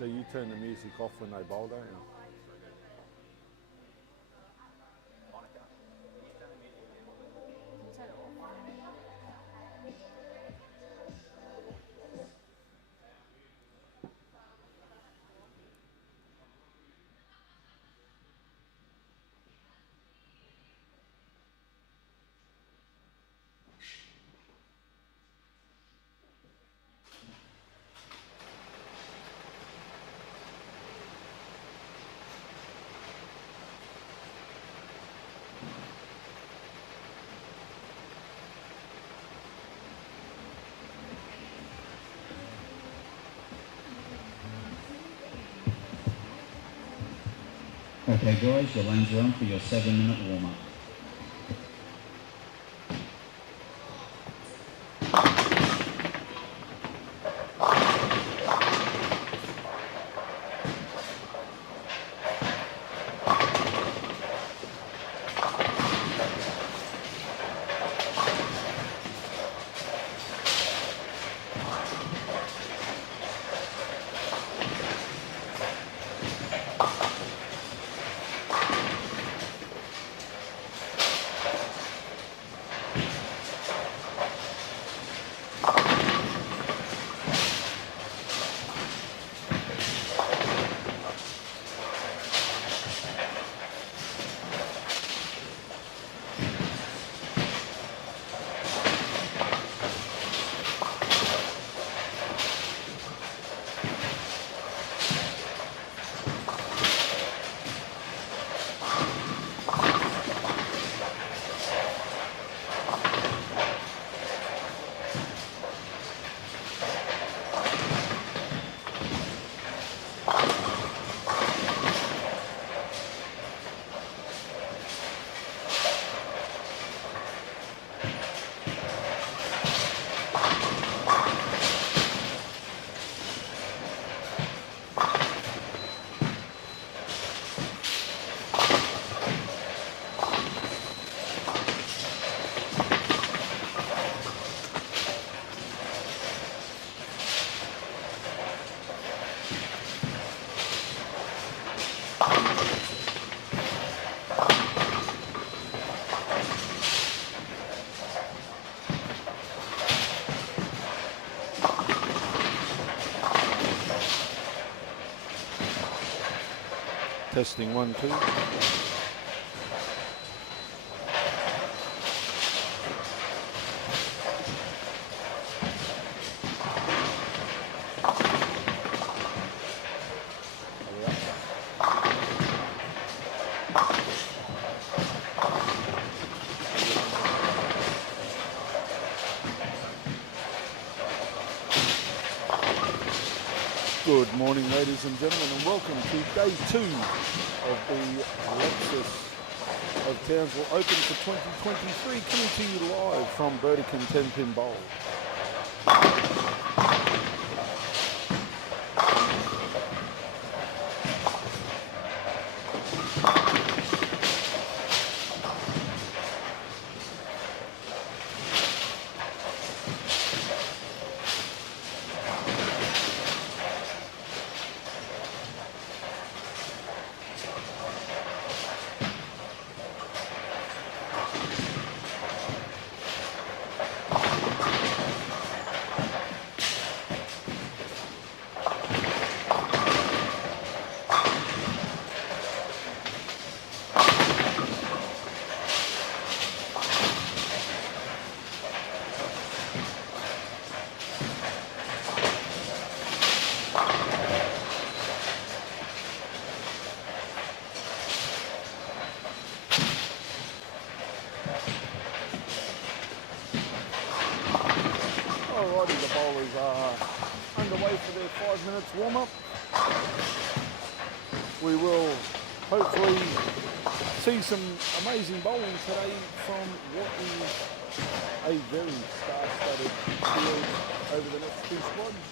So you turn the music off when they bowl, don't you? Okay guys, your lanes are on for your 7-minute warm-up. Testing 1, 2. Good morning, ladies and gentlemen, and welcome to day 2 of the Lexus of Townsville Open for 2023, coming to you live from Burdekin 10-pin bowl. Alrighty, the bowlers are underway for their 5 minutes warm-up. We will hopefully see some amazing bowling today from what is a very star-studded field over the next 2 squads.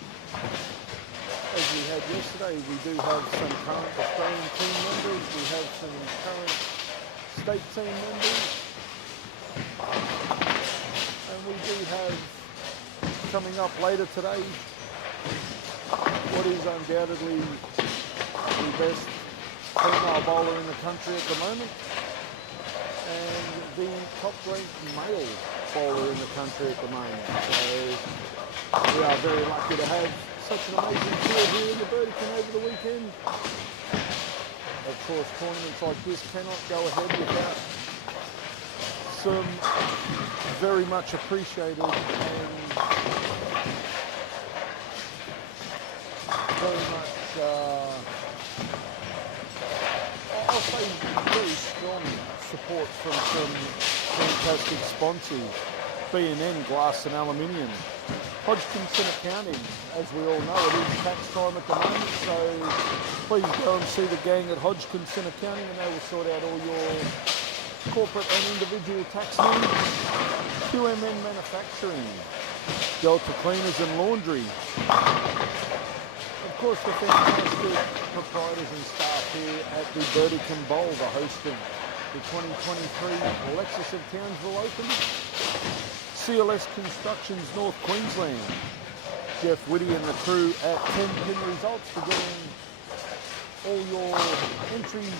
As we had yesterday, we do have some current Australian team members, we have some current state team members, and we do have coming up later today what is undoubtedly the best female bowler in the country at the moment, and the top-ranked male bowler in the country at the moment. So we are very lucky to have such an amazing field here in the Burdekin over the weekend. Of course, tournaments like this cannot go ahead without some very much appreciated and very much, I'll say, very strong support from some fantastic sponsors. B&N Glass and Aluminium. Hodgkinson Accounting, as we all know, it is tax time at the moment, so please go and see the gang at Hodgkinson Accounting and they will sort out all your corporate and individual tax needs. QMN Manufacturing, Delta Cleaners and Laundry. Of course, the fantastic proprietors and staff here at the Burdekin Bowl, the host of the 2023 Lexus of Townsville Open. CLS Constructions North Queensland, Jeff Whitty and the crew at 10 Pin Results for getting all your entries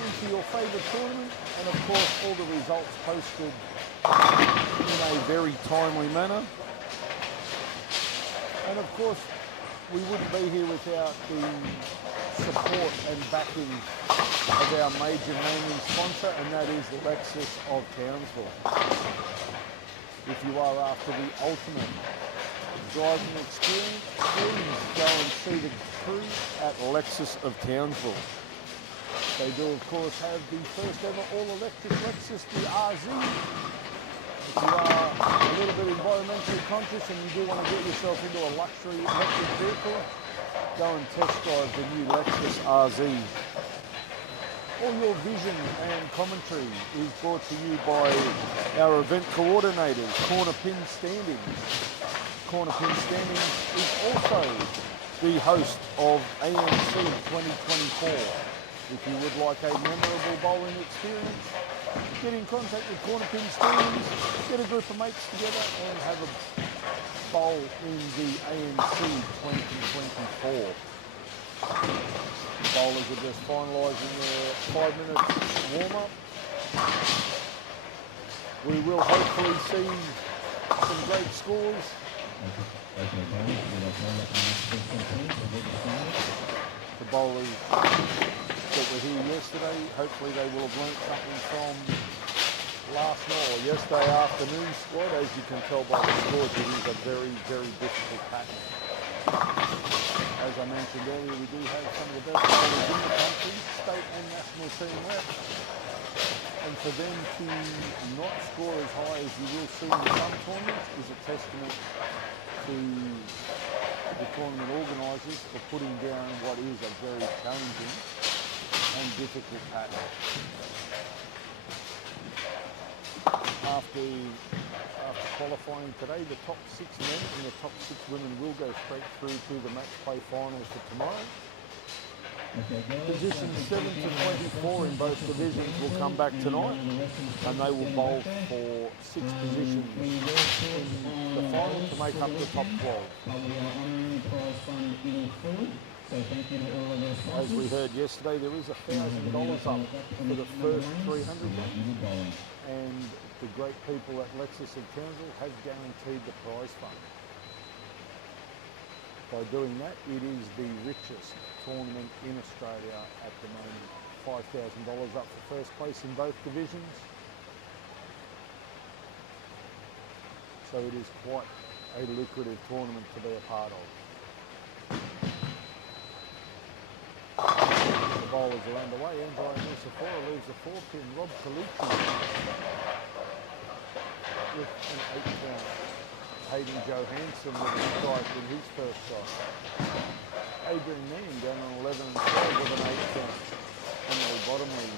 into your favourite tournament, and of course all the results posted in a very timely manner. And of course we wouldn't be here without the support and backing of our major naming sponsor, and that is Lexus of Townsville. If you are after the ultimate driving experience, please go and see the crew at Lexus of Townsville. They do, of course, have the first ever all-electric Lexus, the RZ. If you are a little bit environmentally conscious and you do want to get yourself into a luxury electric vehicle, go and test drive the new Lexus RZ. All your vision and commentary is brought to you by our event coordinators, Corner Pin Standings. Corner Pin Standings is also the host of AMC 2024. If you would like a memorable bowling experience, get in contact with Corner Pin Standings, get a group of mates together and have a bowl in the AMC 2024. The bowlers are just finalising their 5 minutes warm-up. We will hopefully see some great scores. The bowlers that were here yesterday, hopefully they will have learnt something from last night or yesterday afternoon squad. As you can tell by the scores, it is a very, very difficult pattern. As I mentioned earlier, we do have some of the best bowlers in the country, state and national team left. And for them to not score as high as you will see in some tournaments is a testament to the tournament organisers for putting down what is a very challenging and difficult pattern. After qualifying today, the top 6 men and the top 6 women will go straight through to the match play finals for tomorrow. Positions 7 to 24 in both divisions will come back tonight, and they will bowl for 6 positions in the final to make up the top 12. As we heard yesterday, there is $1,000 up for the first 300 men, and the great people at Lexus of Townsville have guaranteed the prize fund. By doing that, it is the richest tournament in Australia at the moment. $5,000 up for first place in both divisions. So it is quite a lucrative tournament to be a part of. The bowlers are underway. Andrei Musafora leaves a 4-pin. Rob Kalucci with an 8 count. Hayden Johansson with a strike in his first shot. Adrian Mann down on 11 and 12 with an 8 count. Emily Bottomley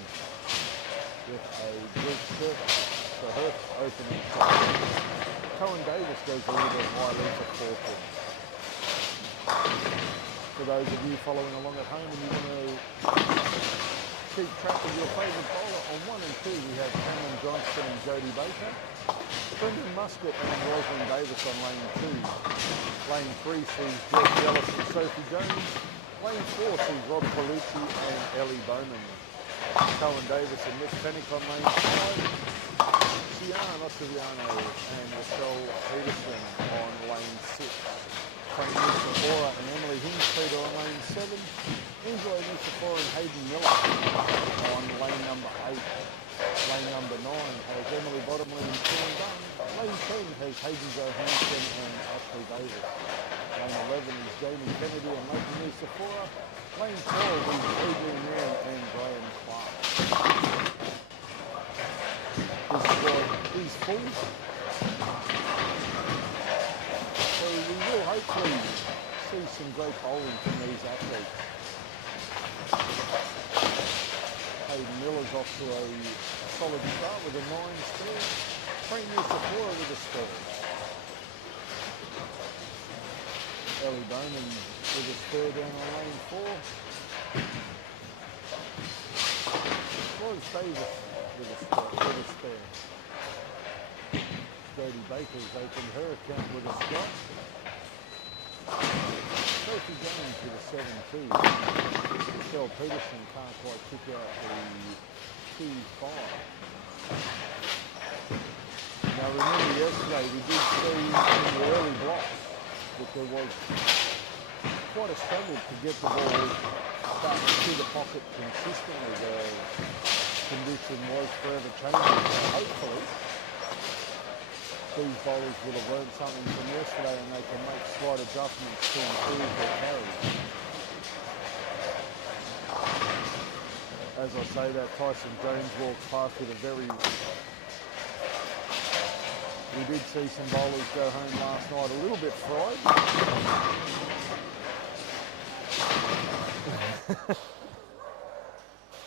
with a good service for her opening shot. Cohen Davis goes a little bit high, leaves a 4-pin. For those of you following along at home and you want to keep track of your favourite bowler, on 1 and 2 we have Cameron Johnston and Jodie Baker. Brendan Muscat and Rosalind Davis on lane 2. Lane 3 sees George Ellis and Sophie Jones. Lane 4 sees Rob Palucci and Ellie Bowman. Cohen Davis and Nick Fennick on lane 5. Gianna Ottaviano and Michelle Peterson on lane 6. Frank Nisafora and Emily Hinspeter on lane 7. Angela Nisafora and Hayden Miller on lane number 8. Lane number 9 has Emily Bottomley and Sean Dunn. Lane 10 has Hayden Johansson and Ashley Davis. Lane 11 is Jamie Kennedy and Leighton Nisafora. Lane 12 is Adrian Mann and Graham Clark. This squad is full. So we will hopefully see some great bowling from these athletes. Hayden Miller's off to a solid start with a 9 spare. Frank Nisafora with a spare. Ellie Bowman with a spare down on lane 4. Royce Davis with a spare. Jodie Baker's opened her account with a spot. Sophie Jones with a 7-2. Michelle Peterson can't quite kick out the 2-5. Now remember yesterday we did see in the early blocks that there was quite a struggle to get the ball back to the pocket consistently. The condition was forever changing. So hopefully these bowlers will have learned something from yesterday and they can make slight adjustments to improve their carries. As I say that, Tyson Jones walks past with a very... We did see some bowlers go home last night a little bit fried.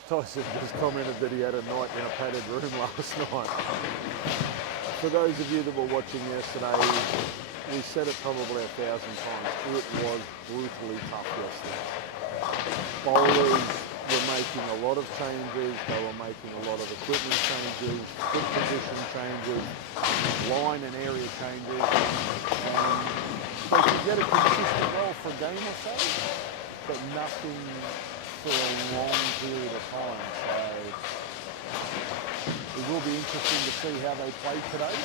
Tyson just commented that he had a night in a padded room last night. For those of you that were watching yesterday, we said it probably 1,000 times. It was brutally tough yesterday. Bowlers were making a lot of changes. They were making a lot of equipment changes, foot position changes, line and area changes. And they could get a consistent roll for a game or so, but nothing for a long period of time. So it will be interesting to see how they play today.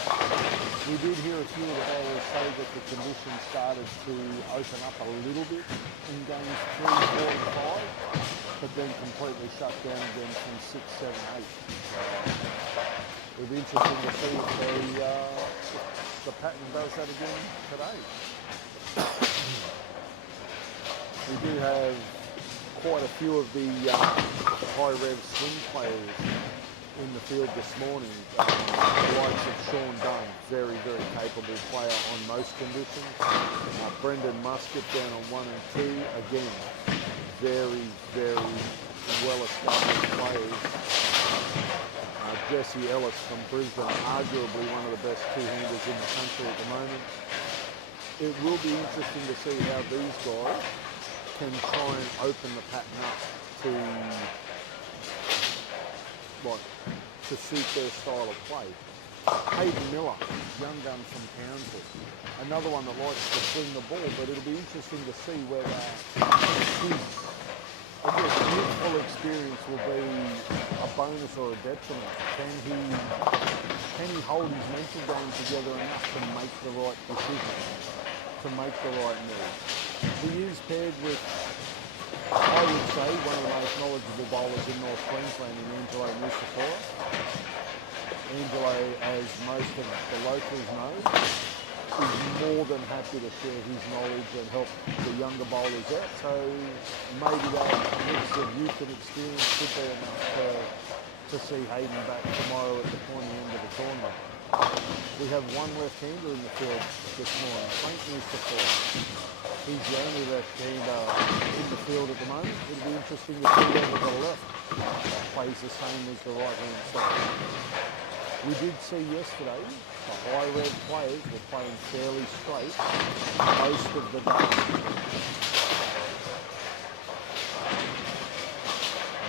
We did hear a few of the bowlers say that the conditions started to open up a little bit in games 3, 4 and 5, but then completely shut down again from 6, 7, 8. It'll be interesting to see if the pattern does that again today. We do have quite a few of the high rev swing players in the field this morning. The likes of Sean Dunn, very, very capable player on most conditions. Brendan Muscat down on 1 and 2, again, very, very well established players. Jesse Ellis from Brisbane, arguably one of the best two-handers in the country at the moment. It will be interesting to see how these guys can try and open the pattern up to suit their style of play. Hayden Miller, young gun from Townsville, another one that likes to swing the ball, but it'll be interesting to see whether his youthful experience will be a bonus or a detriment. Can he hold his mental game together enough to make the right decision, to make the right move? He is paired with, I would say, one of the most knowledgeable bowlers in North Queensland in Angelo Nisafora. Angelo, as most of the locals know, is more than happy to share his knowledge and help the younger bowlers out. So maybe that mix of youth and experience could be enough to see Hayden back tomorrow at the pointy end of the tournament. We have one left-hander in the field this morning, Frank Nisafora. He's the only left-hander in the field at the moment. It'll be interesting to see whether the left plays the same as the right-hand side. We did see yesterday the high red players were playing fairly straight most of the day.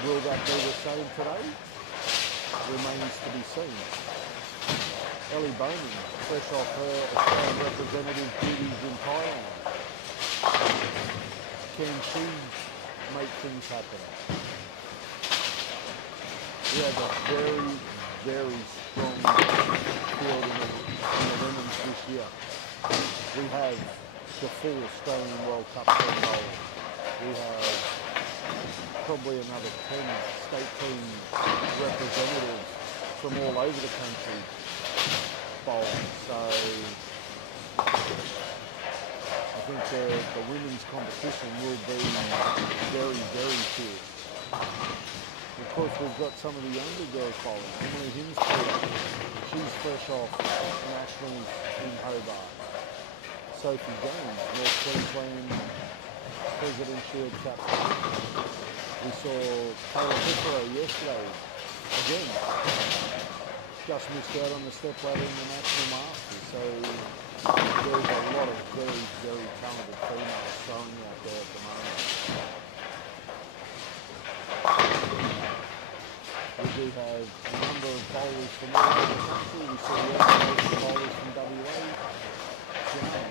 Will that be the same today? Remains to be seen. Ellie Bowman, fresh off her Australian representative duties in Thailand. Can she make things happen? We have a very, very strong field in the women's this year. We have the full Australian World Cup team bowlers. We have probably another 10 state team representatives from all over the country bowling. So I think the women's competition will be very, very fierce. Of course, we've got some of the younger girls bowling. Emily Hinsfield, she's fresh off nationals in Hobart. Sophie Jones, North Queensland President Shield captain. We saw Taylor Piccolo yesterday. Again, just missed out on the step ladder in the National Masters. So there's a lot of very, very talented females throwing out there at the moment. We do have a number of bowlers from all over the country. We saw yesterday bowlers from WA. Jan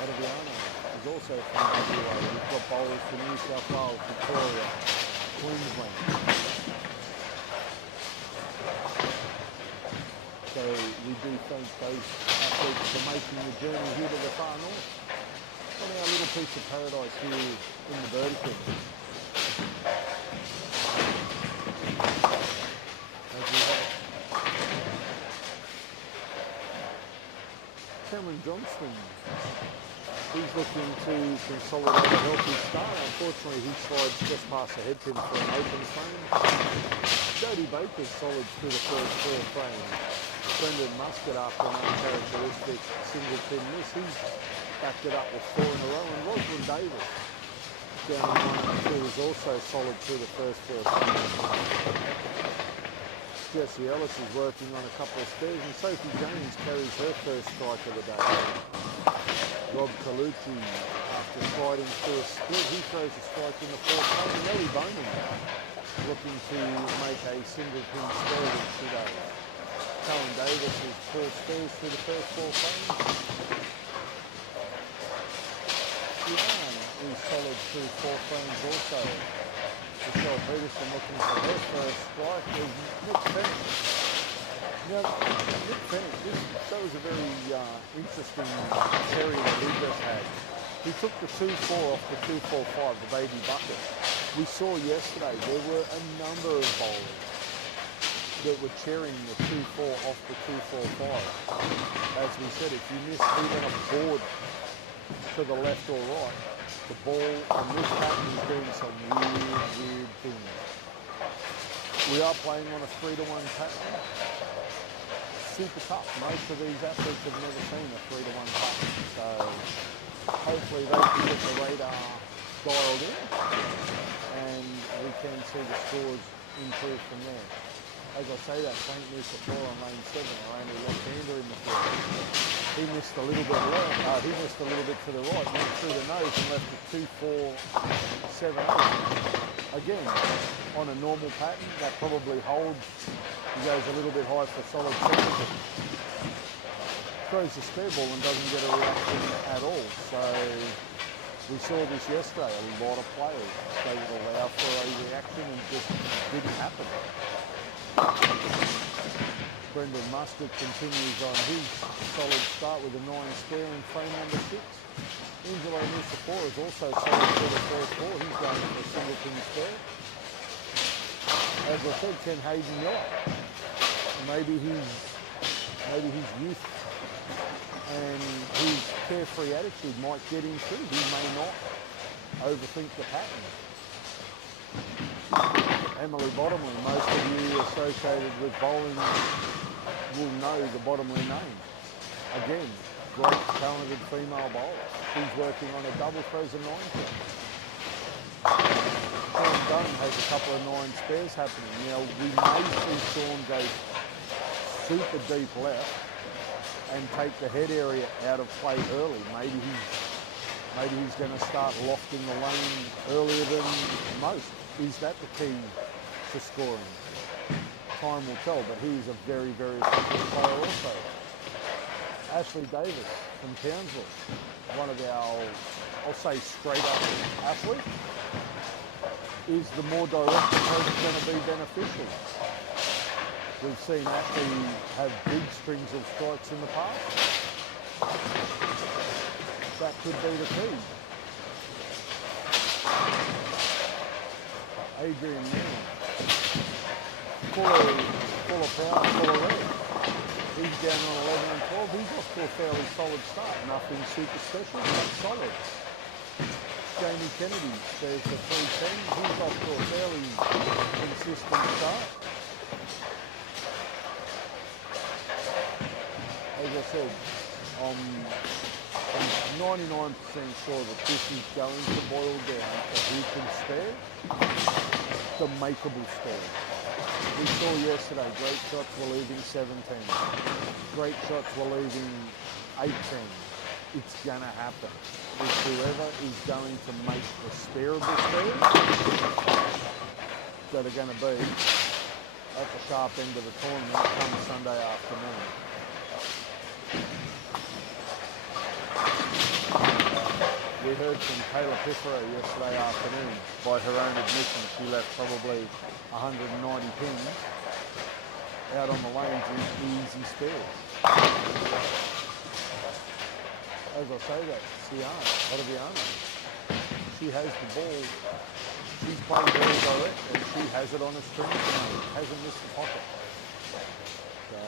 Adriano is also from WA. We've got bowlers from New South Wales, Victoria, Queensland. So we do thank those athletes for making the journey here to the far north. On our little piece of paradise here in the Birdie Kingdom. Cameron Johnston, he's looking to consolidate a healthy start. Unfortunately, he slides just past the headpin for an open frame. Jodie Baker solids through the first 4 frames. Brendan Muscat, after an uncharacteristic single pin miss, he's backed it up with 4 in a row. And Rosalind Davis, down in 1 and 2, is also solid through the first 4 frames. Jessie Ellis is working on a couple of spares, and Sophie Jones carries her first strike of the day. Rob Colucci, after sliding through a split, he throws a strike in the 4th frame. And Ellie Bowman looking to make a single pin spare with today. Colin Davis is 4 spares through the first 4 frames. Ian is solid through 4 frames also. Michelle Peterson looking for her first strike. There's Nick Fennick. Now, Nick Fennick, that was a very interesting cherry that he just had. He took the 2-4 off the 2-4-5, the baby bucket. We saw yesterday there were a number of bowlers that were cherrying the 2-4 off the 2-4-5. As we said, if you miss even a board to the left or right, the ball on this pattern is doing some weird things. We are playing on a 3-to-1 pattern. Super tough. Most of these athletes have never seen a 3-to-1 pattern. So hopefully they can get the radar dialed in and we can see the scores improve from there. As I say that, Frank missed a 4 on lane 7, or only left-hander in the field. He missed a little bit left, he missed a little bit to the right, went through the nose and left it 2-4-7-8. Again, on a normal pattern, that probably holds. He goes a little bit high for solid second. Throws the spare ball and doesn't get a reaction at all. So we saw this yesterday, a lot of players, they would allow for a reaction and just didn't happen. Brendan Muscat continues on his solid start with a 9 spare in frame number 6. Angelo Nusapor is also solid for the first 4. He's going for a single pin spare. As I said, Ken Hayden Miller. Maybe his youth and his carefree attitude might get him through. He may not overthink the pattern. Emily Bottomley, most of you associated with bowling will know the Bottomley name. Again, great talented female bowler. She's working on a double throws of 9 pin. Sean Dunn has a couple of 9 spares happening. Now we may see Sean go super deep left and take the head area out of play early. Maybe he's going to start lofting the lane earlier than most. Is that the key to scoring? Time will tell, but he's a very, very effective player also. Ashley Davis from Townsville, one of our, I'll say straight up athletes, is the more direct approach going to be beneficial? We've seen Ashley have big strings of strikes in the past. That could be the key. Adrian Mann, full of power, full of red. He's down on 11 and 12. He's off to a fairly solid start. Nothing super special, but solid. Jamie Kennedy, there's the 310. He's off to a fairly consistent start. As I said, I'm 99% sure that this is going to boil down to who can spare the makeable spare. We saw yesterday, great shots were leaving 7-10. Great shots were leaving 8-10. It's going to happen. It's whoever is going to make the spareable spares that are going to be at the sharp end of the tournament come Sunday afternoon. We heard from Kayla Piffero yesterday afternoon. By her own admission, she left probably 190 pins out on the lanes in easy spares. As I say that, Siana, Ottaviano, she has the ball. She's playing very direct and she has it on a string tonight. Hasn't missed the pocket. So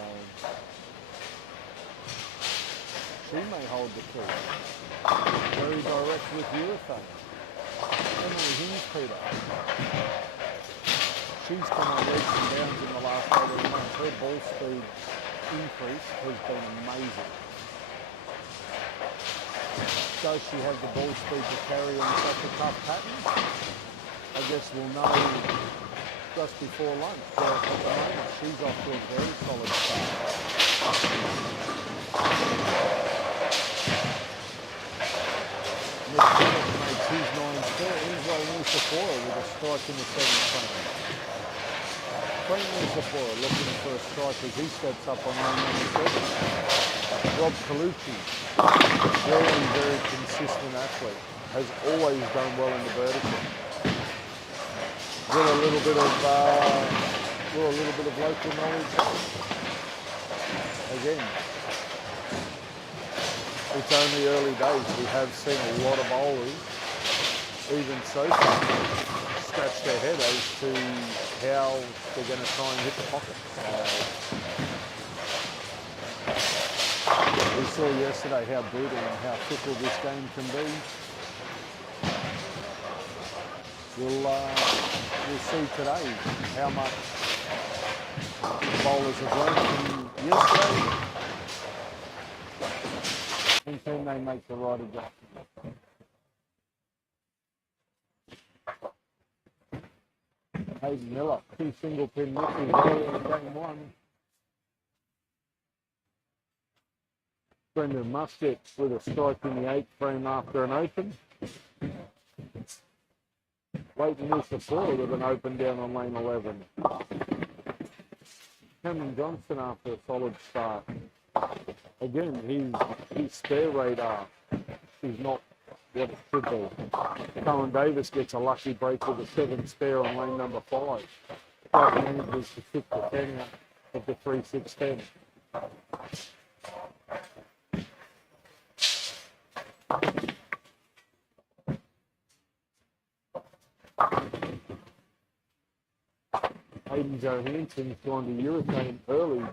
she may hold the key. Very direct with urethane. Emily Hings, Peter. She's come on leaps and bounds in the last 18 months. Her ball speed increase has been amazing. Does she have the ball speed to carry on such a tough pattern? I guess we'll know just before lunch. But at the moment, she's off to a very solid start. Nick Bennett makes his 9 spare. Angelo Nusafora with a strike in the 7th frame. Frank Nusafora looking for a strike as he steps up on lane number 7. Rob Colucci, very, very consistent athlete, has always done well in the vertical. Will a little bit of local knowledge. Again, it's only early days. We have seen a lot of bowlers, even so far, scratch their head as to how they're going to try and hit the pocket. We saw yesterday how brutal and how fickle this game can be. We'll see today how much bowlers have learned from yesterday. And can they make the right adjustment? Hayden Miller, 2 single pin misses early in game 1. Brendan Musket with a strike in the 8th frame after an open. Leighton Nusafora with an open down on lane 11. Cameron Johnston after a solid start. Again, his spare radar is not what it should be. Cohen Davis gets a lucky break with a 7th spare on lane number 5. That manages to fit the 10 out of the 3-6-10. Hayden Johansson's gone to urethane early.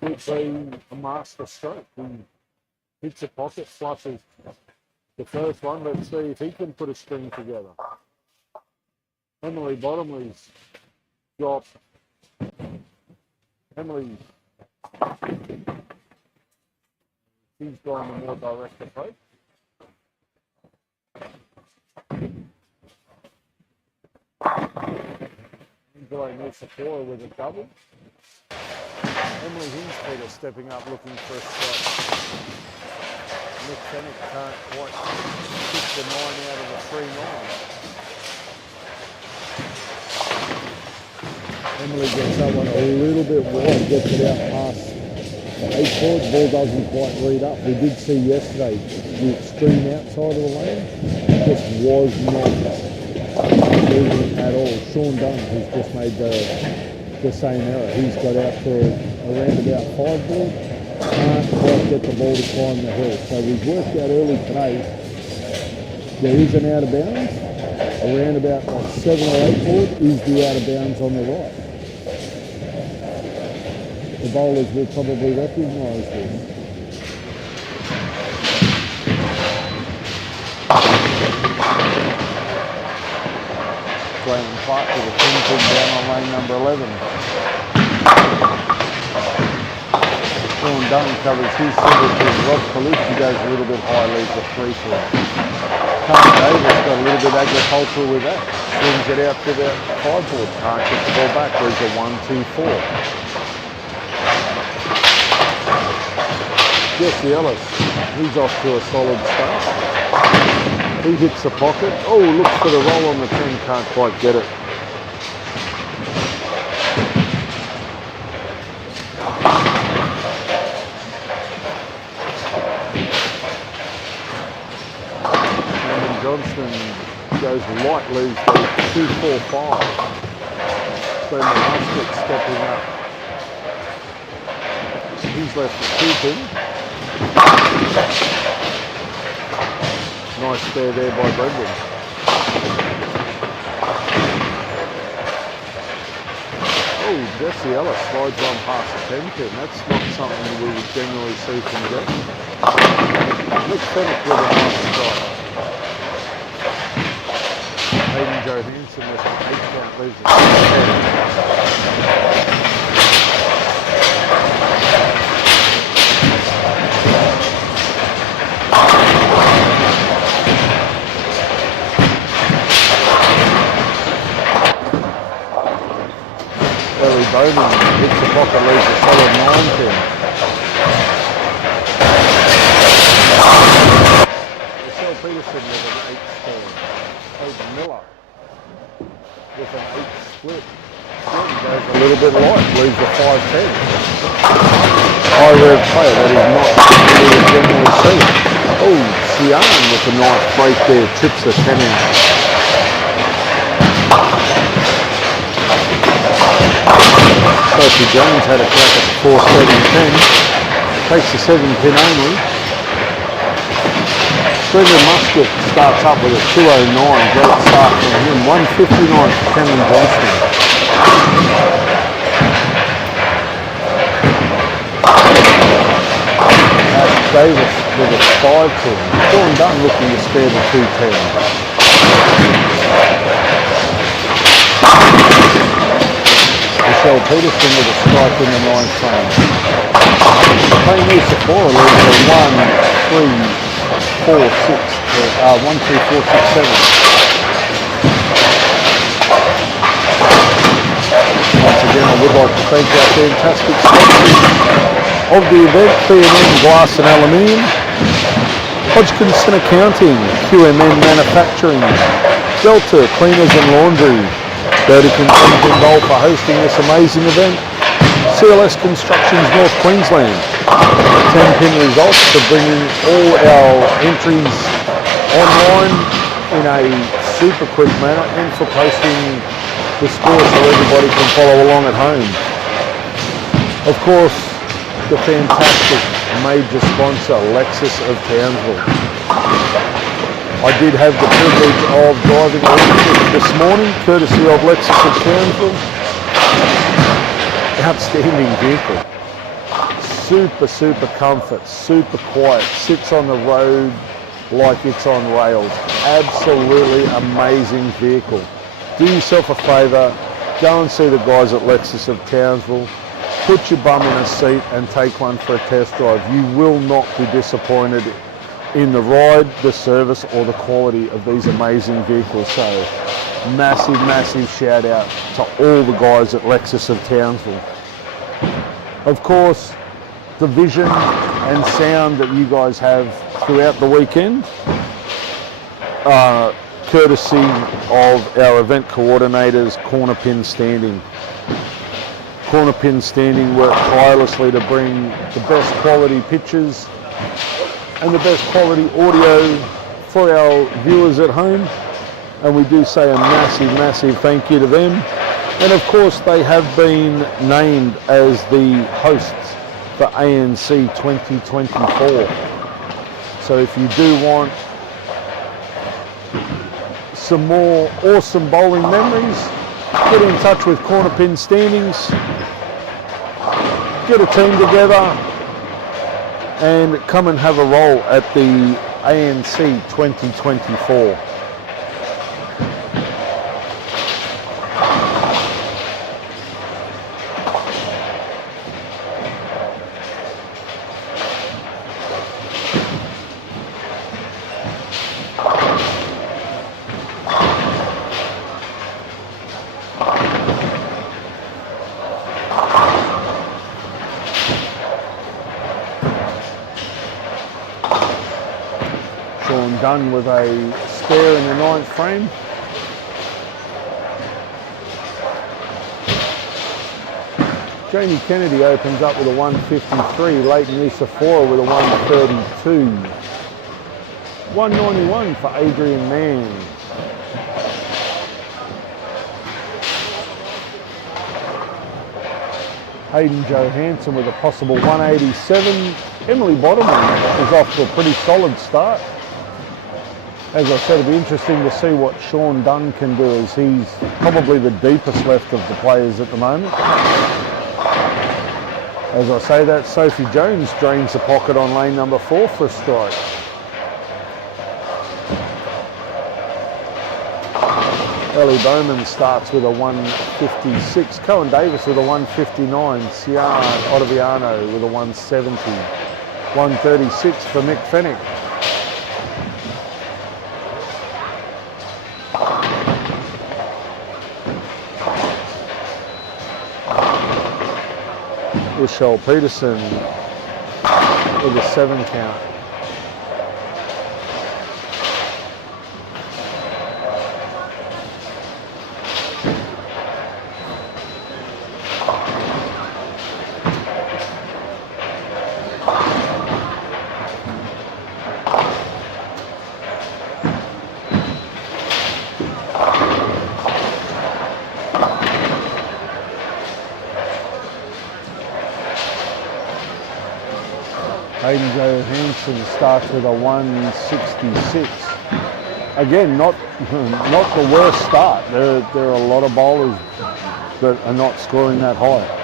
Could be a master stroke. He hits a pocket, flushes the first one. Let's see if he can put a string together. Emily Bottomley's got she's gone the more direct approach. Angelo Nusafora with a double. Emily Hinspeter stepping up looking for a shot. Nick Bennett can't quite kick the 9 out of the 3-9. Emily gets that one a little bit wide, gets it out past 8 chord, ball doesn't quite read up. We did see yesterday the extreme outside of the lane just was not moving at all. Sean Dunn has just made the same error. He's got out for around about 5 board, can't quite get the ball to climb the hill. So we've worked out early today, there is an out of bounds, around about like 7 or 8 board is the out of bounds on the right. The bowlers will probably recognise this. Graham Clark with a 10-pin down on lane number 11. Sean Dunn covers his single pin. Rob Colucci goes a little bit high, leaves a 3-pin. Carl Davis got a little bit agricultural with that. Swings it out to the 5 board. Can't get the ball back. Leaves a 1-2-4. Jesse Ellis, he's off to a solid start. He hits the pocket. Oh, looks for the roll on the 10, can't quite get it. And Johnston goes light, leaves the 2-4-5. Brendan Musket stepping up. He's left the 2-pin. Nice spare there by Brendan. Oh, Jesse Ellis slides on past the 10-pin. That's not something we would generally see from Jeff. Nick Fennick with a nice strike. Hayden Johansson with an 8 count leaves a 10. Bowman hits the pocket, leaves a solid 9-pin. Michelle Peterson with an 8 stand. Hope Miller with an 8 split. Again goes a little bit light, leaves a 5-10. High rev player, that is not something we would generally see. Oh, Sian with a nice break there, chips the 10 out. Sophie Jones had a crack at the 4-7-10, takes the 7-pin only. Brendan Musket starts up with a 209, great start from him, 159 for Cameron Johnston. Davis with a 5-pin, Sean Dunn looking to spare the 2-10. Michelle Peterson with a strike in the 9th frame. Playing new Sephora leaves a 1, 3, 4, 6, 1, 2, 4, 6, 7. Once again, I would like to thank our fantastic sponsors of the event, B&M Glass and Aluminium, Hodgkinson Accounting, QMN Manufacturing, Delta Cleaners and Laundry, Burdekin Engine Bowl for hosting this amazing event, CLS Constructions North Queensland, 10-pin results for bringing all our entries online in a super quick manner and for posting the score so everybody can follow along at home. Of course, the fantastic major sponsor, Lexus of Townsville. I did have the privilege of driving a this morning, courtesy of Lexus of Townsville. Outstanding vehicle. Super comfort, super quiet, sits on the road like it's on rails. Absolutely amazing vehicle. Do yourself a favour, go and see the guys at Lexus of Townsville. Put your bum in a seat and take one for a test drive. You will not be disappointed in the ride, the service or the quality of these amazing vehicles. So massive shout out to all the guys at Lexus of Townsville. Of course, the vision and sound that you guys have throughout the weekend, courtesy of our event coordinators, Corner Pin Standing. Corner Pin Standing work tirelessly to bring the best quality pictures and the best quality audio for our viewers at home. And we do say a massive, massive thank you to them. And of course, they have been named as the hosts for ANC 2024. So if you do want some more awesome bowling memories, get in touch with Corner Pin Standings, get a team together and come and have a roll at the ANC 2024. Done with a spare in the 9th frame. Jamie Kennedy opens up with a 153, Leighton Usafora with a 132. 191 for Adrian Mann. Hayden Johansson with a possible 187. Emily Bottomley is off to a pretty solid start. As I said, it'll be interesting to see what Sean Dunn can do, as he's probably the deepest left of the players at the moment. As I say that, Sophie Jones drains the pocket on lane number 4 for a strike. Ellie Bowman starts with a 156. Cohen Davis with a 159. Ciara Ottaviano with a 170. 136 for Mick Fennick. Michelle Peterson with a 7 count. Hayden Johansson starts with a 166. Again, not the worst start. There are a lot of bowlers that are not scoring that high.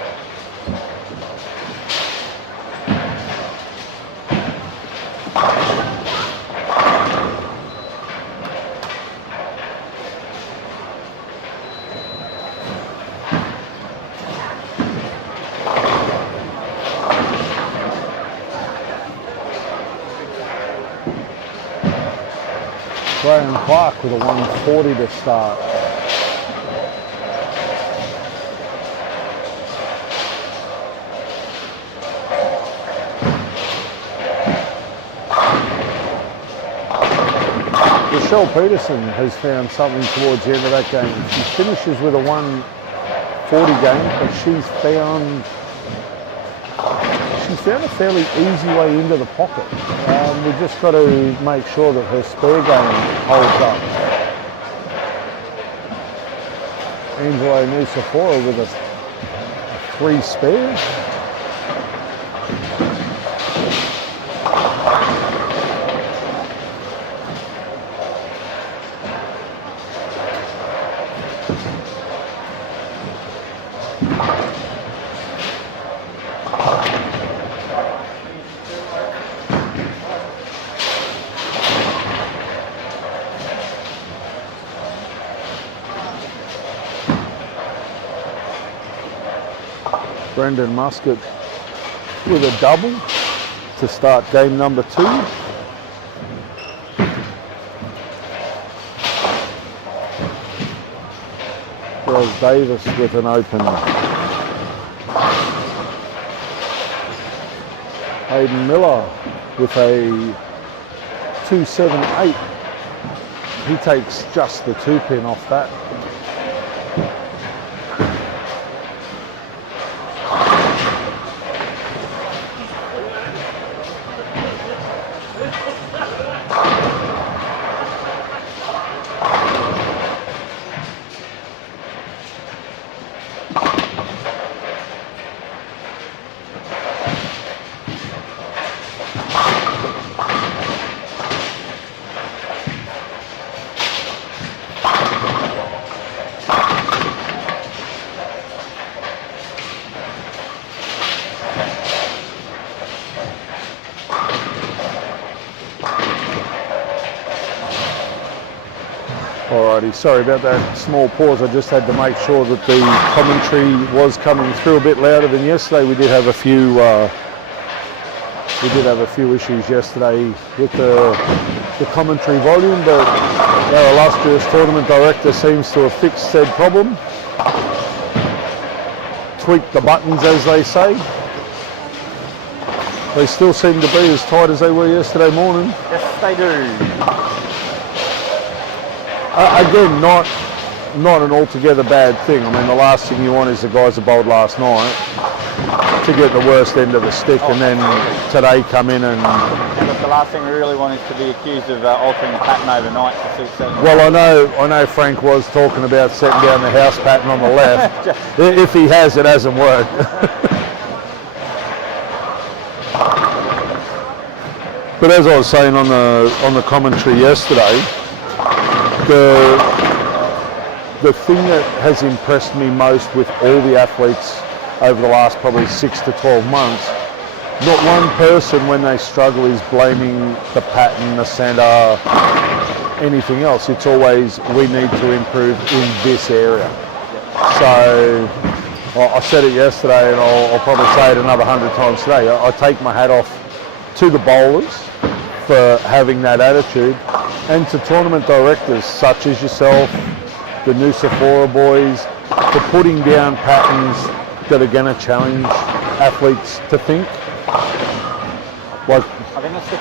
Graham Clark with a 140 to start. Michelle Peterson has found something towards the end of that game. She finishes with a 140 game, but she's found a fairly easy way into the pocket. We've just got to make sure that her spare game holds up. Angelo Nusafora with a 3 spare. Brendan Muscat with a double to start game number 2. Wells Davis with an open. Hayden Miller with a 278. He takes just the 2 pin off that. everybody. Sorry about that small pause. I just had to make sure that the commentary was coming through a bit louder than yesterday. We did have a few issues yesterday with the commentary volume, but our illustrious tournament director seems to have fixed said problem. Tweaked the buttons, as they say. They still seem to be as tight as they were yesterday morning. Yes, they do. Again, not an altogether bad thing. I mean, the last thing you want is the guys that bowled last night to get the worst end of the stick, and then today come in and... Look, the last thing we really want is to be accused of altering the pattern overnight to suit certain... Well, I know Frank was talking about setting down the house pattern on the left. If he has, it hasn't worked. But as I was saying on the commentary yesterday, the thing that has impressed me most with all the athletes over the last probably 6 to 12 months, not one person when they struggle is blaming the pattern, the centre, anything else. It's always, we need to improve in this area. So I said it yesterday, and I'll probably say it another 100 times today. I take my hat off to the bowlers for having that attitude, and to tournament directors such as yourself, the new Sephora boys, for putting down patterns that are going to challenge athletes to think. Like, I think it's the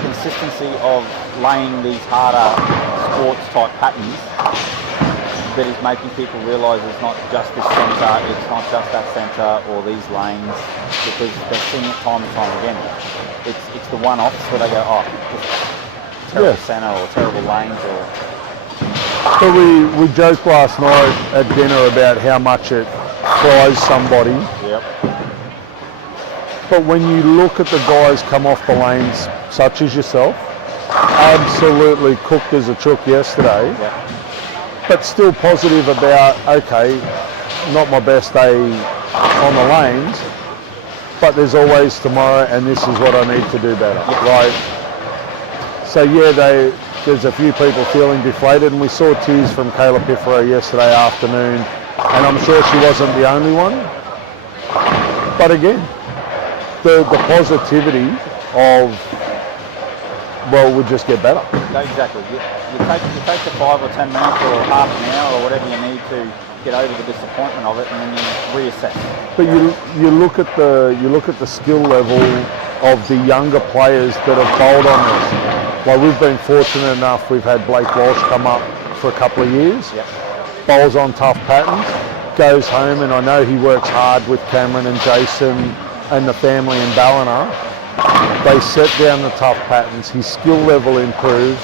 consistency of laying these harder sports type patterns that is making people realise it's not just this centre, it's not just that centre or these lanes, because they're seeing it time and time again. It's the one-offs where they go, oh, just terrible centre or terrible lanes or... So we joked last night at dinner about how much it fries somebody. Yep. But when you look at the guys come off the lanes, such as yourself, absolutely cooked as a chook yesterday. Yep. But still positive about, okay, not my best day on the lanes, but there's always tomorrow, and this is what I need to do better, right? So yeah, there's a few people feeling deflated, and we saw tears from Kayla Piffero yesterday afternoon, and I'm sure she wasn't the only one. But again, the positivity of, well, we'll just get better. Exactly. You take the 5 or 10 minutes or half an hour or whatever you need to get over the disappointment of it, and then you reassess. But you look at the skill level of the younger players that have bowled on this. Well, we've been fortunate enough. We've had Blake Walsh come up for a couple of years. Yep. Bowls on tough patterns, goes home, and I know he works hard with Cameron and Jason and the family in Ballina. They set down the tough patterns. His skill level improves,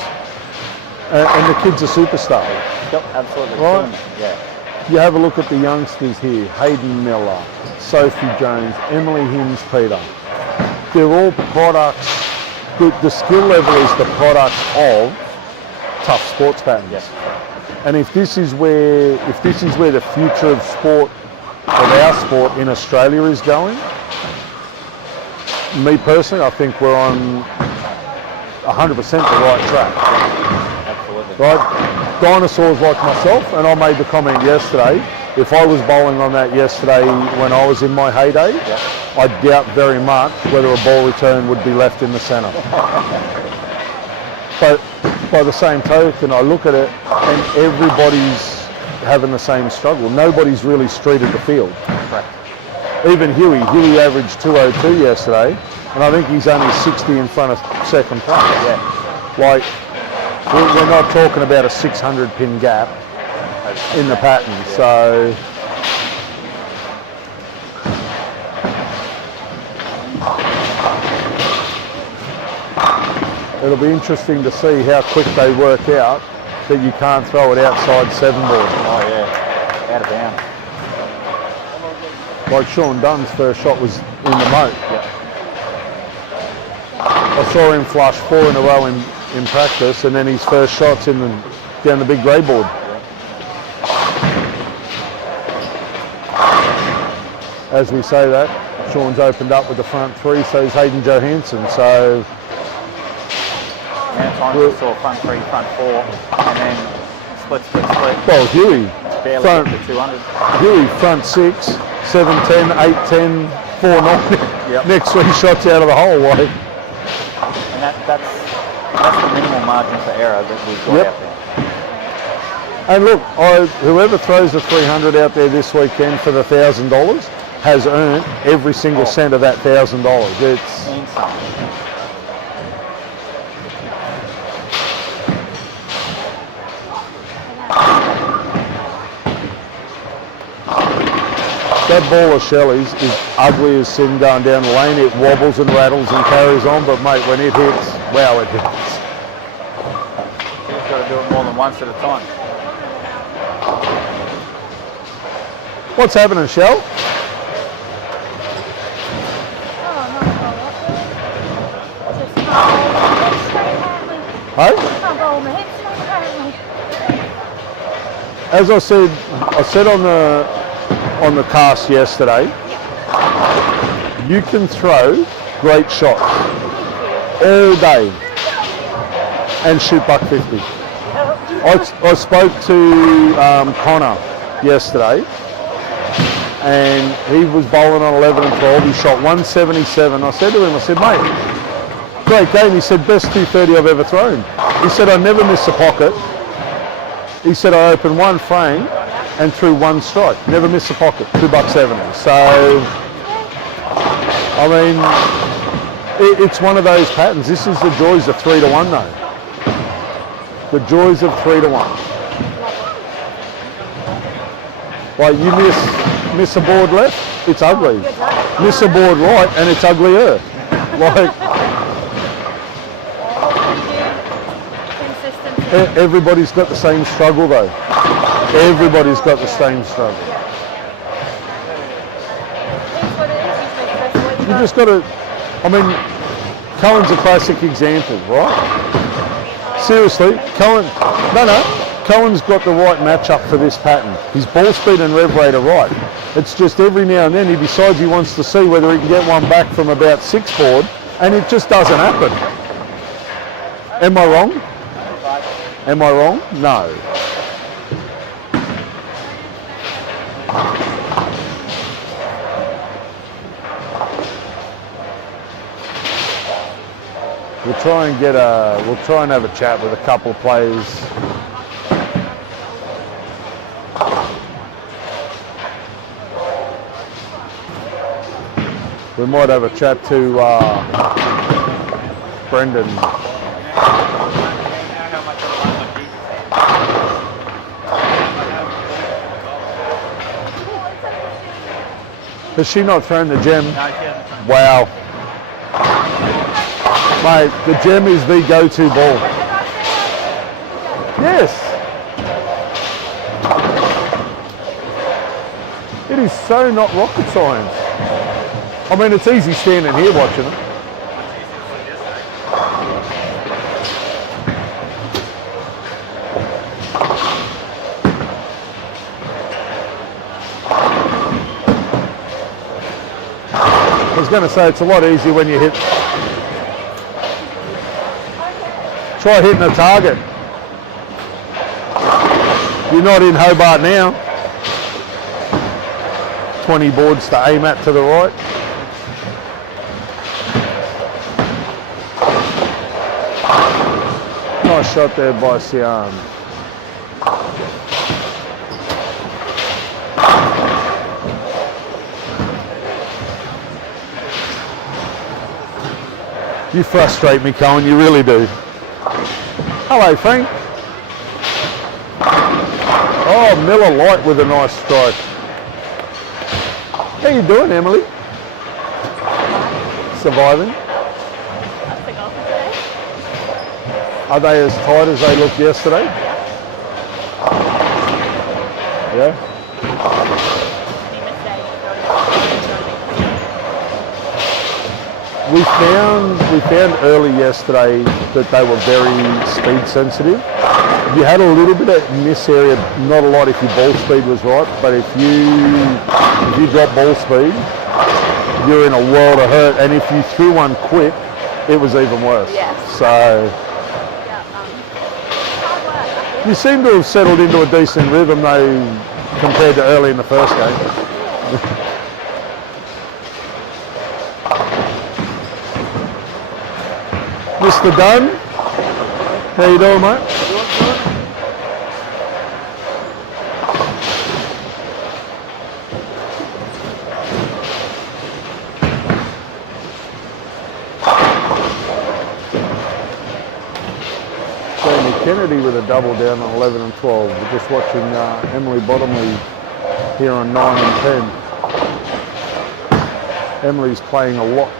and the kid's a superstar. Yep, absolutely. Right? Yeah. You have a look at the youngsters here: Hayden Miller, Sophie Jones, Emily Hims-Peter. They're all products. The skill level is the product of tough sports patterns. Yes. And if this is where the future of sport, of our sport in Australia is going, me personally, I think we're on 100% the right track. Absolutely. Right? Dinosaurs like myself, and I made the comment yesterday, if I was bowling on that yesterday when I was in my heyday, I doubt very much whether a ball return would be left in the centre. But by the same token, I look at it and everybody's having the same struggle. Nobody's really streeted the field. Correct. Even Huey averaged 202 yesterday, and I think he's only 60 in front of second place. Yeah. Like, we're not talking about a 600 pin gap in the pattern, so it'll be interesting to see how quick they work out that you can't throw it outside 7 board. Oh yeah, out of bounds. Like Sean Dunn's first shot was in the moat. Yep. I saw him flush 4 in a row in practice, and then his first shot's down the big grey board. As we say that, Sean's opened up with the front 3, so is Hayden Johansson. So amount of times I saw front 3, front 4, and then split. Well, Huey, Barely front, get to 200. Huey, front 6, 7, 10, 8, 10, 4, 9. Yep. Next 3 shots out of the hole. Like, And that's the minimal margin for error that we've got out there. and look, whoever throws the 300 out there this weekend for the $1,000 has earned every single cent of that $1,000. It's Insane. that ball of Shelley's is ugly as sin going down the lane. It wobbles and rattles and carries on, but mate, when it hits, wow, it hits. You've got to do it more than once at a time. What's happening, Shell? Hey? As I said on the cast yesterday, you can throw great shots all day and shoot buck 50. I spoke to Connor yesterday, and he was bowling on 11 and 12. He shot 177. I said to him, mate, great game. He said, best 230 I've ever thrown. He said, I never miss a pocket. He said, I opened one frame and threw one strike. Never missed a pocket. $2.70. So, I mean, it's one of those patterns. This is the joys of 3-1 though. The joys of 3-1. Like you miss a board left, it's ugly. Miss a board right and it's uglier. Like everybody's got the same struggle though. Everybody's got the same struggle. You just got to, I mean, Cohen's a classic example, right? Seriously, Cohen's got the right matchup for this pattern. His ball speed and rev rate are right. It's just every now and then he decides he wants to see whether he can get one back from about 6 board, and it just doesn't happen. Am I wrong? Am I wrong? No. We'll try and have a chat with a couple of players. We might have a chat to Brendan. Has she not thrown the gem? No, she hasn't thrown. Wow. Mate, the gem is the go-to ball. Yes. It is so not rocket science. I mean, it's easy standing here watching it. I was going to say it's a lot easier when you hit. Try hitting a target. You're not in Hobart now. 20 boards to aim at to the right. Nice shot there by Sian. You frustrate me, Cohen, you really do. Hello, Frank. Oh, Miller Light with a nice strike. How you doing, Emily? Surviving? Are they as tight as they looked yesterday? Yeah? We found early yesterday that they were very speed sensitive. You had a little bit in this area, not a lot if your ball speed was right, but if you drop ball speed, you're in a world of hurt. And if you threw one quick, it was even worse. Yes. So You seem to have settled into a decent rhythm though, compared to early in the first game. Mr. Dunn, how you doing, mate? Kennedy with a double down on 11 and 12. We're just watching Emily Bottomley here on 9 and 10. Emily's playing a lot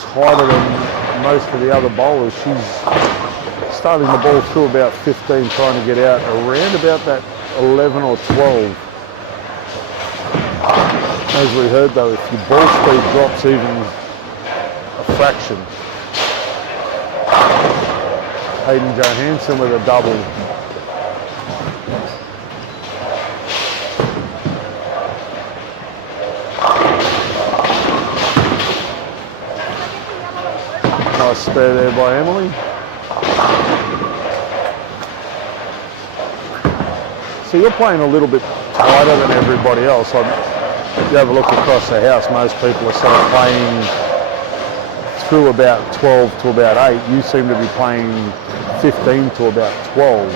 tighter than most of the other bowlers. She's starting the ball through about 15, trying to get out around about that 11 or 12. As we heard though, if your ball speed drops even a fraction, Hayden Johansson with a double. Nice spare there by Emily. So you're playing a little bit tighter than everybody else. If you have a look across the house, most people are sort of playing through about 12 to about 8. You seem to be playing 15 to about 12.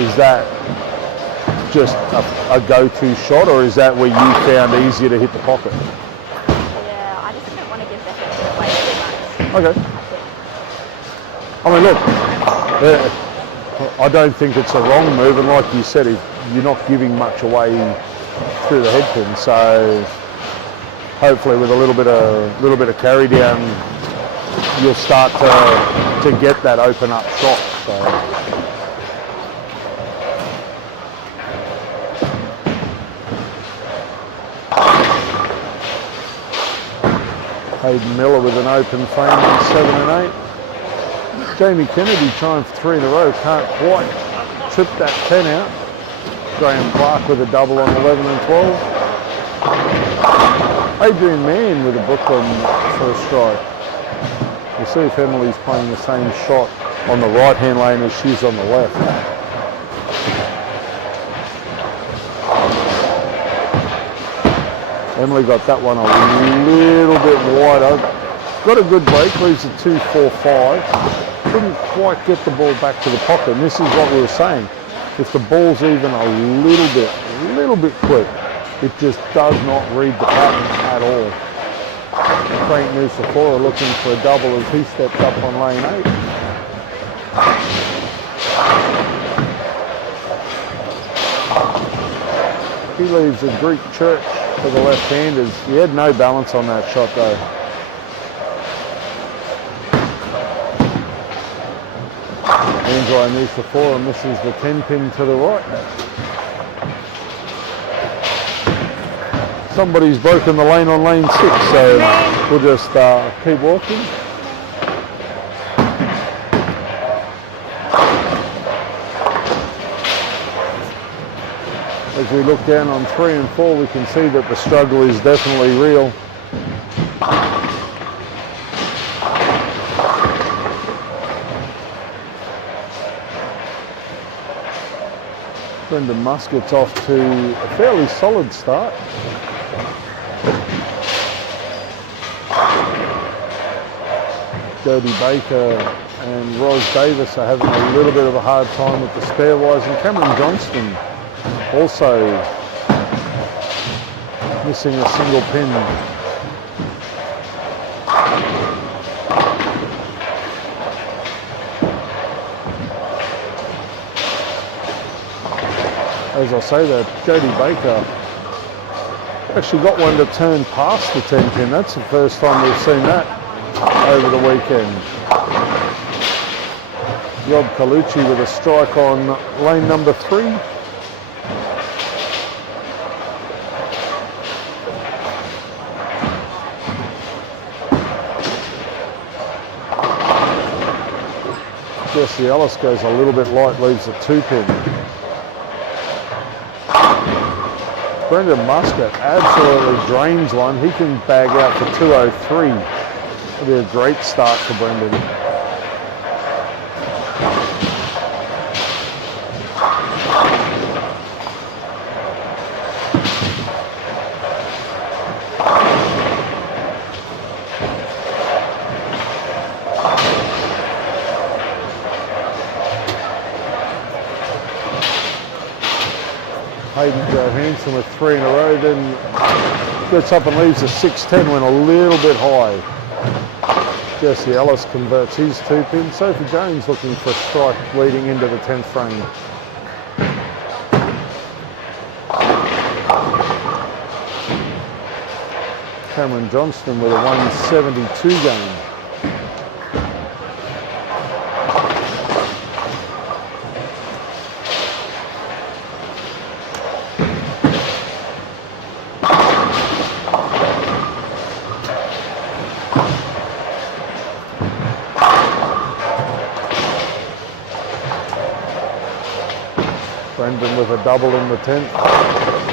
Is that just a go-to shot, or is that where you found easier to hit the pocket? Yeah, I just don't want to give the head away too much. Okay. I mean, look, I don't think it's a wrong move, and like you said, you're not giving much away through the head pin, so hopefully with a little bit of carry down, you'll start to get that open up shot. So Hayden Miller with an open frame on 7 and 8. Jamie Kennedy trying for 3 in a row, can't quite trip that 10 out. Graham Clark with a double on 11 and 12. Adrian Mann with a Brooklyn for a strike. We'll see if Emily's playing the same shot on the right-hand lane as she's on the left. Emily got that one a little bit wider. Got a good break, leaves a 2-4-5. Couldn't quite get the ball back to the pocket. And this is what we were saying. If the ball's even a little bit quick, it just does not read the pattern at all. Frank Nusafora looking for a double as he steps up on lane 8. He leaves a Greek church for the left-handers. He had no balance on that shot though. Andrei Nusafora misses the 10 pin to the right. Somebody's broken the lane on lane 6, so we'll just keep walking. As we look down on 3 and 4, we can see that the struggle is definitely real. Brendan Muscat's off to a fairly solid start. Jodie Baker and Ros Davis are having a little bit of a hard time with the spare wise, and Cameron Johnston also missing a single pin. As I say that, Jodie Baker actually got one to turn past the 10 pin. That's the first time we've seen that over the weekend. Rob Colucci with a strike on lane number 3. Jesse Ellis goes a little bit light, leaves a 2 pin. Brendan Muscat absolutely drains one. He can bag out for 203. It'll be a great start for Brendan. Hayden Johansson with 3 in a row, then gets up and leaves a 6-10, went a little bit high. Jesse Ellis converts his 2 pin. Sophie Jones looking for a strike leading into the 10th frame. Cameron Johnston with a 172 game. Brendan with a double in the 10th.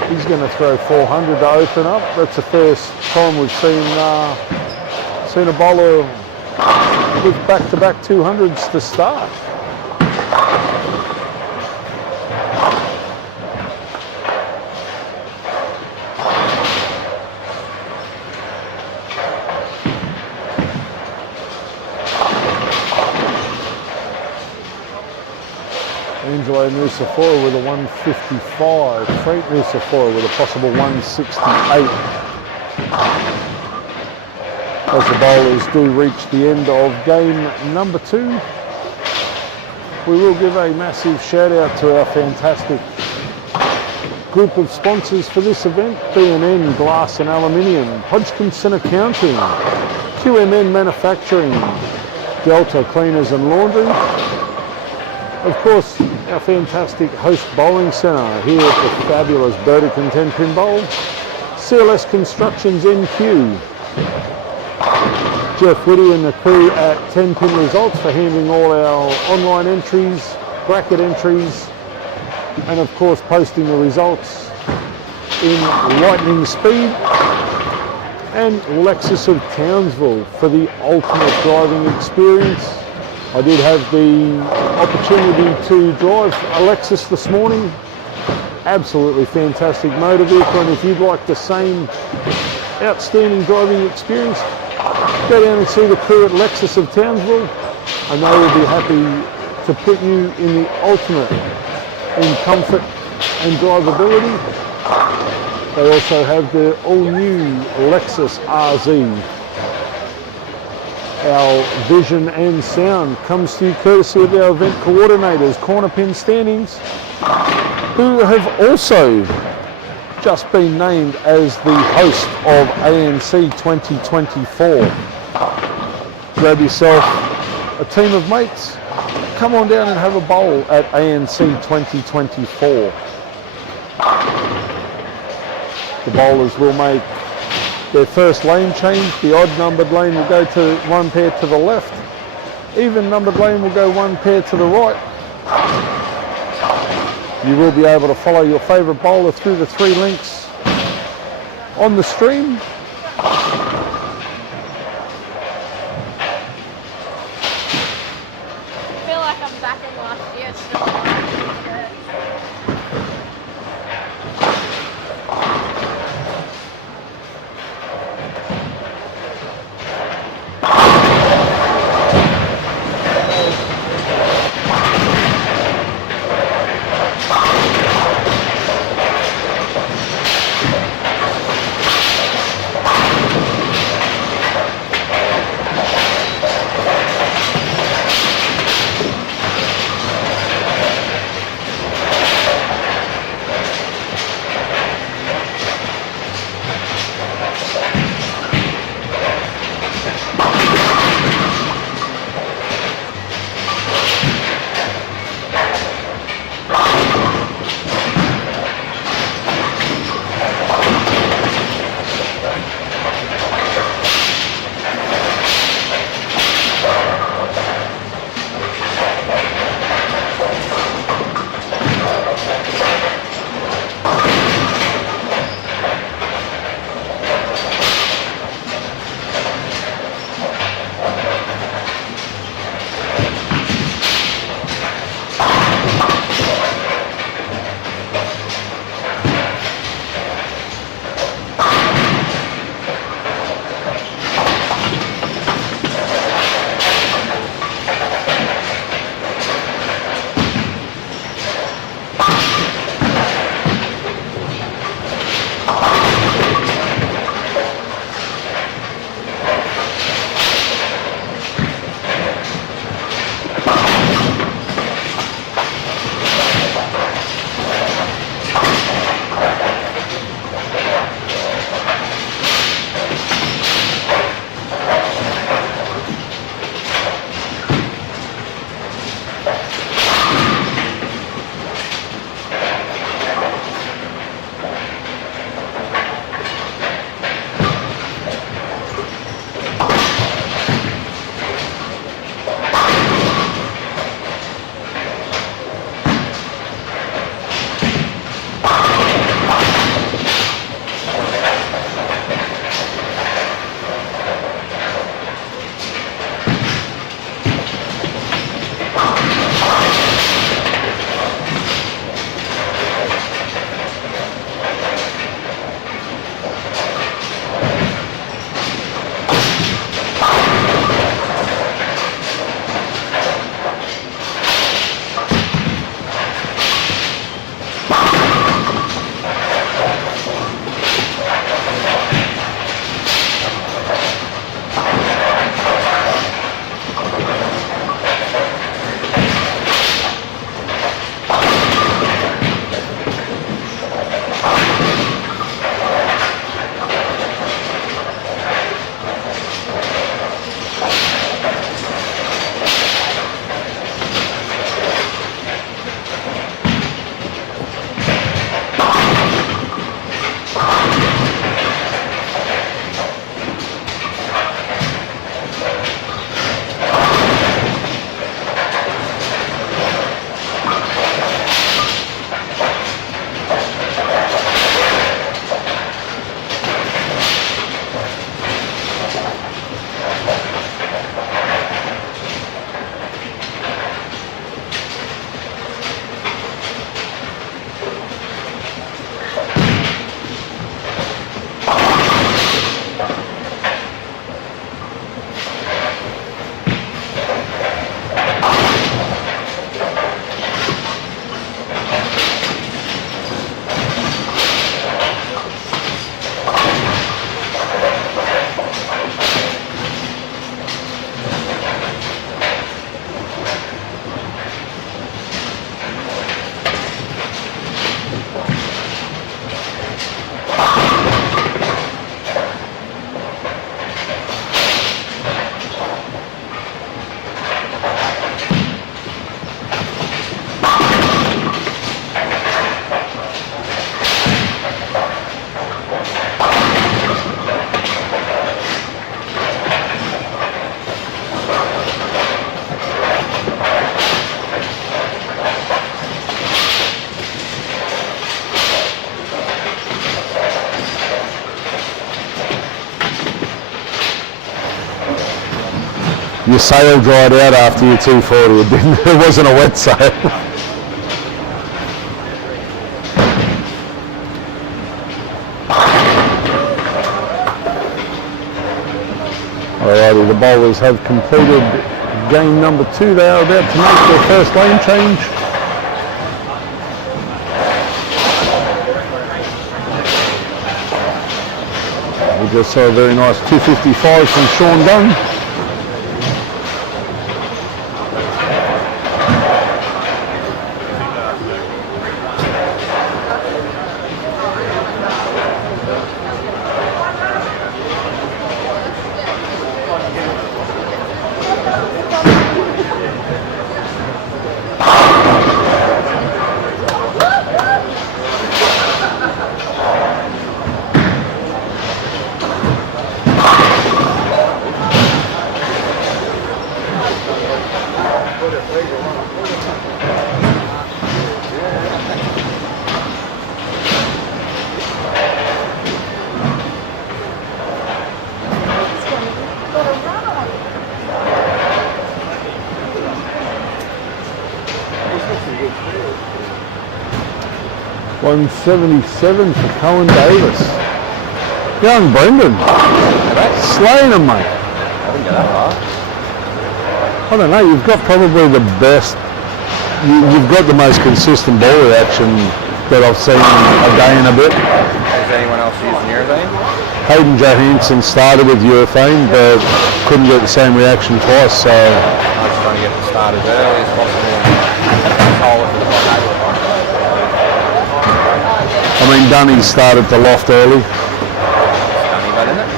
He's going to throw 400 to open up. That's the first time we've seen a bowler with back-to-back 200s to start. Angelo Nusafora with a 155. Frank Nusafora with a possible 168. As the bowlers do reach the end of game number 2, we will give a massive shout out to our fantastic group of sponsors for this event: B&N Glass and Aluminium, Hodgkinson Accounting, QMN Manufacturing, Delta Cleaners and Laundry, of course our fantastic host bowling centre here at the fabulous Burdekin 10-pin bowl, CLS Constructions NQ, Jeff Whitty and the crew at 10-pin Results for handling all our online entries, bracket entries, and of course posting the results in lightning speed, and Lexus of Townsville for the ultimate driving experience. I did have the opportunity to drive a Lexus this morning. Absolutely fantastic motor vehicle, and if you'd like the same outstanding driving experience, go down and see the crew at Lexus of Townsville, and they will be happy to put you in the ultimate in comfort and drivability. They also have the all-new Lexus RZ. Our vision and sound comes to you courtesy of our event coordinators, Corner Pin Standings, who have also just been named as the host of ANC 2024. Grab yourself a team of mates, come on down and have a bowl at ANC 2024. The bowlers will make their first lane change. The odd numbered lane will go to 1 pair to the left. Even numbered lane will go 1 pair to the right. You will be able to follow your favourite bowler through the 3 links on the stream. I feel like I'm back in last year still. Your sail dried out after your 240. It didn't. It wasn't a wet sail. Alrighty, the bowlers have completed game number 2. They are about to make their first lane change. We just saw a very nice 255 from Sean Dunn. $177 for Cohen Davis. Young Brendan. Slaying him, mate. I didn't get that far. I don't know, you've got probably the best, you've got the most consistent ball reaction that I've seen a day and a bit. Is anyone else using urethane? Hayden Johansson started with urethane but couldn't get the same reaction twice, so... I was trying to get it started as early as possible and hold it to the bottom. I mean, Dunny started to loft early. Dunny, but isn't it?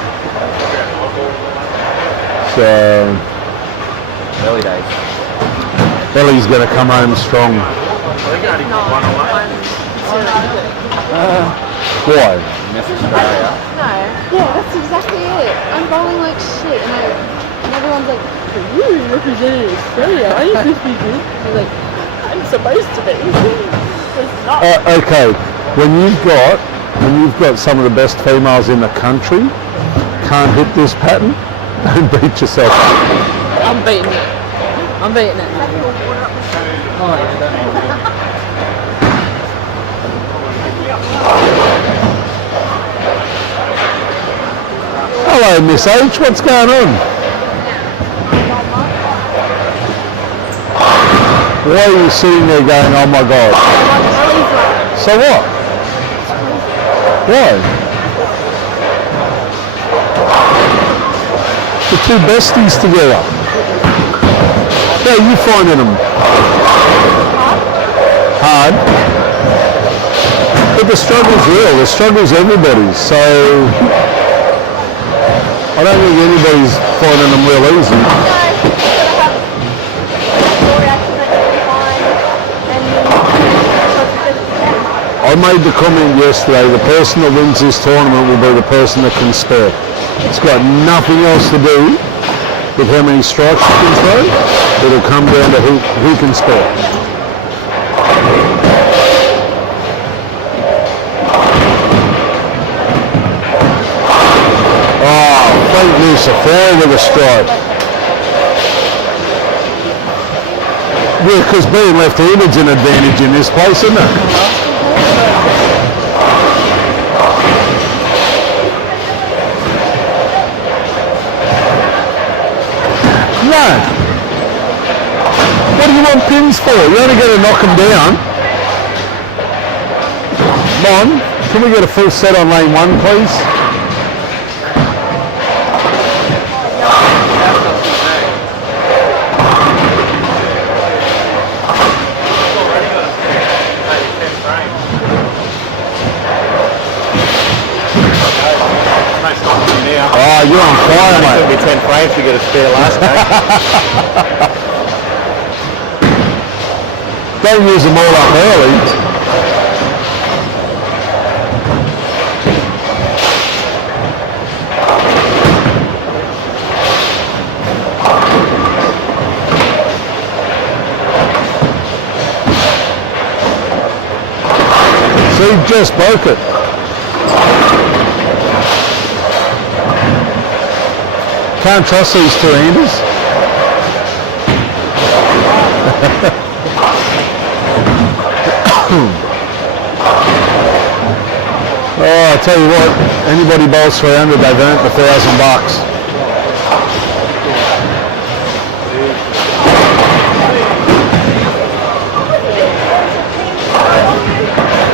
So... Early days. Ellie's going to come home strong. Why? Miss Australia. No. Yeah, that's exactly it. I'm bowling like shit, and everyone's like, "You represented Australia. Are you supposed to be good?" I'm like, "I'm supposed to be." It's not. Okay, when you've got some of the best females in the country, can't hit this pattern, don't beat yourself up. I'm beating it. I'm beating it. Hello, Miss H, what's going on? Why are you sitting there going, oh my God? So what? Why? The two besties together. How are you finding them? Hard. But the struggle's real. The struggle's everybody's. So I don't think anybody's finding them real easy. I made the comment yesterday, the person that wins this tournament will be the person that can spare. It's got nothing else to do with how many strikes you can throw. It'll come down to who can spare. Oh, faint loose, a 4 with a strike. Yeah, because being left-handed's an advantage in this place, isn't it? No. What do you want pins for? You're only going to knock them down. Mon, can we get a full set on lane 1, please? Oh, you're on fire, mate. It took me 10 frames to get a spare last game. Don't use them all up early. See, just broke it. Can't trust these two-handers. Oh, I tell you what, anybody bowls 300, they've earned the $1,000.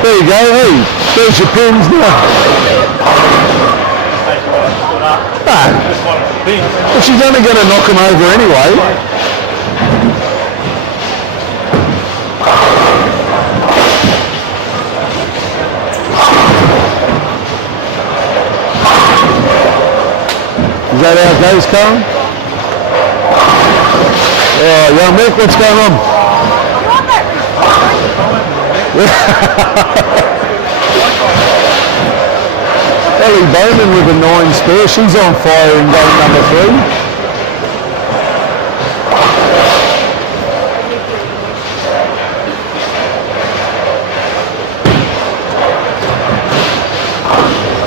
There you go, hey, there's your pins now. Well, she's only going to knock them over anyway. Is that how it goes, Karen? Oh, young Mick, what's going on? Ellie Bowman with a 9 spare. She's on fire in game number 3.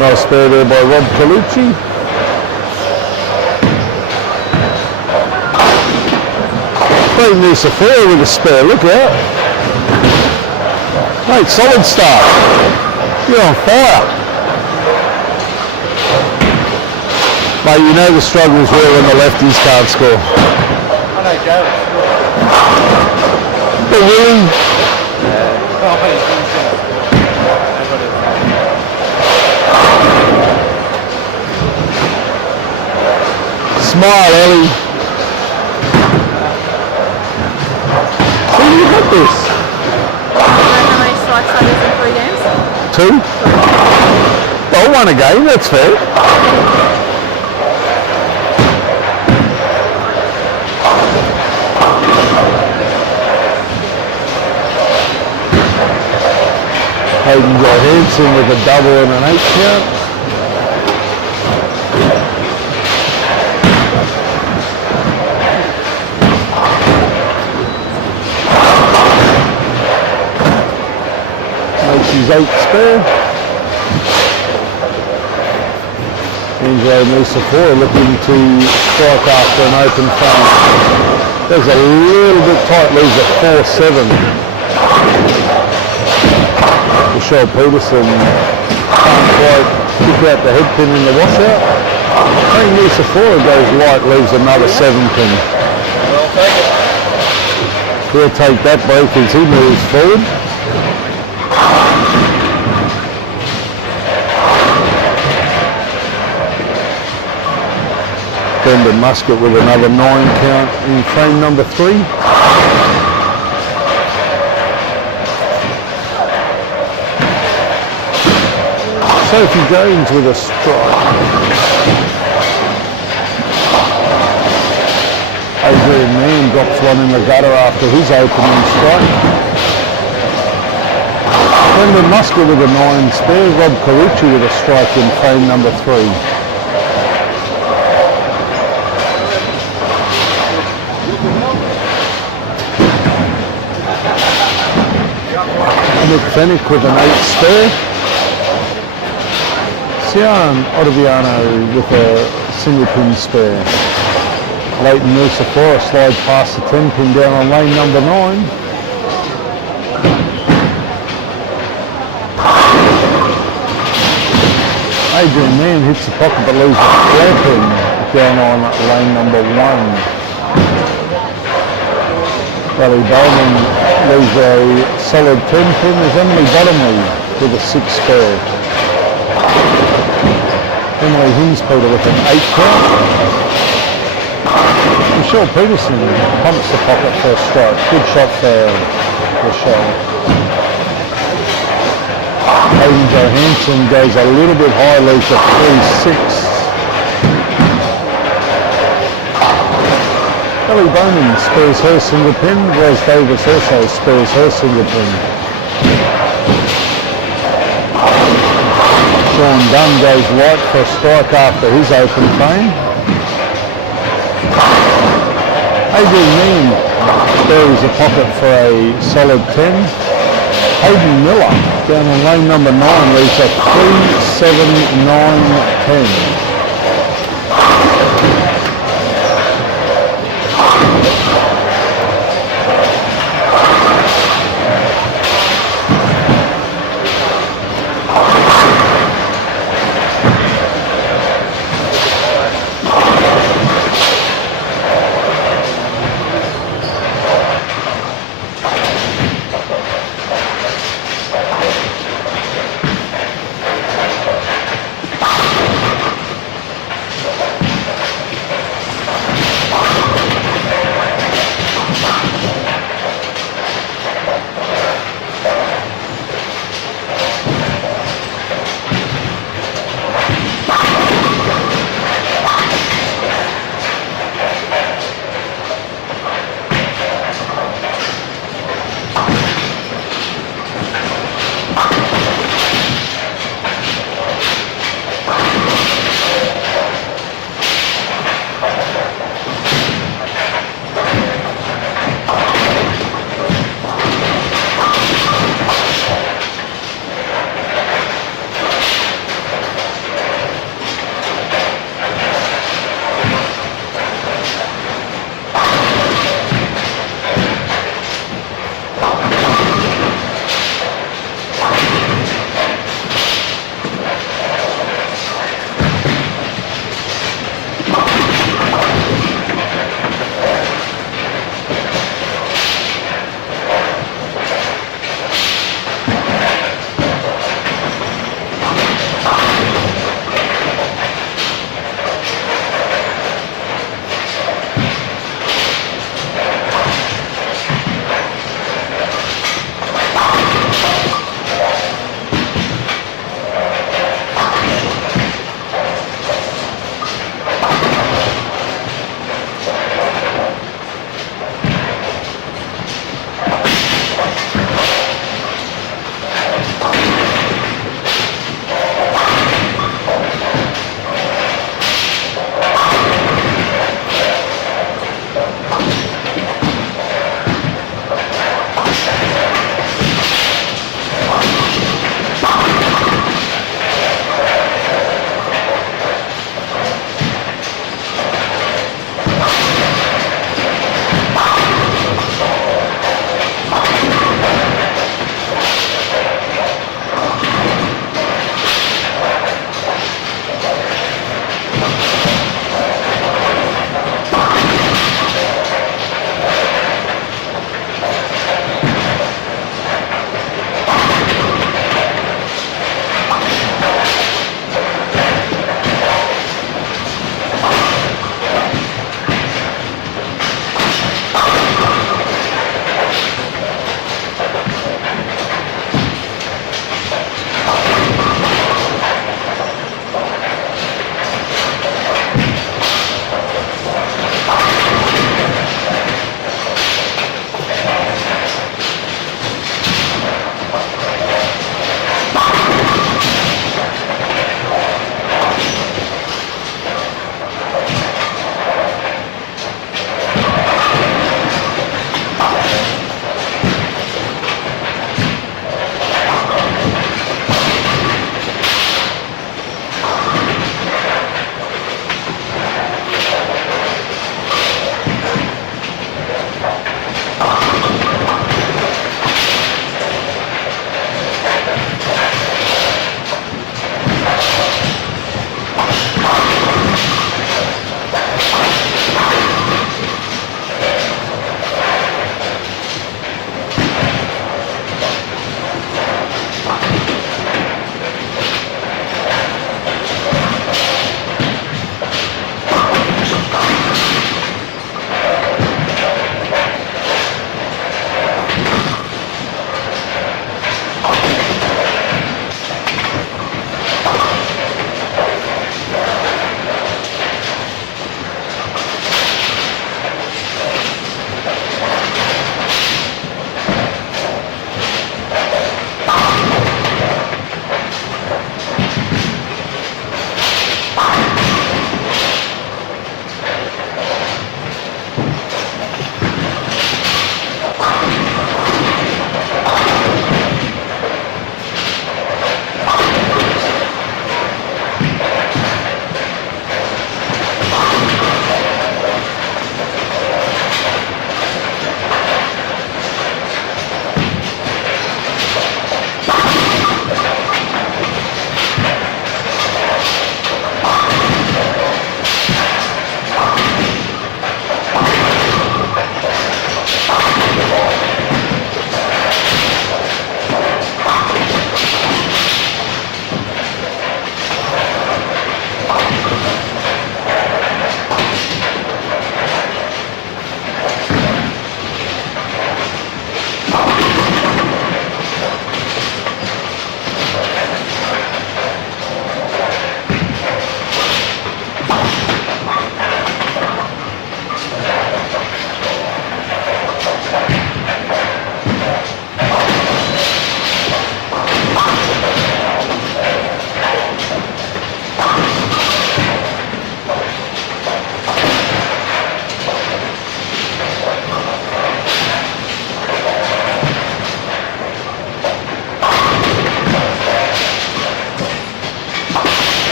Nice spare there by Rob Colucci. Playing this affair with a spare, look out. Mate, solid start. You're on fire. Mate, you know the struggle's real when the lefties can't score. I know Joe. But really? Smile, Ellie. See, you got this. How many strikes that is in 3 games? 2? Well, 1 a game, that's fair. Hayden Johansson with a double and an 8 count. Makes his 8 spare. Angelo Musafora looking to strike after an open frame. There's a little bit tight, leaves a 4-7. Michelle Peterson can't quite kick out the head pin in the washout. I think Musafora goes light, leaves another 7 pin. He'll take that break as he moves forward. Brendan Muscat with another 9 count in frame number 3. Sophie Jones with a strike. Adrian Mann drops one in the gutter after his opening strike. Brendan Muscat with a 9 spare. Rob Carucci with a strike in frame number 3. Nick Fennick with an 8 spare. Sian Ottaviano with a single pin spare. Leighton Musafora slide past the 10 pin down on lane number 9. Adrian Mann hits the pocket but leaves a 4 pin down on lane number 1. Ellie Bowman leaves a solid 10 pin. There's Emily Bottomley with a 6 spare. Emily Hinspeter with an 8 count. Michelle Peterson pumps the pocket for a strike. Good shot for Michelle. Hayden Johansson goes a little bit high, leaves a 3-6. Ellie Bowman spares her single pin, whereas Davis also spares her single pin. Sean Dunn goes light for a strike after his open frame. Adrian Mann buries a pocket for a solid 10. Hayden Miller down on lane number 9 leaves a 3-7-9-10.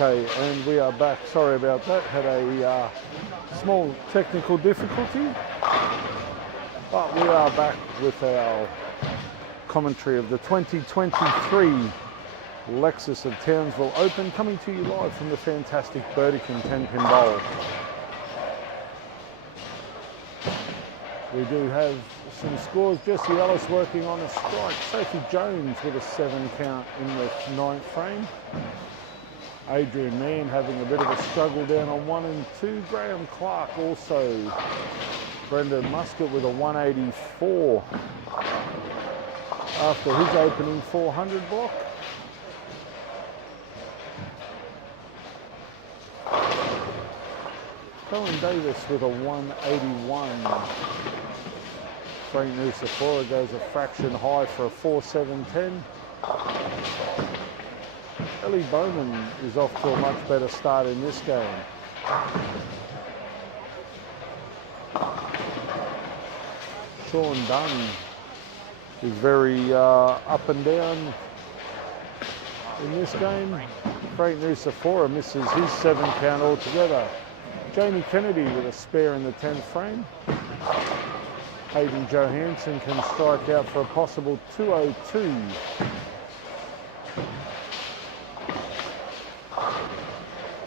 Okay, and we are back. Sorry about that. Had a small technical difficulty, but we are back with our commentary of the 2023 Lexus of Townsville Open, coming to you live from the fantastic Burdekin 10-pin bowl. We do have some scores. Jesse Ellis working on a strike. Sophie Jones with a 7 count in the 9th frame. Adrian Mann having a bit of a struggle down on 1 and 2. Graham Clark also. Brendan Muscat with a 184 after his opening 400 block. Colin Davis with a 181. Frank Nusafora goes a fraction high for a 4.710. Ellie Bowman is off to a much better start in this game. Sean Dunn is very up and down in this game. Frank Nusafora misses his 7 count altogether. Jamie Kennedy with a spare in the 10th frame. Hayden Johansson can strike out for a possible 202.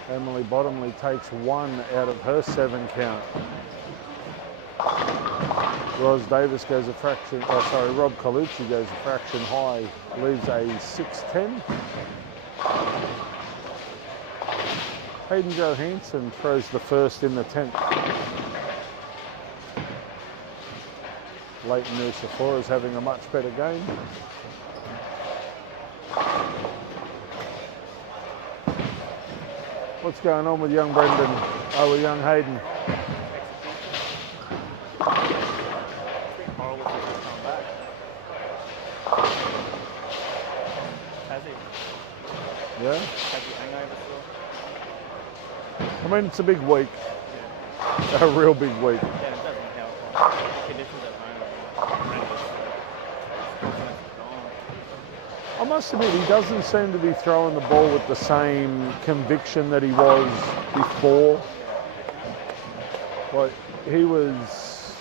Emily Bottomley takes 1 out of her 7 count. Rob Colucci goes a fraction high, leaves a 6.10. Hayden Johansson throws the first in the 10th. Leighton Nusafora is having a much better game. What's going on with young Brendan? Oh, with young Hayden. Yeah? I mean, it's a big week. Yeah. A real big week. Yeah, it doesn't help. Conditions at home. I must admit, he doesn't seem to be throwing the ball with the same conviction that he was before. Like, he was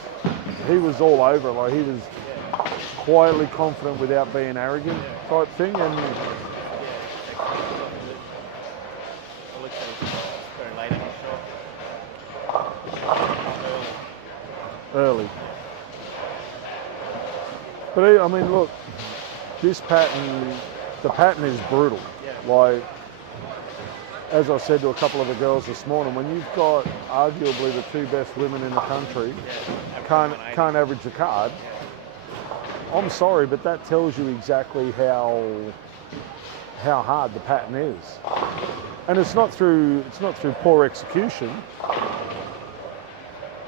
all over. Like, he was quietly confident without being arrogant type thing. And early. But I mean, look, this pattern, the pattern is brutal. Like, as I said to a couple of the girls this morning, when you've got arguably the 2 best women in the country, can't average the card, I'm sorry, but that tells you exactly how hard the pattern is. And it's not through poor execution.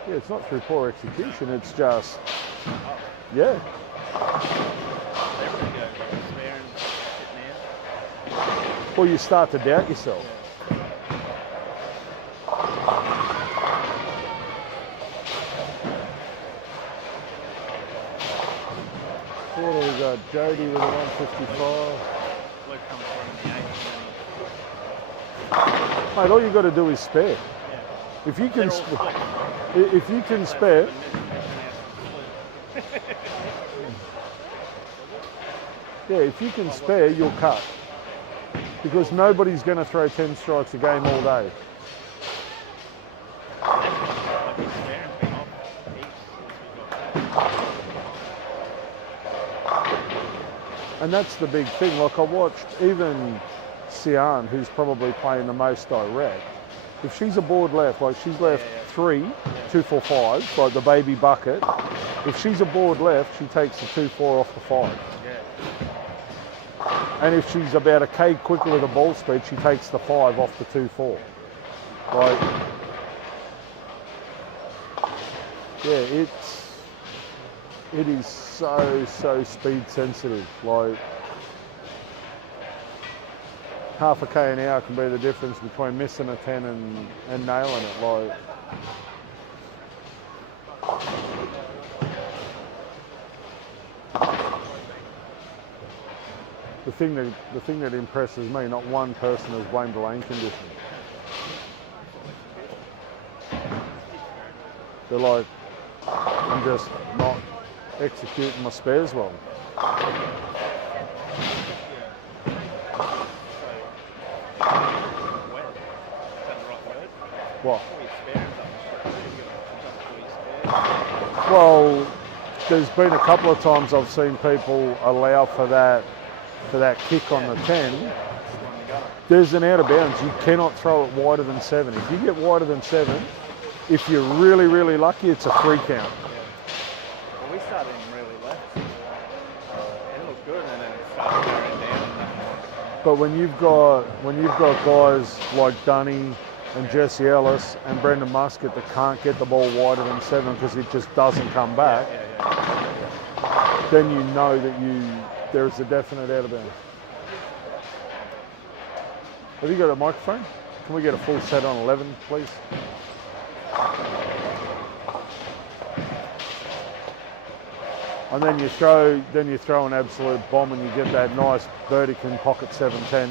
Yeah, it's not through poor execution, it's just, yeah. Well, you start to doubt yourself. What do we got? Jody with a 155. Mate, all you got to do is spare. If you can spare. Yeah, if you can spare, you'll cut. Because nobody's going to throw 10 strikes a game all day. And that's the big thing. Like, I watched even Sian, who's probably playing the most direct. If she's a board left, like she's left 3 2-4-5s, like the baby bucket. If she's a board left, she takes the 2-4 off the 5. And if she's about a K quicker with a ball speed, she takes the 5 off the 2-4. Like, yeah, it is so speed sensitive. Like, half a K an hour can be the difference between missing a 10 and nailing it. Like, the thing that impresses me, not one person has blamed the lane condition. They're like, I'm just not executing my spares well. What? Well, there's been a couple of times I've seen people allow for that kick on the 10. There's an out of bounds. You cannot throw it wider than 7. If you get wider than 7, if you're really, really lucky, it's a free count. Well, we started in really left. It looked good, and then it started going down. But when you've got guys like Dunny and Jesse Ellis and Brendan Muscat that can't get the ball wider than 7 because it just doesn't come back, then you know that there's a definite out of bounds. Have you got a microphone? Can we get a full set on 11, please? And then you throw an absolute bomb and you get that nice Burdekin pocket 710.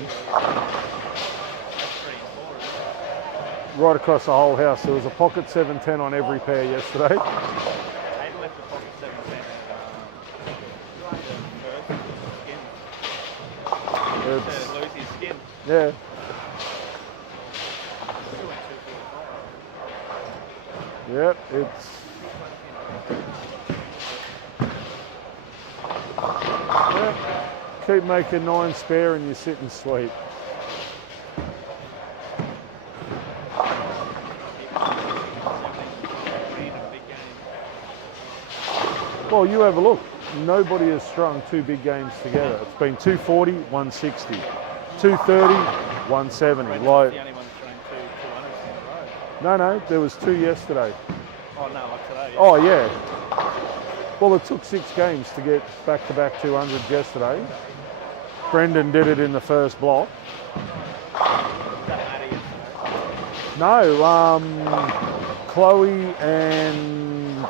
Right across the whole house. There was a pocket 710 on every pair yesterday. Yeah. Yep, it's... Yep. Keep making 9 spare and you're sitting sweet. Well, you have a look. Nobody has strung 2 big games together. It's been 240, 160. 230, 170. Like, the only one that's thrown 200s in a row. No, there was 2 yesterday. Oh no, like today. Yeah. Oh yeah. Well, it took 6 games to get back-to-back 200s yesterday. Brendan did it in the first block. No, Chloe and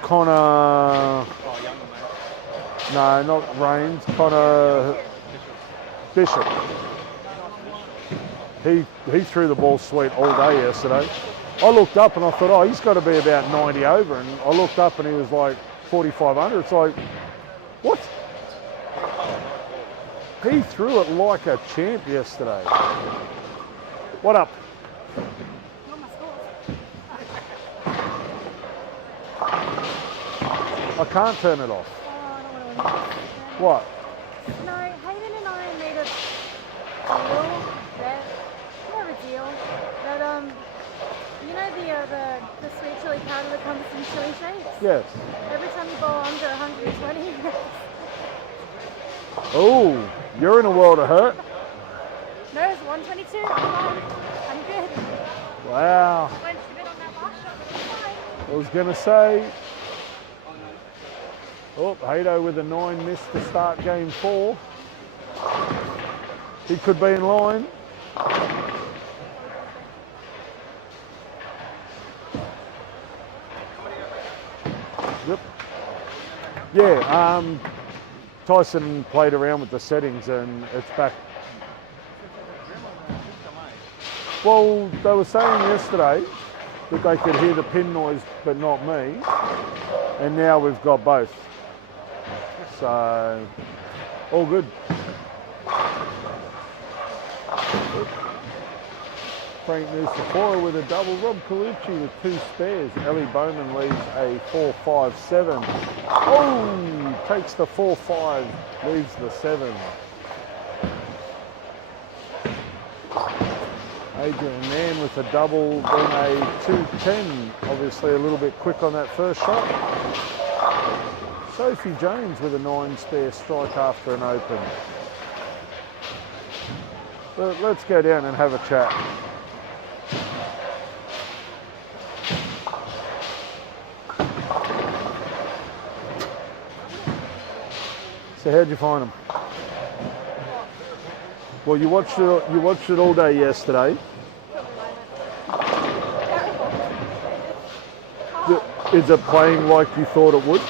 Connor. Oh, younger mate. No, not Rains. Connor Bishop. He threw the ball sweet all day yesterday. I looked up and I thought, oh, he's got to be about 90 over. And I looked up and he was like 4,500. It's like, what? He threw it like a champ yesterday. What up? I can't turn it off. Oh, I don't want to win. What? No, Hayden and I made a deal. That you know the sweet chili powder that comes in chili shapes. Yes. Every time you bowl under 120. Oh, you're in a world of hurt. No, it's 122. I'm fine. I'm good. Wow. Went a bit on that last shot, but it's fine. I was going to say. Oh, Hato with a 9 missed to start game 4. He could be in line. Yep. Yeah, Tyson played around with the settings and it's back. Well, they were saying yesterday that they could hear the pin noise but not me, and now we've got both. So, all good. Frank Nusafora with a double. Rob Colucci with 2 spares. Ellie Bowman leaves a 4-5-7. Oh, takes the 4-5, leaves the 7. Adrian Mann with a double, then a 2-10. Obviously a little bit quick on that first shot. Sophie Jones with a 9 spare strike after an open. But let's go down and have a chat. So how'd you find them? Well, you watched it all day yesterday. Is it playing like you thought it would?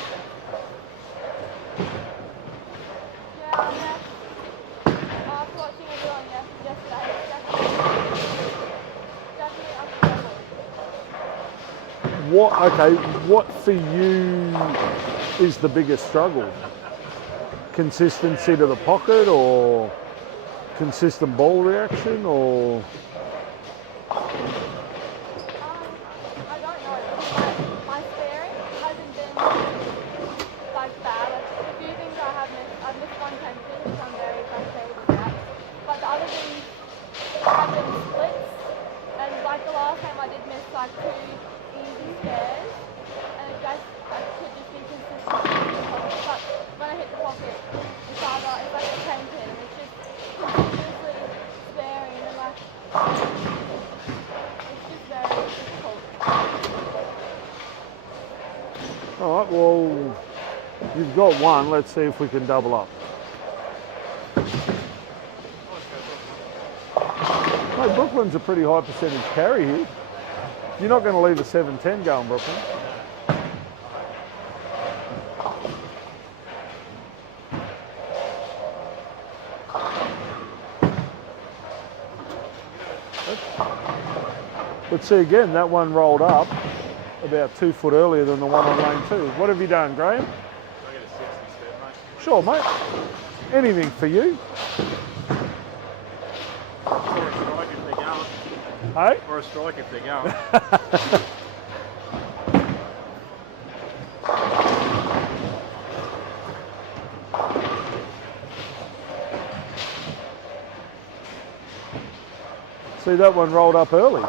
Okay, what for you is the biggest struggle? Consistency to the pocket, or consistent ball reaction, or? I don't know. My sparing hasn't been like bad. Like, a few things I've missed one tension, which I'm very frustrated about. But the other things have been splits. And like the last time I did miss like 2 easy spares. And I guess I could just be consistent with the pocket. But when I hit the pocket, it's like a 10 pin. And it's just continuously sparing and like it's just very difficult. All right, well, you've got one. Let's see if we can double up. Hey, Brooklyn's a pretty high percentage carry here. You're not going to leave a 7-10 going, Brooklyn. But see again, that one rolled up about 2 foot earlier than the one on lane 2. What have you done, Graham? I get a 60 spare, mate. Sure, mate. Anything for you. Or a strike if they're going. Hey? Or a strike if they're going. See, that one rolled up early.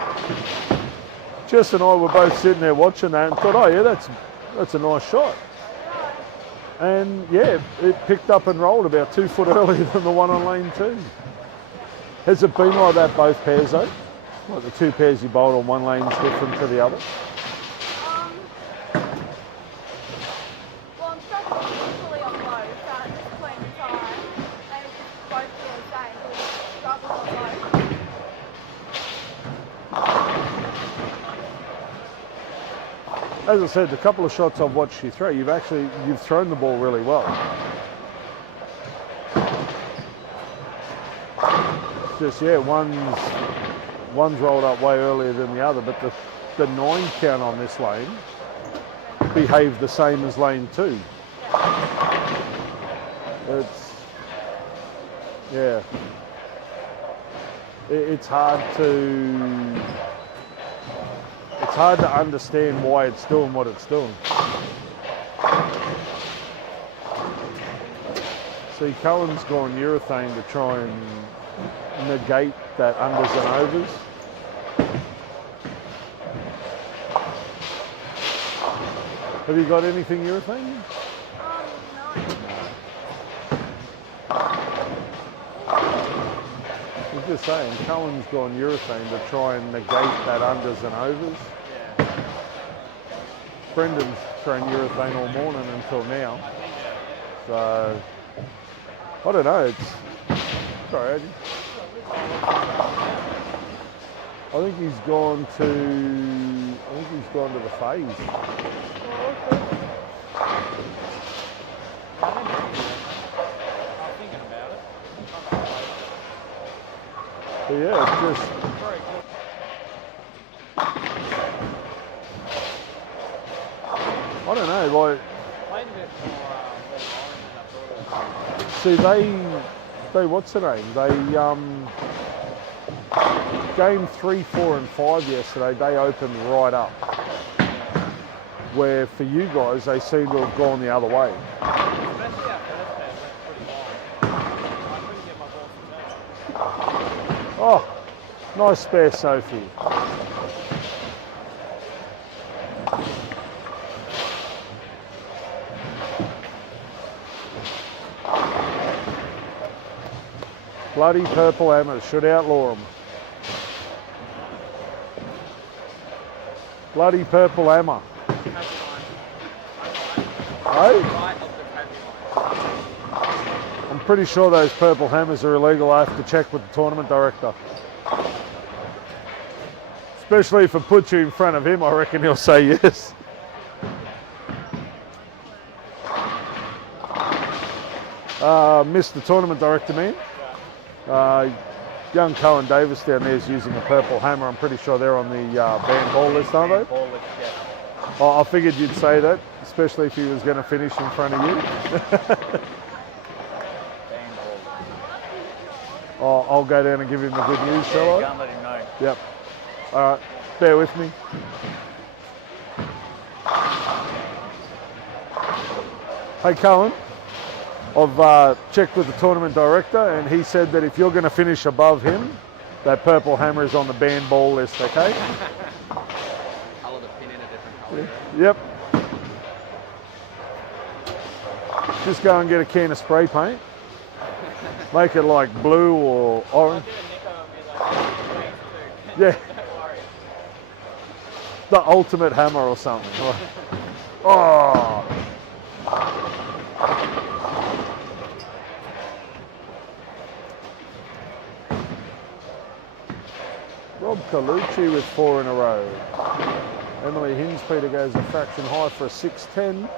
Jess and I were both sitting there watching that and thought, oh yeah, that's a nice shot. And yeah, it picked up and rolled about 2 foot earlier than the one on lane 2. Has it been like that both pairs though? Like the 2 pairs you bowled on one lane's different to the other? Well, I'm struggling equally on both, so at this point in time, and it's just both feel the same, so we struggle on both. As I said, the couple of shots I've watched you throw, you've thrown the ball really well. It's just, yeah, one's rolled up way earlier than the other, but the 9 count on this lane behaved the same as lane 2. It's hard to understand why it's doing what it's doing. See, Cullen's gone urethane to try and negate that unders and overs. Have you got anything urethane? No. I'm just saying, Cullen's gone urethane to try and negate that unders and overs. Yeah. Brendan's thrown urethane all morning until now. So, I don't know, sorry, Addy. I think he's gone to the phase. I'm thinking about it. But yeah, it's just, I don't know, like, Played a bit more orange than I thought it was. see they what's the name? They game 3, 4 and 5 yesterday, they opened right up. Where for you guys, they seem to have gone the other way. Especially our first day, it went pretty wide. I couldn't get my ball to turn. Oh, nice spare, Sophie. Bloody purple hammers, should outlaw them. Bloody purple hammer. Hey? I'm pretty sure those purple hammers are illegal. I have to check with the tournament director. Especially if it puts you in front of him, I reckon he'll say yes. Mr. Tournament Director, man. Young Cohen Davis down there is using a purple hammer. I'm pretty sure they're on the banned ball list, aren't they? Ball list, yeah. I figured you'd say that, especially if he was going to finish in front of you. I'll go down and give him the good news, shall I? Go and let him know. Yep. All right, bear with me. Hey, Cohen, I've checked with the tournament director, and he said that if you're going to finish above him, that purple hammer is on the banned ball list, okay? Colour the pin in a different colour. Yep. Just go and get a can of spray paint. Make it like blue or orange. Yeah. The ultimate hammer or something. Oh. Rob Colucci with 4 in a row. Emily Hinspeter goes a fraction high for a 6.10.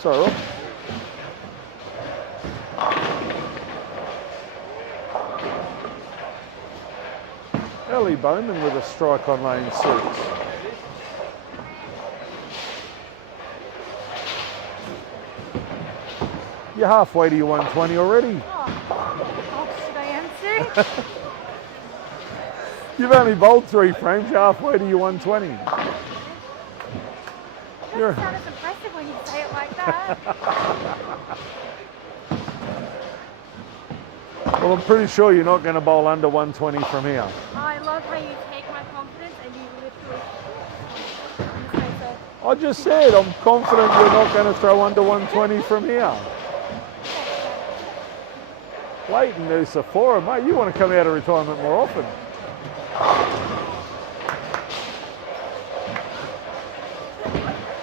Sorry, Rob. Ellie Bowman with a strike on lane 6. You're halfway to your 120 already. Should I answer? You've only bowled 3 frames, you're halfway to your 120. Doesn't sound as impressive when you say it like that. Well, I'm pretty sure you're not going to bowl under 120 from here. I love how you take my confidence and you literally. I'm just gonna say, I just said I'm confident you're not going to throw under 120 from here. Leighton Nusafora, mate, you want to come out of retirement more often.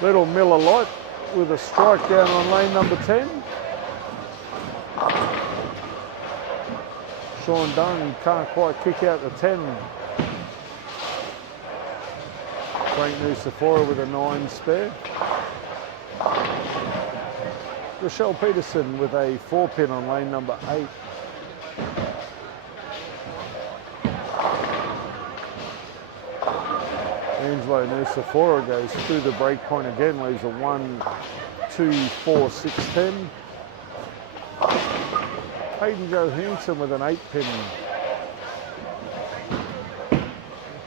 Little Miller Light with a strike down on lane number 10. Sean Dunn can't quite kick out the 10. Frank Nusafora with a 9 spare. Rochelle Peterson with a 4-pin on lane number 8. Angelo Nusafora goes through the break point again, leaves a 1, 2, 4, 6, 10. Hayden Johansson with an 8-pin.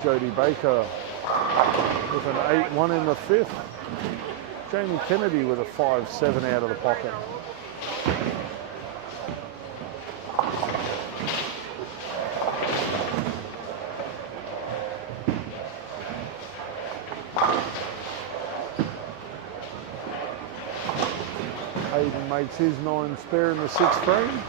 Jodie Baker with an 8-1 in the 5th. Jamie Kennedy with a 5-7 out of the pocket. Hayden makes his 9 spare in the 6th frame.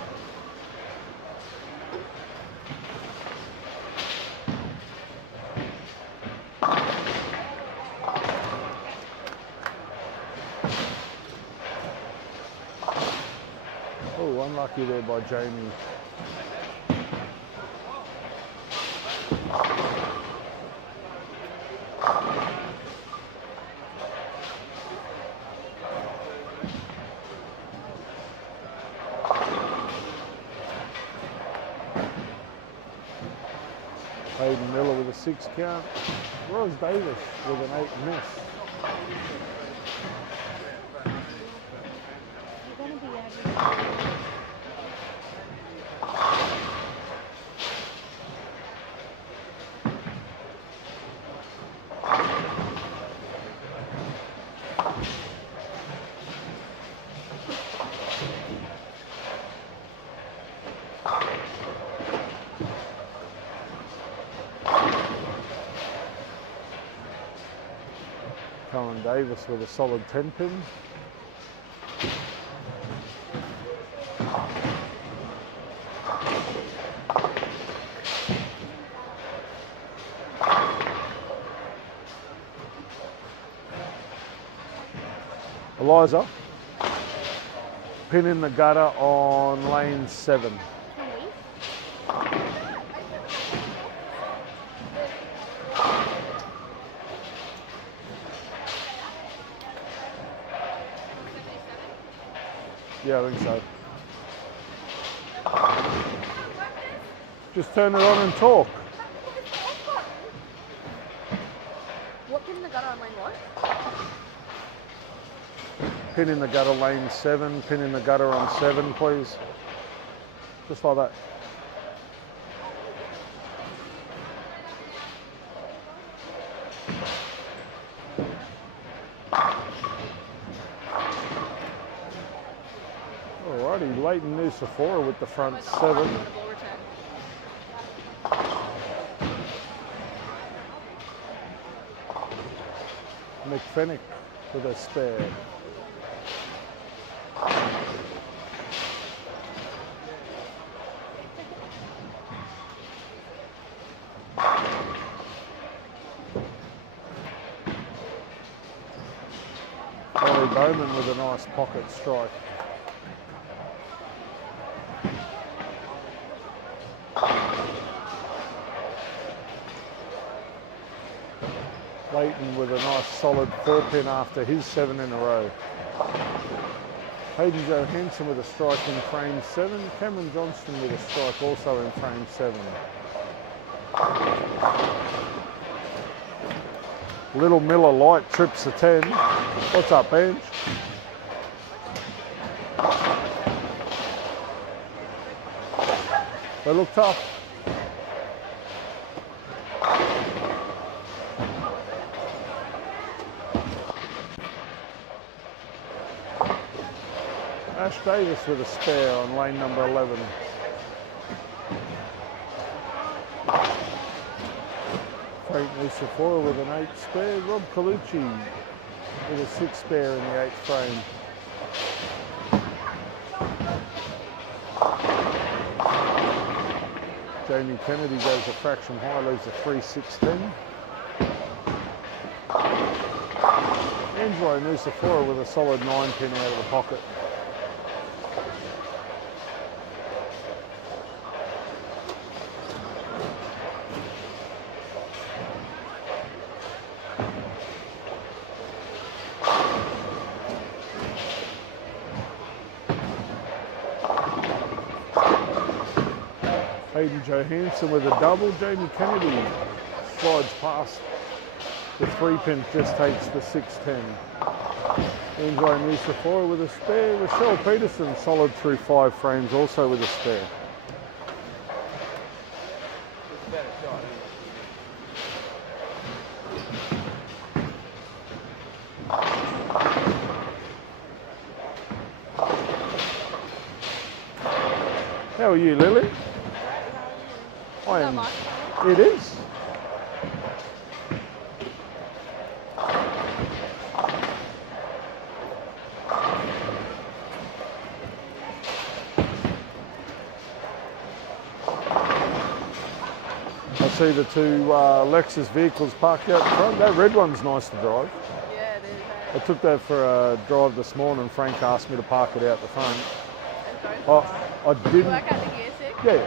Oh, unlucky there by Jamie. Hayden Miller with a 6 count. Rose Davis with an 8 miss. you're gonna be able Colin Davis with a solid 10-pin. Eliza, pin in the gutter on lane 7. Yeah, I think so. Just turn it on and talk. What pin in the gutter on lane what? Pin in the gutter lane 7, pin in the gutter on 7, please. Just like that. Alrighty, Leighton Nusafora with the front 7. McFennick with a spare. Ollie Bowman with a nice pocket strike. Leighton with a nice solid 4-pin after his 7 in a row. Hayden Johansson with a strike in frame 7. Cameron Johnston with a strike also in frame 7. Little Miller Light trips a 10. What's up, Benj? They look tough. Ash Davis with a spare on lane number 11. Frank Nusafora with an 8 spare. Rob Colucci with a 6 spare in the 8th frame. Jamie Kennedy goes a fraction high, leaves a 3-6-10. Angelo Nusafora with a solid 9-pin out of the pocket. Hayden Johansson with a double. Jamie Kennedy slides past the 3-pin, just takes the 6-10. Angelo Nusafora with a spare. Rochelle Peterson solid through 5 frames, also with a spare. How are you, Lily? I am. It is. I see the 2 Lexus vehicles parked out front. That red one's nice to drive. Yeah, it is. I took that for a drive this morning. Frank asked me to park it out the front. I didn't. Work out the gear stick? Yeah.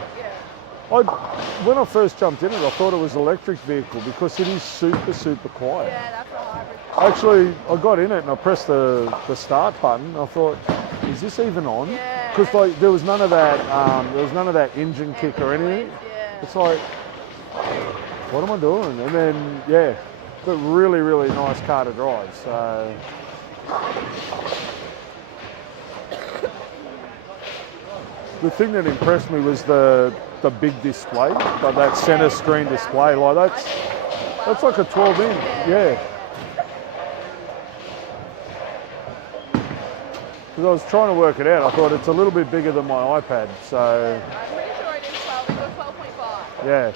When I first jumped in it, I thought it was an electric vehicle because it is super, super quiet. Yeah, that's a hybrid. Actually, I got in it and I pressed the start button. I thought, is this even on? Yeah. Because like there was none of that engine kick or anything. Yeah. It's like, what am I doing? And then but really, really nice car to drive. So. The thing that impressed me was the big display, like that center screen display. Like that's like a 12-inch, yeah. Because I was trying to work it out, I thought it's a little bit bigger than my iPad, so. I'm pretty sure it is 12. It was 12.5. Yeah.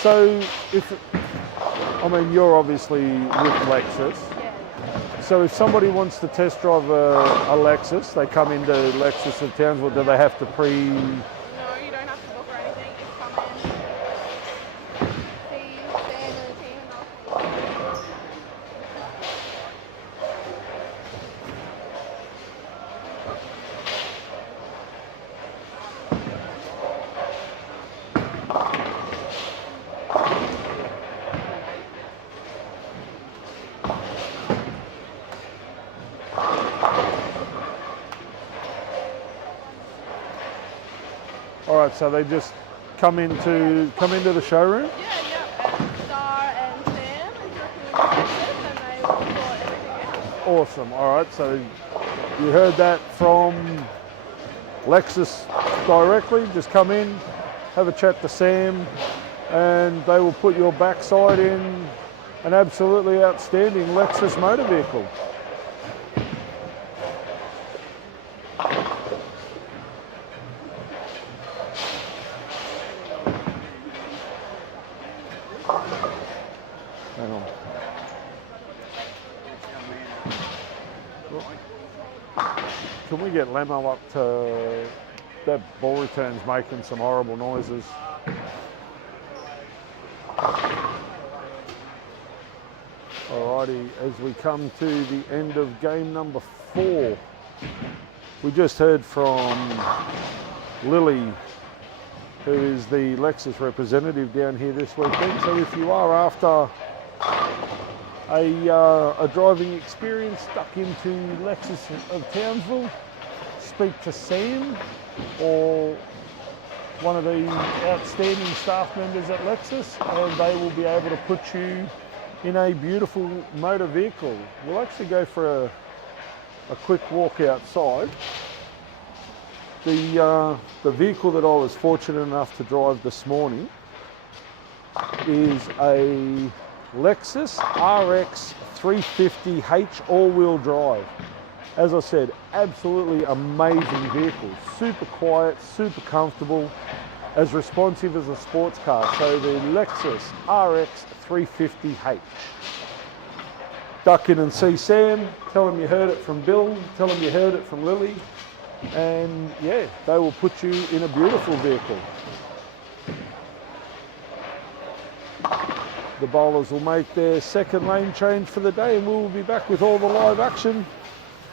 So you're obviously with Lexus. So if somebody wants to test drive a Lexus, they come into Lexus in Townsville, do they have to No, you don't have to book or anything. Just come in, see Sam and the team, and All right, so they just come into the showroom? Yeah. And Star and Sam is working with Lexus, and they will sort everything out. Awesome. All right. So you heard that from Lexus directly. Just come in, have a chat to Sam, and they will put your backside in an absolutely outstanding Lexus motor vehicle. Hang on. Can we get Lemo up to that ball return's making some horrible noises? Alrighty, as we come to the end of game number 4, we just heard from Lily, who is the Lexus representative down here this weekend. So if you are after a driving experience stuck into Lexus of Townsville, speak to Sam or one of the outstanding staff members at Lexus, and they will be able to put you in a beautiful motor vehicle. We'll actually go for a quick walk outside. The vehicle that I was fortunate enough to drive this morning is a Lexus RX 350H all-wheel drive. As I said, absolutely amazing vehicle. Super quiet, super comfortable, as responsive as a sports car. So the Lexus RX 350H. Duck in and see Sam, tell him you heard it from Bill, tell him you heard it from Lily, and yeah, they will put you in a beautiful vehicle. The bowlers will make their second lane change for the day, and we will be back with all the live action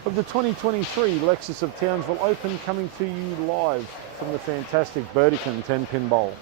of the 2023 Lexus of Townsville Open, coming to you live from the fantastic Burdekin 10-pin bowl.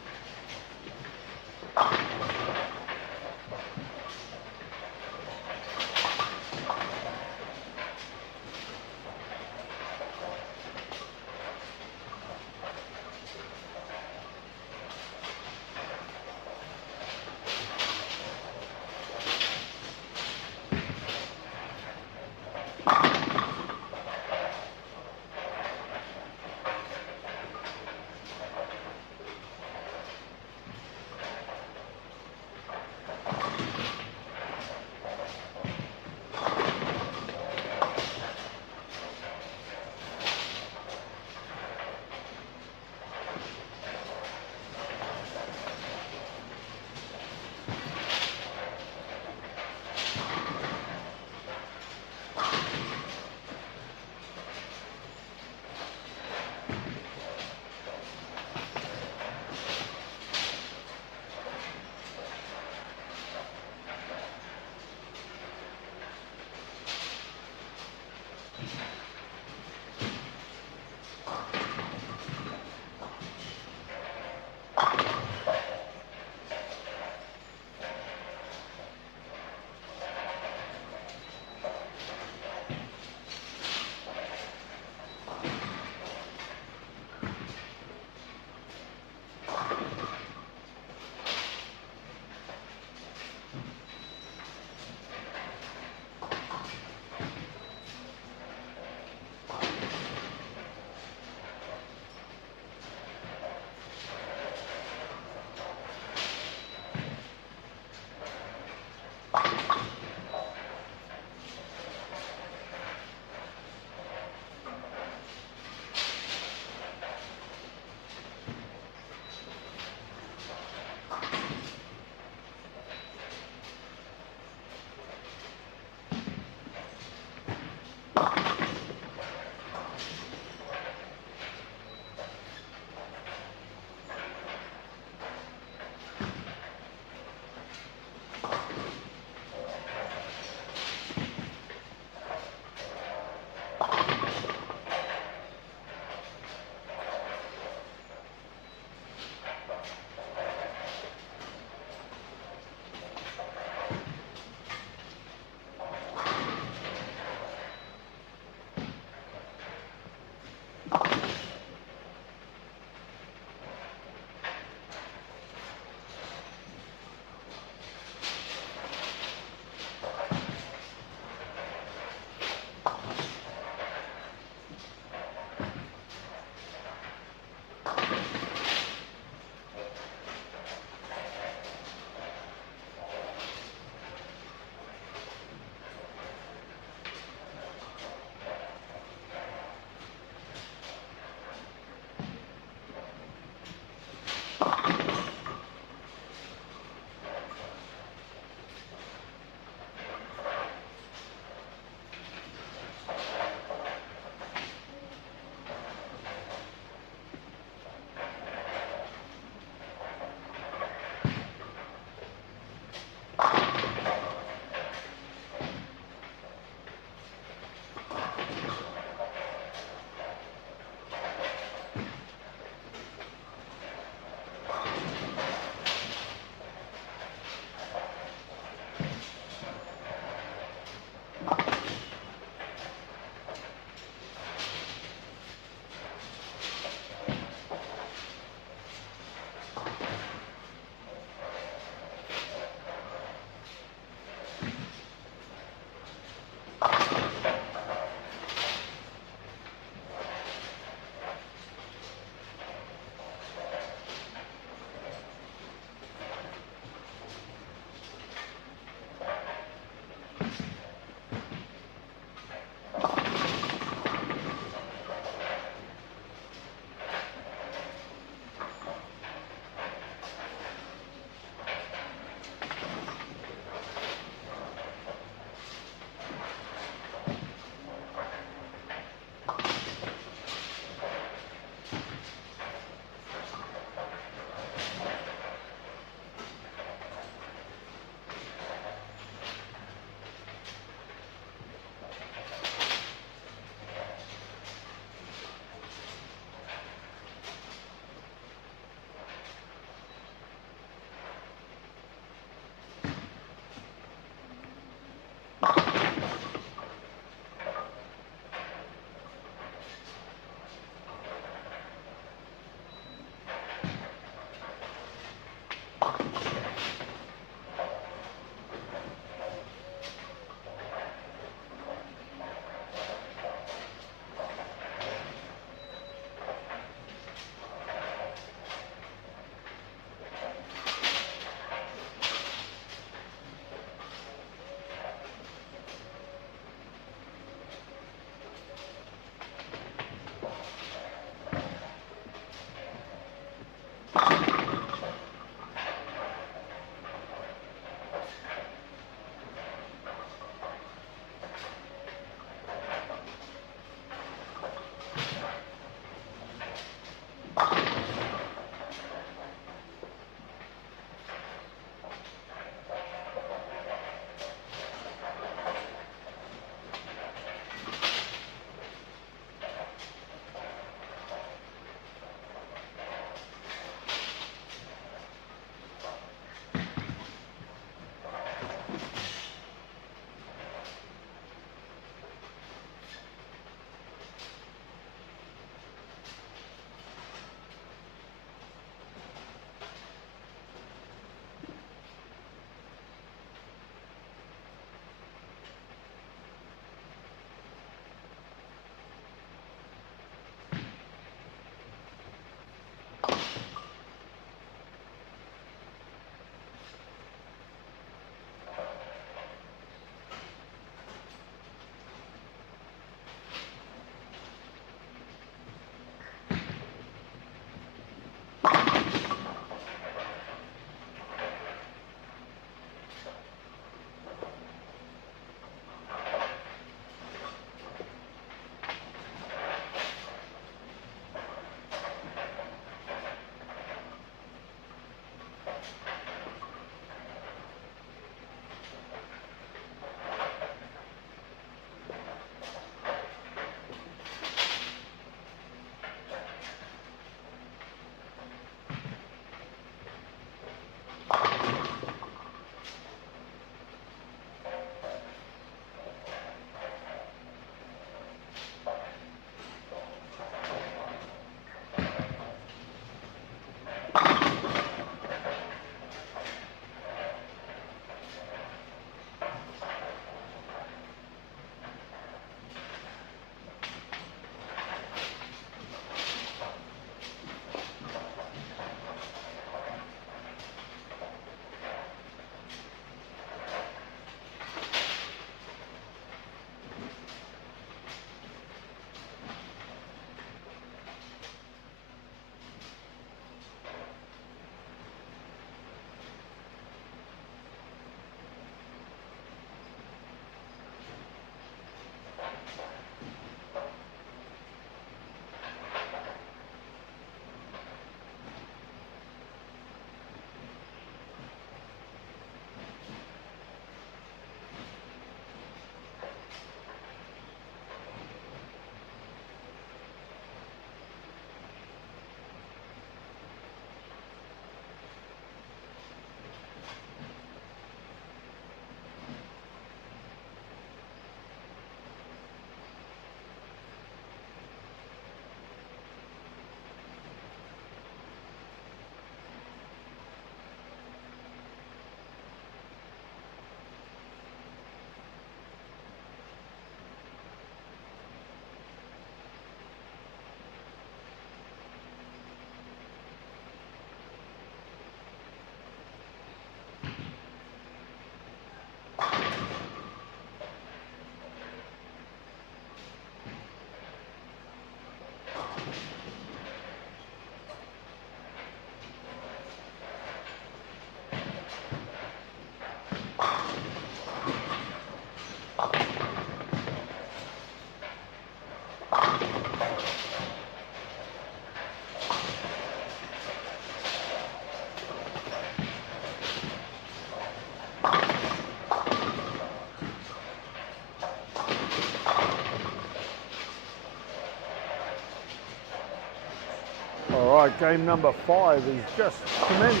Right, game number 5 is just commenced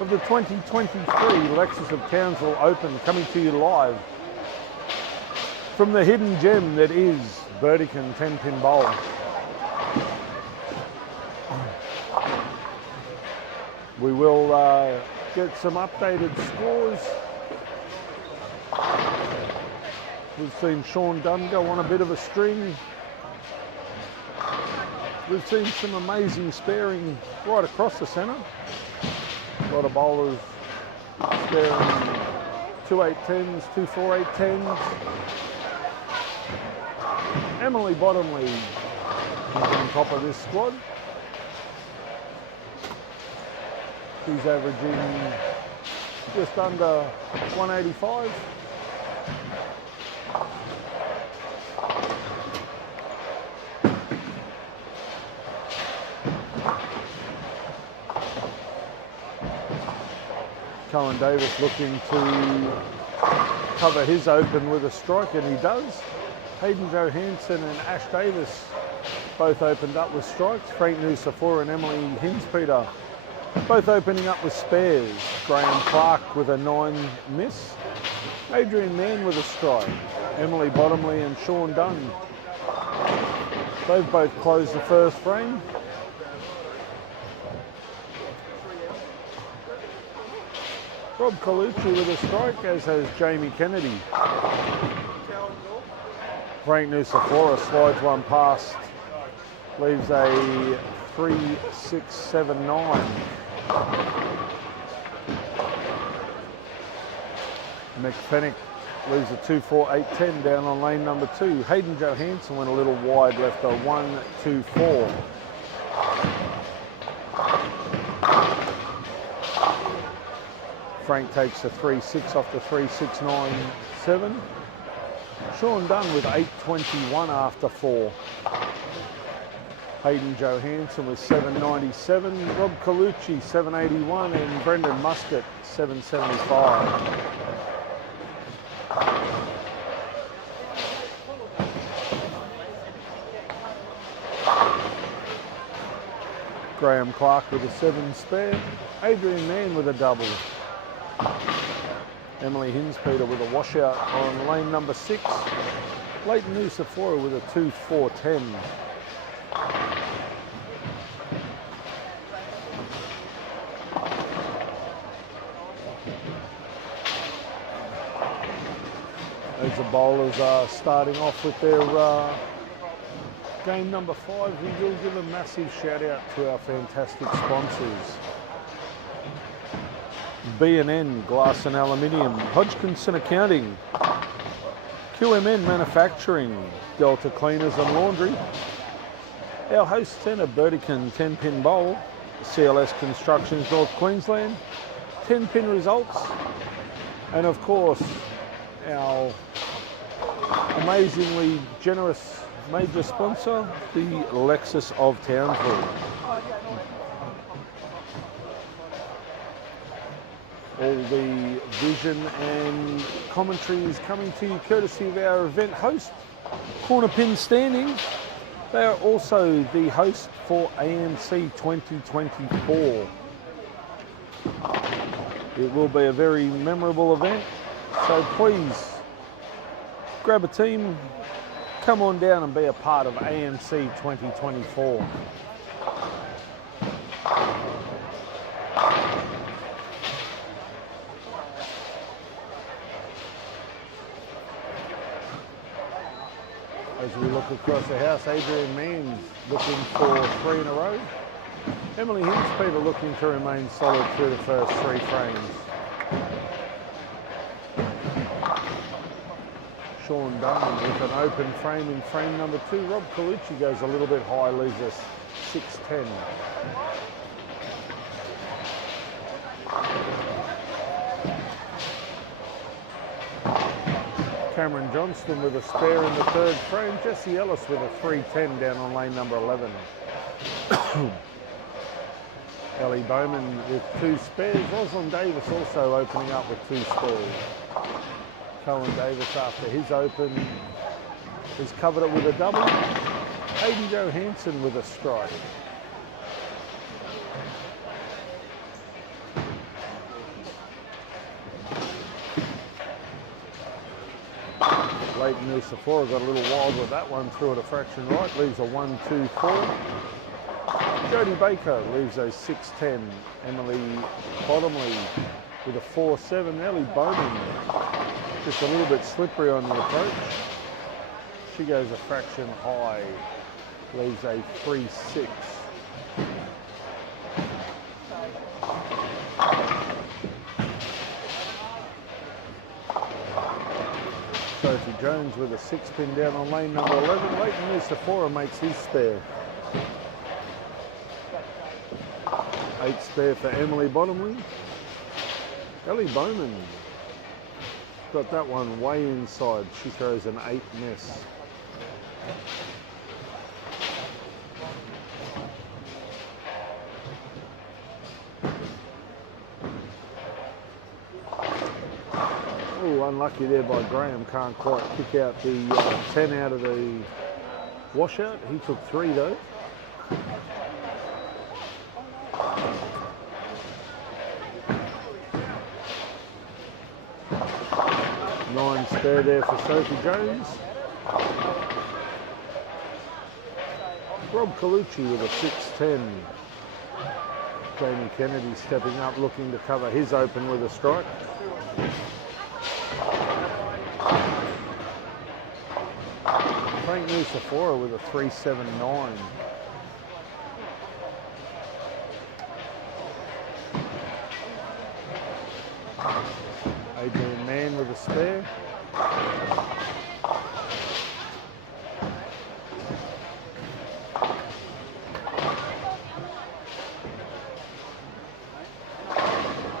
of the 2023 Lexus of Townsville Open, coming to you live from the hidden gem that is Burdekin 10-pin bowl. We will get some updated scores. We've seen Sean Dunn go on a bit of a string. We've seen some amazing sparing right across the centre. A lot of bowlers sparing 2 8-10s, 2 4 8-10s. Emily Bottomley is on top of this squad. She's averaging just under 185. Cohen Davis looking to cover his open with a strike, and he does. Hayden Johansson and Ash Davis both opened up with strikes. Frank Nusafora and Emily Hinspeter both opening up with spares. Graham Clark with a 9 miss. Adrian Mann with a strike. Emily Bottomley and Sean Dunn. They've both closed the first frame. Rob Colucci with a strike, as has Jamie Kennedy. Frank Nusafora slides one past, leaves a 3-6-7-9. McFennick leaves a 2-4-8-10 down on lane number 2. Hayden Johansson went a little wide, left a 1-2-4. Frank takes a 3-6 off the 3-6-9-7. Sean Dunn with 8.21 after 4. Hayden Johansson with 7.97. Rob Colucci 7.81 and Brendan Muscat 7.75. Graham Clark with a 7 spare. Adrian Mann with a double. Emily Hinspeter with a washout on lane number 6. Leighton Nusafora with a 2-4-10. As the bowlers are starting off with their game number 5, we will give a massive shout out to our fantastic sponsors. B&N Glass and Aluminium, Hodgkinson Accounting, QMN Manufacturing, Delta Cleaners and Laundry, our host centre Burdekin 10-pin bowl, CLS Constructions North Queensland, 10-pin results, and of course our amazingly generous major sponsor, the Lexus of Townsville. All the vision and commentary is coming to you courtesy of our event host, Corner Pin Standing. They are also the host for AMC 2024. It will be a very memorable event, so please grab a team, come on down and be a part of AMC 2024. As we look across the house, Adrian Mann looking for 3 in a row. Emily Hinspeter looking to remain solid through the first 3 frames. Sean Dunn with an open frame in frame number 2. Rob Colucci goes a little bit high, leaves us 6-10. Cameron Johnston with a spare in the 3rd frame. Jesse Ellis with a 3-10 down on lane number 11. Ellie Bowman with 2 spares. Rosalind Davis also opening up with 2 spares. Cohen Davis after his open has covered it with a double. Hayden Johansson with a strike. Leighton Nusafora got a little wild with that one, threw it a fraction right, leaves a 1-2-4. Jodie Baker leaves a 6-10. Emily Bottomley with a 4-7. Ellie Bowman just a little bit slippery on the approach. She goes a fraction high, leaves a 3-6. Sophie Jones with a 6-pin down on lane number 11. Leighton Nusafora makes his spare. 8 spare for Emily Bottomley. Ellie Bowman got that one way inside. She throws an 8 miss. Oh, unlucky there by Graham. Can't quite kick out the 10 out of the washout. He took 3 though. Nine spare there for Sophie Jones. Rob Colucci with a 6-10. Jamie Kennedy stepping up, looking to cover his open with a strike. Frank Nusafora with a 3-7-9. Adrian Mann with a spare.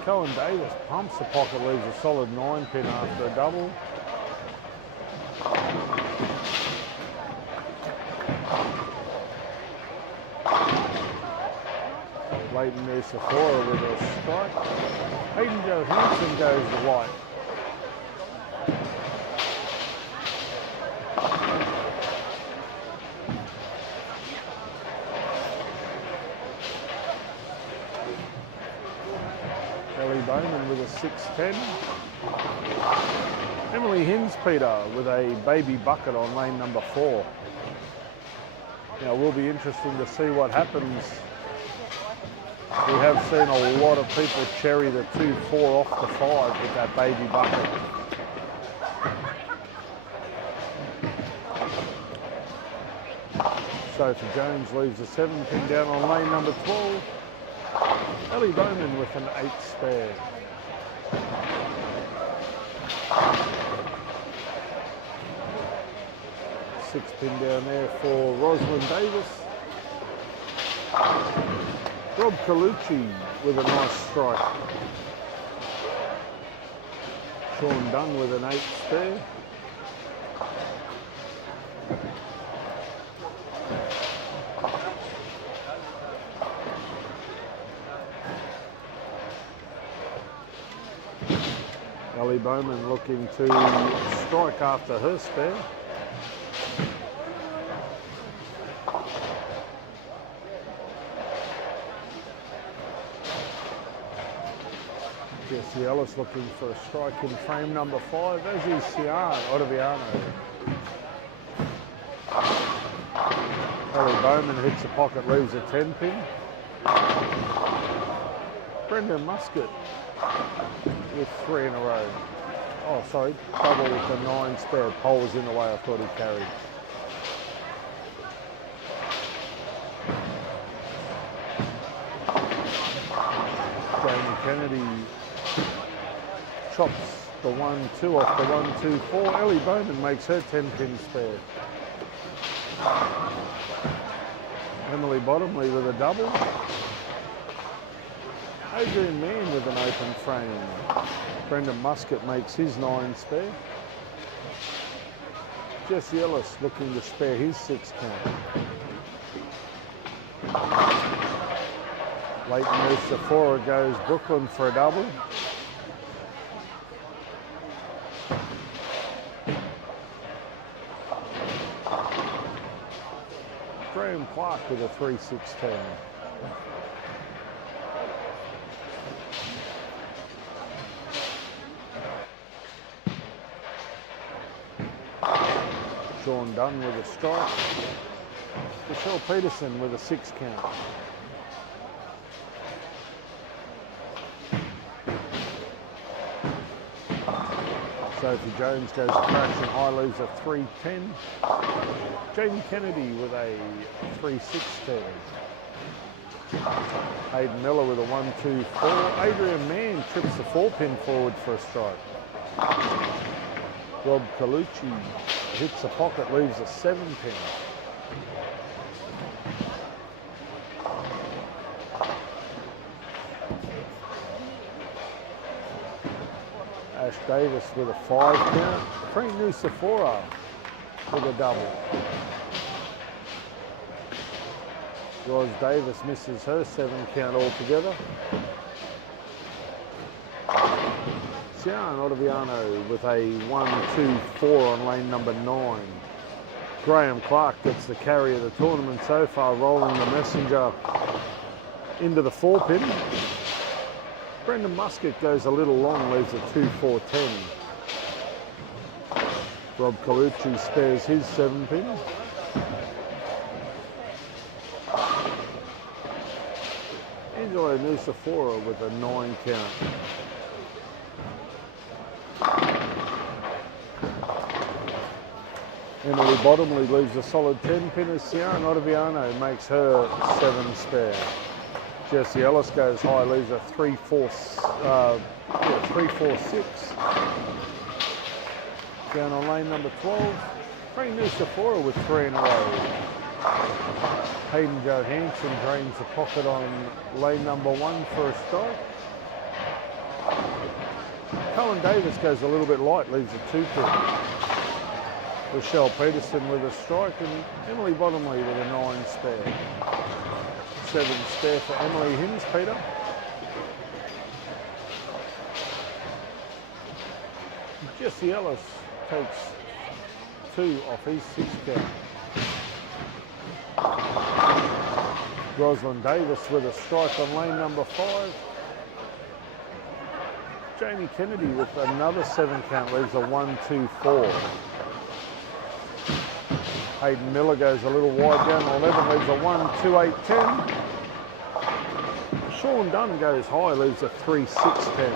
Cohen Davis pumps the pocket, leaves a solid 9-pin after a double. Leighton Nusafora with a strike. Hayden Johansson goes to white. Ellie Bowman with a 6-10. Emily Hinspeter with a baby bucket on lane number 4. Now, it will be interesting to see what happens. We have seen a lot of people cherry the 2-4 off the 5 with that baby bucket. Sophie Jones leaves a 7-pin down on lane number 12. Ellie Bowman with an 8 spare. Six-pin down there for Rosalind Davis. Rob Colucci with a nice strike. Sean Dunn with an 8 spare. Ellie Bowman looking to strike after her spare. Jesse Ellis looking for a strike in frame number 5, as is Sian Ottaviano. Ellie Bowman hits the pocket, leaves a 10-pin. Brenda Muscat with 3 in a row. Oh, sorry, double with the 9 spare. Pole was in the way, I thought he carried. Jamie Kennedy chops the 1-2 off the 1-2-4. Ellie Bowman makes her 10-pin spare. Emily Bottomley with a double. Adrian Mann with an open frame. Brendan Muscat makes his 9 spare. Jesse Ellis looking to spare his 6 count. Leighton Nusafora goes Brooklyn for a double. Graham Clark with a 3-6-10. Sean Dunn with a strike. Michelle Peterson with a 6 count. Sophie Jones goes to traction high, leaves a 3.10. Jamie Kennedy with a 3.6.10. Hayden Miller with a 1.24. Adrian Mann trips the 4-pin forward for a strike. Rob Colucci hits the pocket, leaves a 7-pin. Ash Davis with a 5 count. Frank Nusafora with a double. Roz Davis misses her 7 count altogether. Cian Ottaviano with a 1.24 on lane number 9. Graham Clark gets the carry of the tournament so far, rolling the messenger into the 4-pin. Brendan Muscat goes a little long, leaves a 2.4.10. Rob Colucci spares his 7-pin. Angelo Nusafora with a 9 count. Emily Bottomley leaves a solid 10-pin as Ciaran Ottaviano makes her 7 spare. Jessie Ellis goes high, leaves a 3.46. Down on lane number 12, Frank Nusafora with 3 in a row. Hayden Johansson drains the pocket on lane number 1 for a strike. Colin Davis goes a little bit light, leaves a 2-pin. Michelle Peterson with a strike and Emily Bottomley with a 9 spare. 7 spare for Emily Hinds, Peter. Jesse Ellis takes 2 off his 6 count. Rosalind Davis with a strike on lane number 5. Jamie Kennedy with another 7 count, leaves a 1.24. Hayden Miller goes a little wide down on 11, leaves a 1.28.10. Sean Dunn goes high, leaves a 3.6.10.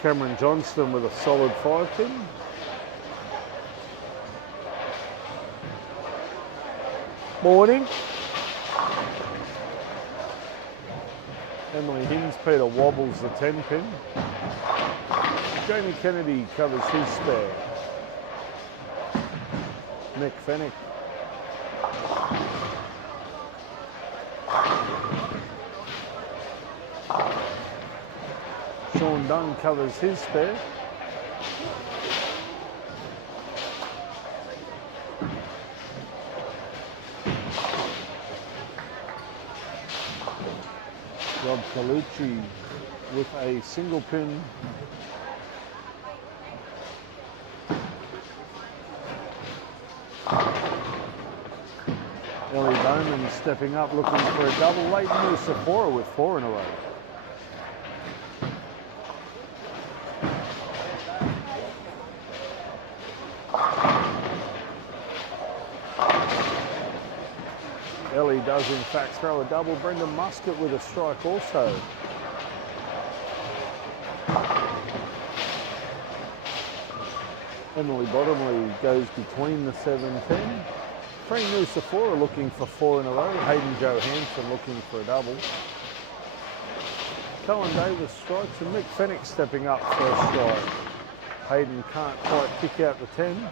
Cameron Johnston with a solid 5-pin. Morning. Emily Hinds-Peter wobbles the 10-pin. Jamie Kennedy covers his spare. Mick Fennick. Sean Dunn covers his spare. Rob Colucci with a single pin. Ellie Bowman stepping up, looking for a double. Leighton Nusafora with 4 in a row. Ellie does in fact throw a double. Brendan Muscat with a strike also. Emily Bottomley goes between the 7-10. Frank Nusafora looking for 4 in a row. Hayden Johansson looking for a double. Colin Davis strikes and Mick Fennick stepping up for a strike. Hayden can't quite pick out the 10.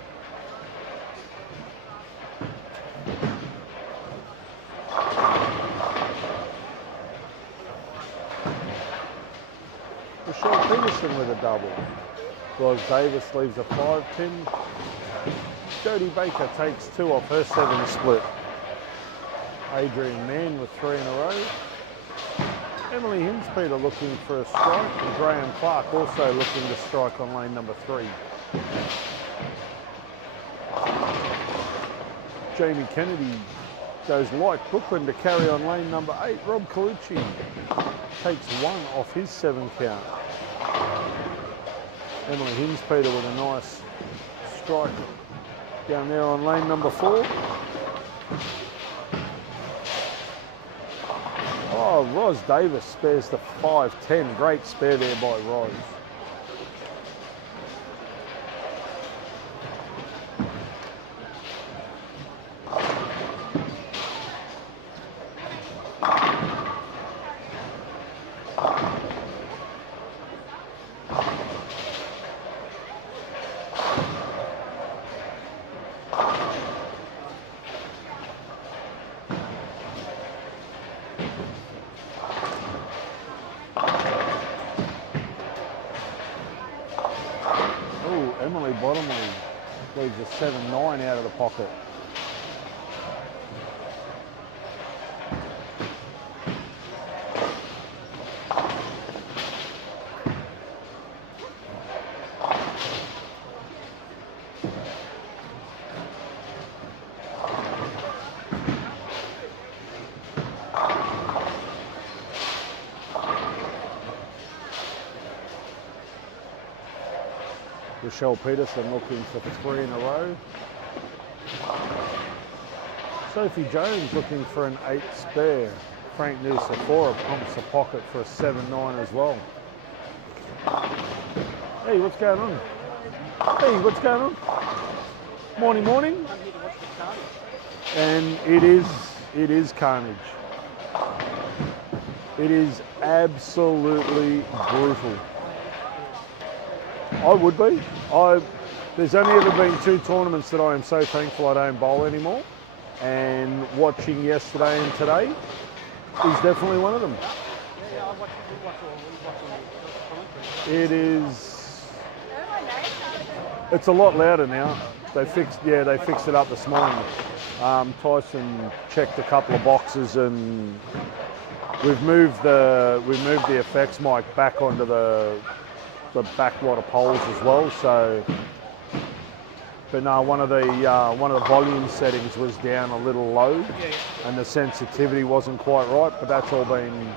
Michelle Peterson with a double. Roz Davis leaves a 5-pin. Jodie Baker takes 2 off her 7 split. Adrian Mann with 3 in a row. Emily Hinds-Peter looking for a strike, and Graham Clark also looking to strike on lane number 3. Jamie Kennedy goes light Brooklyn to carry on lane number 8. Rob Colucci takes 1 off his 7 count. Emily Hinds-Peter with a nice strike down there on lane number 4. Oh, Roz Davis spares the 5-10. Great spare there by Roz. Emily Bottomley leaves a 7-9 out of the pocket. Rochelle Peterson looking for 3 in a row. Sophie Jones looking for an 8 spare. Frank Nusafora pumps the pocket for a 7-9 as well. Hey, what's going on? Hey, what's going on? Morning, morning. And it is carnage. It is absolutely brutal. I would be. There's only ever been 2 tournaments that I am so thankful I don't bowl anymore. And watching yesterday and today is definitely one of them. Yeah, I watched It is. It's a lot louder now. They fixed it up this morning. Tyson checked a couple of boxes and we've moved the effects mic back onto the back lot of poles as well. So, but no, one of the volume settings was down a little low, and the sensitivity wasn't quite right. But that's all been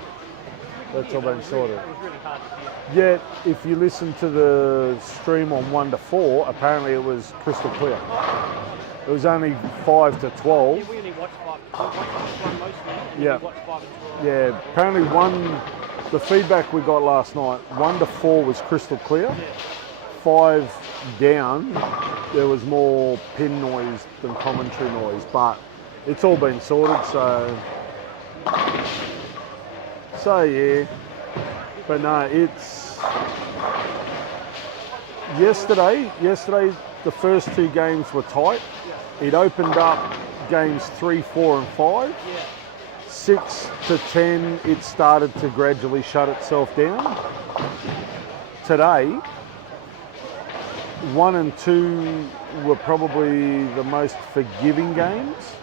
sorted. It was really hard to hear. Yet, if you listen to the stream on 1 to 4, apparently it was crystal clear. It was only 5 to 12. Yeah, we only watched 5. We watched one mostly, and Yeah. we watched 5 and 12. Yeah, apparently the feedback we got last night, 1 to 4 was crystal clear. 5 down, there was more pin noise than commentary noise, but it's all been sorted, so yeah. But no, it's yesterday the first 2 games were tight. It opened up games 3, 4 and 5. 6 to 10, it started to gradually shut itself down. Today, 1 and 2 were probably the most forgiving games,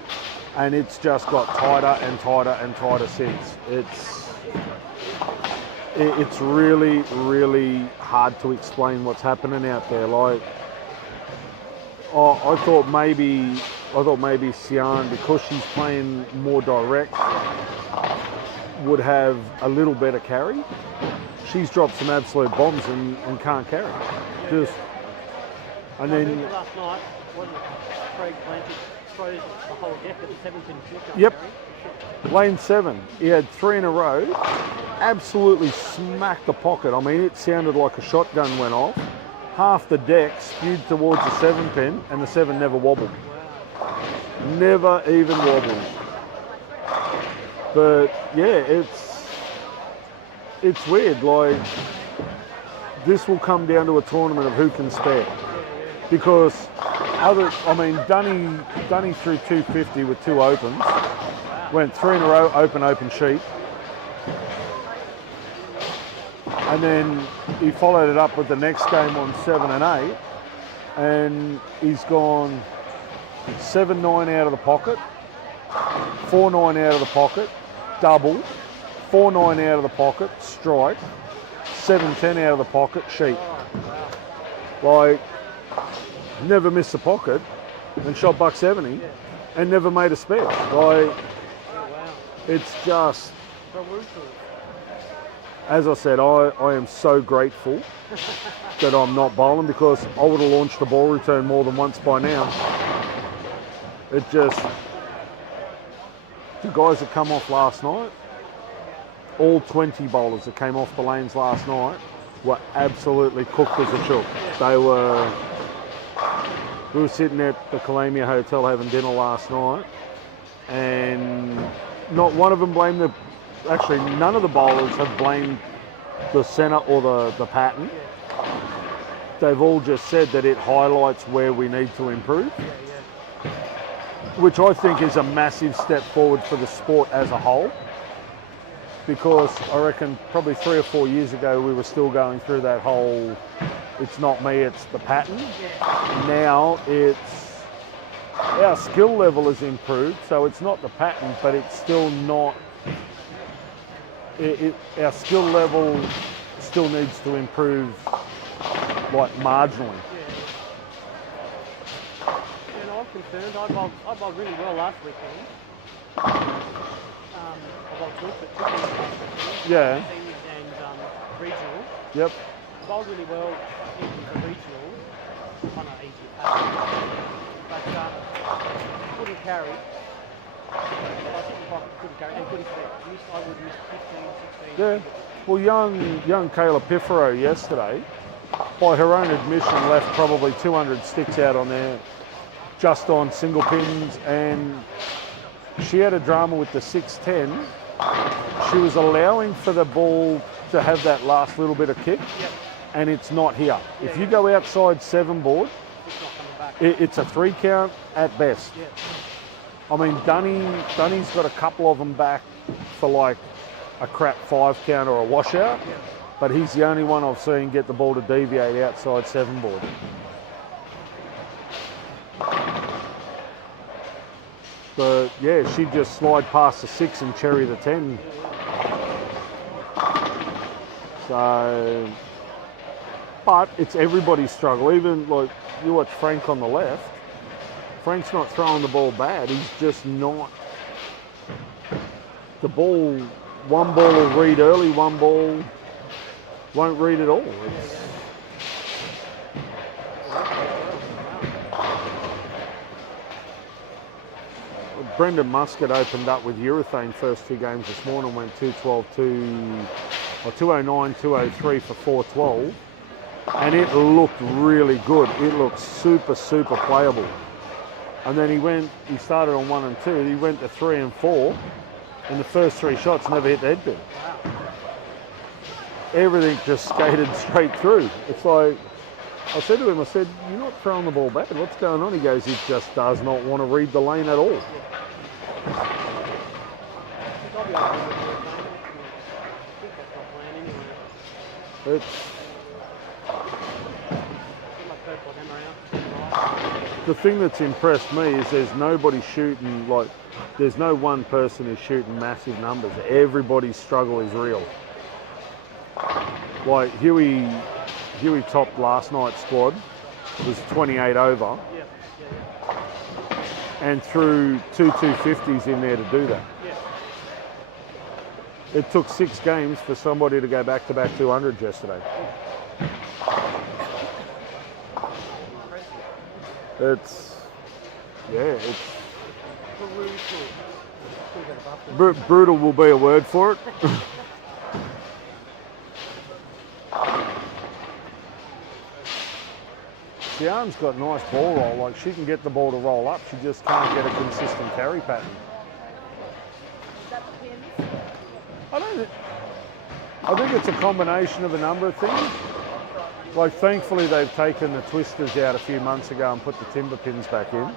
and it's just got tighter and tighter and tighter since. It's really, really hard to explain what's happening out there. Like, I thought maybe Sian, because she's playing more direct, would have a little better carry. She's dropped some absolute bombs and can't carry. And then Last night, wasn't it? Craig planted, throws the whole deck at the 7-pin flip. Yep. Lane 7, he had 3 in a row, absolutely smacked the pocket. I mean, it sounded like a shotgun went off. Half the deck spewed towards the 7-pin, and the 7 never wobbled. Never even wobbled. But yeah, it's weird. Like, this will come down to a tournament of who can spare. Because Dunny threw 250 with 2 opens. Went 3 in a row, open sheet. And then he followed it up with the next game on 7 and 8. And he's gone 7-9 out of the pocket, 4-9 out of the pocket, double, 4-9 out of the pocket, strike, 7-10 out of the pocket, sheet. Like, never missed the pocket and shot $170 and never made a spare. Like, it's just, as I said, I am so grateful that I'm not bowling, because I would have launched the ball return more than once by now. It just, the guys that come off last night, all 20 bowlers that came off the lanes last night were absolutely cooked as a chook. We were sitting at the Calamia Hotel having dinner last night, and not one of them blamed actually none of the bowlers have blamed the centre or the pattern. They've all just said that it highlights where we need to improve, which I think is a massive step forward for the sport as a whole, because I reckon probably 3 or 4 years ago we were still going through that whole, it's not me, it's the pattern. Now it's, our skill level has improved, so it's not the pattern, but it's still not, our skill level still needs to improve, like marginally. And I'm concerned. I bowled really well last weekend. I bowled two last weekend. Yeah. Seniors and regional. Yep. Bowled really well in the regional. On an easy pattern. But couldn't carry. I think if I couldn't carry, and couldn't fit. I would use 15, 16. Yeah. Well, young Kayla Piffero yesterday, by her own admission, left probably 200 sticks out on there, just on single pins, and she had a drama with the 610. She was allowing for the ball to have that last little bit of kick, and it's not here. If you go outside 7 board, It's not coming back. it's a 3 count at best. Yeah. I mean, Dunny's got a couple of them back for like a crap 5 count or a washout, but he's the only one I've seen get the ball to deviate outside 7 board. But yeah, she'd just slide past the 6 and cherry the 10. So, but it's everybody's struggle. Even like you watch Frank on the left, Frank's not throwing the ball bad, he's just not, the ball, one ball will read early, one ball won't read at all. Brendan Muscat opened up with urethane first 2 games this morning, went 212, 209, 203 for 412, and it looked really good. It looked super playable. And then he started on 1 and 2, he went to 3 and 4, and the first 3 shots never hit the head bin. Everything just skated straight through. It's like, I said to him, I said, you're not throwing the ball bad, what's going on? He goes, he just does not want to read the lane at all. It's, the thing that's impressed me is there's nobody shooting, like, there's no one person who's shooting massive numbers. Everybody's struggle is real. Like Huey topped last night's squad, was 28 over, and threw 2 250s in there to do that. It took 6 games for somebody to go back-to-back 200s yesterday. It's brutal will be a word for it. Sian's got nice ball roll, like she can get the ball to roll up, she just can't get a consistent carry pattern. Is that the pins? I think it's a combination of a number of things. Like thankfully they've taken the twisters out a few months ago and put the timber pins back in.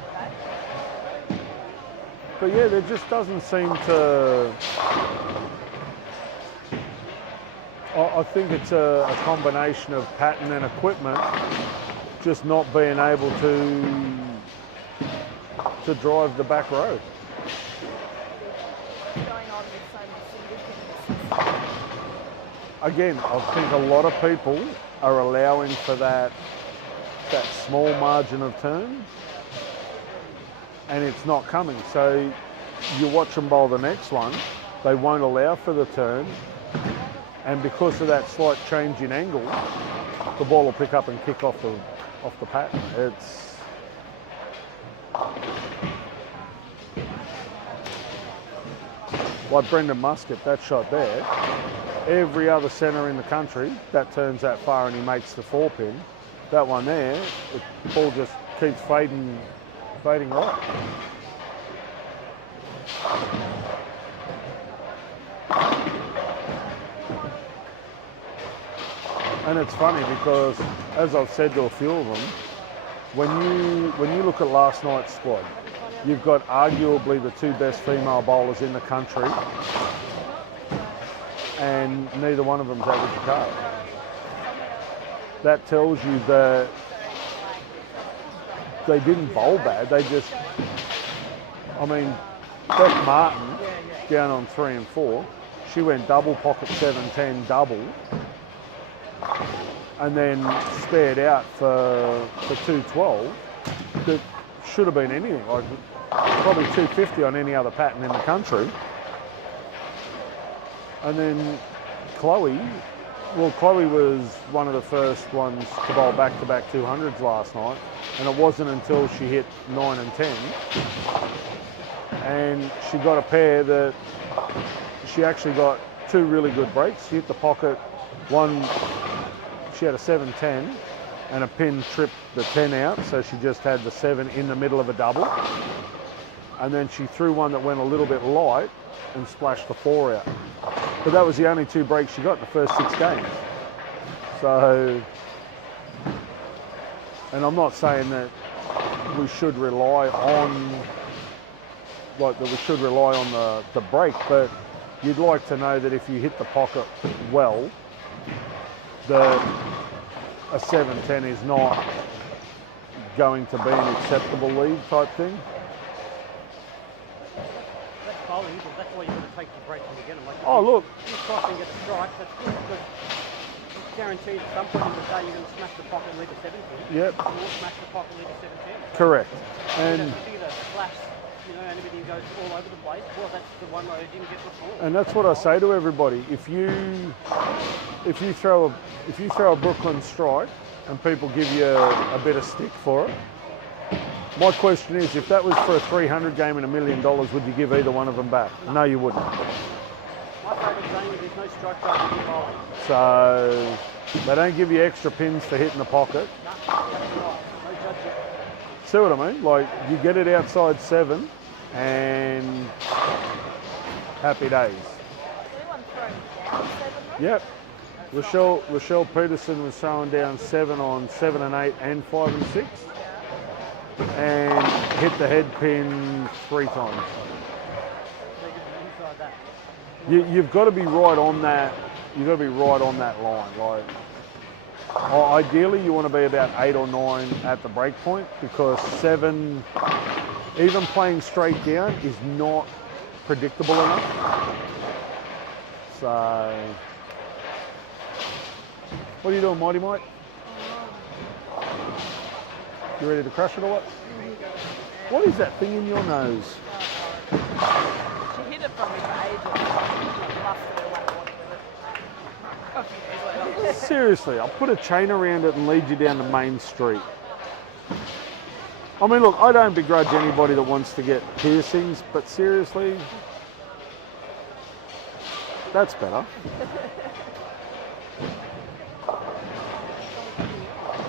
But yeah, there just doesn't seem to, I think it's a combination of pattern and equipment just not being able to drive the back road. Going on with so many single pins. Again, I think a lot of people are allowing for that small margin of turn, and it's not coming. So you watch them bowl the next one, they won't allow for the turn, and because of that slight change in angle, the ball will pick up and kick off the pattern. It's like Brendan Muscat, that shot there. Every other centre in the country that turns that far and he makes the 4-pin. That one there, the ball just keeps fading right. And it's funny because, as I've said to a few of them, when you look at last night's squad, you've got arguably the 2 best female bowlers in the country, and neither one of them's averaged a card. That tells you that they didn't bowl bad. They just, I mean, Beck Martin down on 3 and 4. She went double pocket 7-10 double, and then spared out for 212. That should have been anything like probably 250 on any other pattern in the country. And then Chloe was one of the first ones to bowl back-to-back 200s last night, and it wasn't until she hit 9 and 10 and she got a pair that she actually got 2 really good breaks. She hit the pocket, one, she had a 7-10 and a pin tripped the 10 out, so she just had the 7 in the middle of a double, and then she threw one that went a little bit light and splashed the 4 out. But that was the only 2 breaks she got in the first 6 games. So, and I'm not saying that we should rely on, the break, but you'd like to know that if you hit the pocket well, that a 7-10 is not going to be an acceptable lead type thing. That's bowling, isn't it? That's why you've got to take the break when you get them. Like, Oh, look. If you try and get a strike, that's good because it's guaranteed at some point in the day you're going to smash the pocket and leave a 7-10. Yep. Or smash the pocket and leave a 7-10. So Correct. And you see the flash, and everything goes all over the place. Well, that's the one I didn't get before. And that's what I say to everybody. If you throw a Brooklyn strike and people give you a bit of stick for it, my question is, if that was for a 300 game and $1 million, would you give either one of them back? No, you wouldn't. My favourite saying is there's no strike rate in bowling. So they don't give you extra pins for hitting the pocket. No, that's right. No judgment. See what I mean? Like, you get it outside 7 and happy days. Anyone throwing down 7? Yep. Rochelle Peterson was throwing down 7 on 7 and 8 and 5 and 6. And hit the head pin 3 times. Inside that. You've got to be right on that. You've got to be right on that line. Like, ideally, you want to be about 8 or 9 at the break point, because 7, even playing straight down, is not predictable enough. So, what are you doing, Mighty Mike? You ready to crush it or what? What is that thing in your nose? She hid it from me for ages. Busted her one morning with it. A few days later. Seriously, I'll put a chain around it and lead you down the main street. I mean, look, I don't begrudge anybody that wants to get piercings, but seriously, that's better.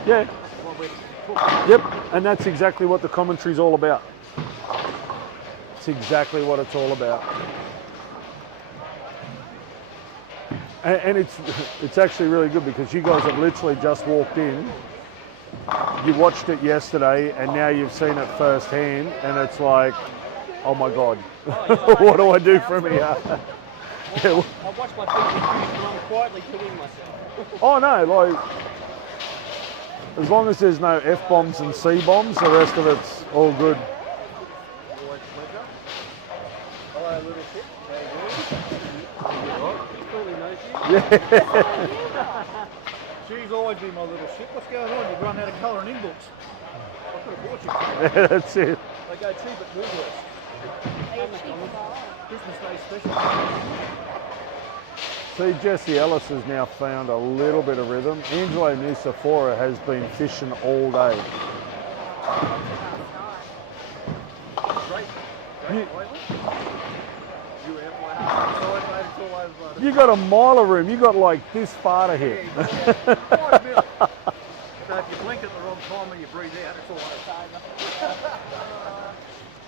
Yeah. Yep, and that's exactly what the commentary's all about. It's exactly what it's all about. And it's actually really good, because you guys have literally just walked in. You watched it yesterday, and now you've seen it firsthand, and it's like, oh my God, what do I do from here? I watched my pictures and I'm quietly killing myself. Oh no, like, as long as there's no F-bombs and C-bombs, the rest of it's all good. Always a pleasure. Hello, little shit. How you doing? He clearly knows you. She's always been my little shit. What's going on? You've run out of colouring in books. I could have bought you. That's it. They go cheap at Woolworths. Christmas Day special. See, Jesse Ellis has now found a little bit of rhythm. Angelo Nusafora has been fishing all day. You got a mile of room. You got like this far to hit. So if you blink at the wrong time when you breathe out, it's all okay.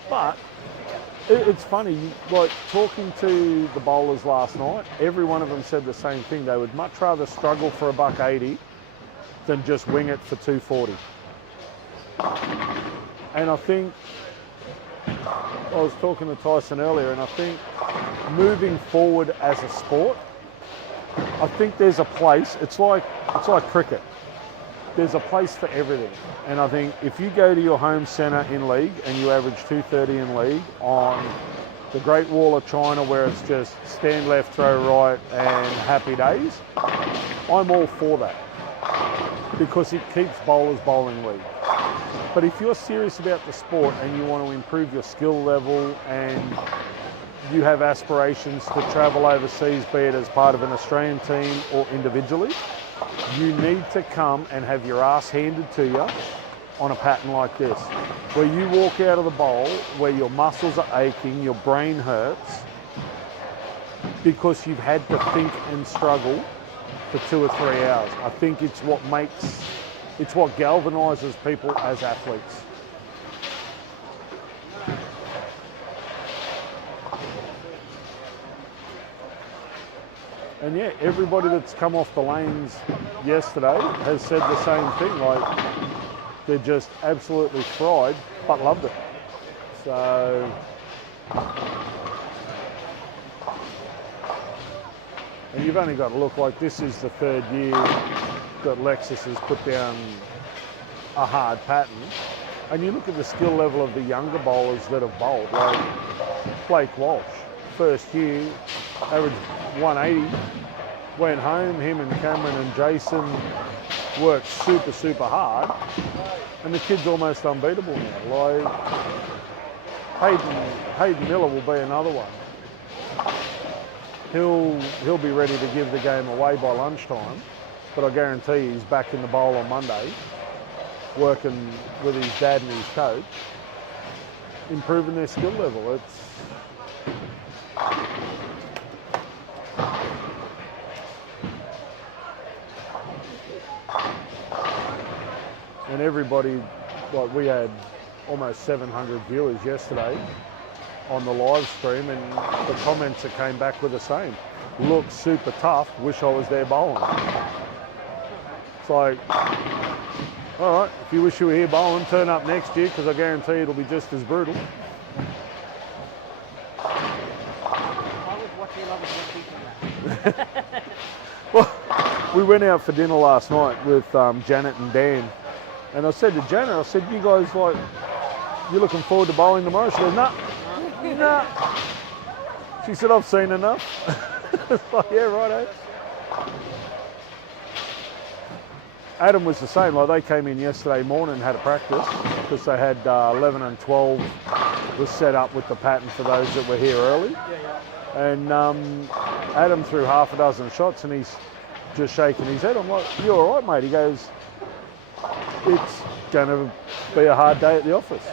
But it's funny, like talking to the bowlers last night, every one of them said the same thing. They would much rather struggle for $180 than just wing it for 240. And I think, I was talking to Tyson earlier, and I think moving forward as a sport, I think there's a place, it's like cricket. There's a place for everything. And I think if you go to your home centre in league and you average 230 in league on the Great Wall of China where it's just stand left, throw right and happy days, I'm all for that because it keeps bowlers bowling league. But if you're serious about the sport and you want to improve your skill level and you have aspirations to travel overseas, be it as part of an Australian team or individually, you need to come and have your ass handed to you on a pattern like this, where you walk out of the bowl, where your muscles are aching, your brain hurts, because you've had to think and struggle for 2 or 3 hours. I think it's what galvanises people as athletes. And yeah, everybody that's come off the lanes yesterday has said the same thing, like they're just absolutely fried, but loved it. So, and you've only got to look, like this is the 3rd year that Lexus has put down a hard pattern. And you look at the skill level of the younger bowlers that have bowled, like Blake Walsh, first year, averaged 180, went home, him and Cameron and Jason worked super, super hard, and the kid's almost unbeatable now. Like, Hayden Miller will be another one. He'll be ready to give the game away by lunchtime, but I guarantee he's back in the bowl on Monday, working with his dad and his coach, improving their skill level. And everybody, like we had almost 700 viewers yesterday on the live stream, and the comments that came back were the same. Looks super tough, wish I was there bowling. It's like, all right, if you wish you were here bowling, turn up next year because I guarantee it'll be just as brutal. Well, we went out for dinner last night with Janet and Dan, and I said to Janet, I said, you guys, like, you looking forward to bowling tomorrow? She goes, nah. She said, I've seen enough. It's like, yeah, righto. Adam was the same. Like, they came in yesterday morning and had a practice because they had 11 and 12 was set up with the pattern for those that were here early. And Adam threw half a dozen shots and he's just shaking his head. I'm like, you all right, mate? He goes, it's going to be a hard day at the office.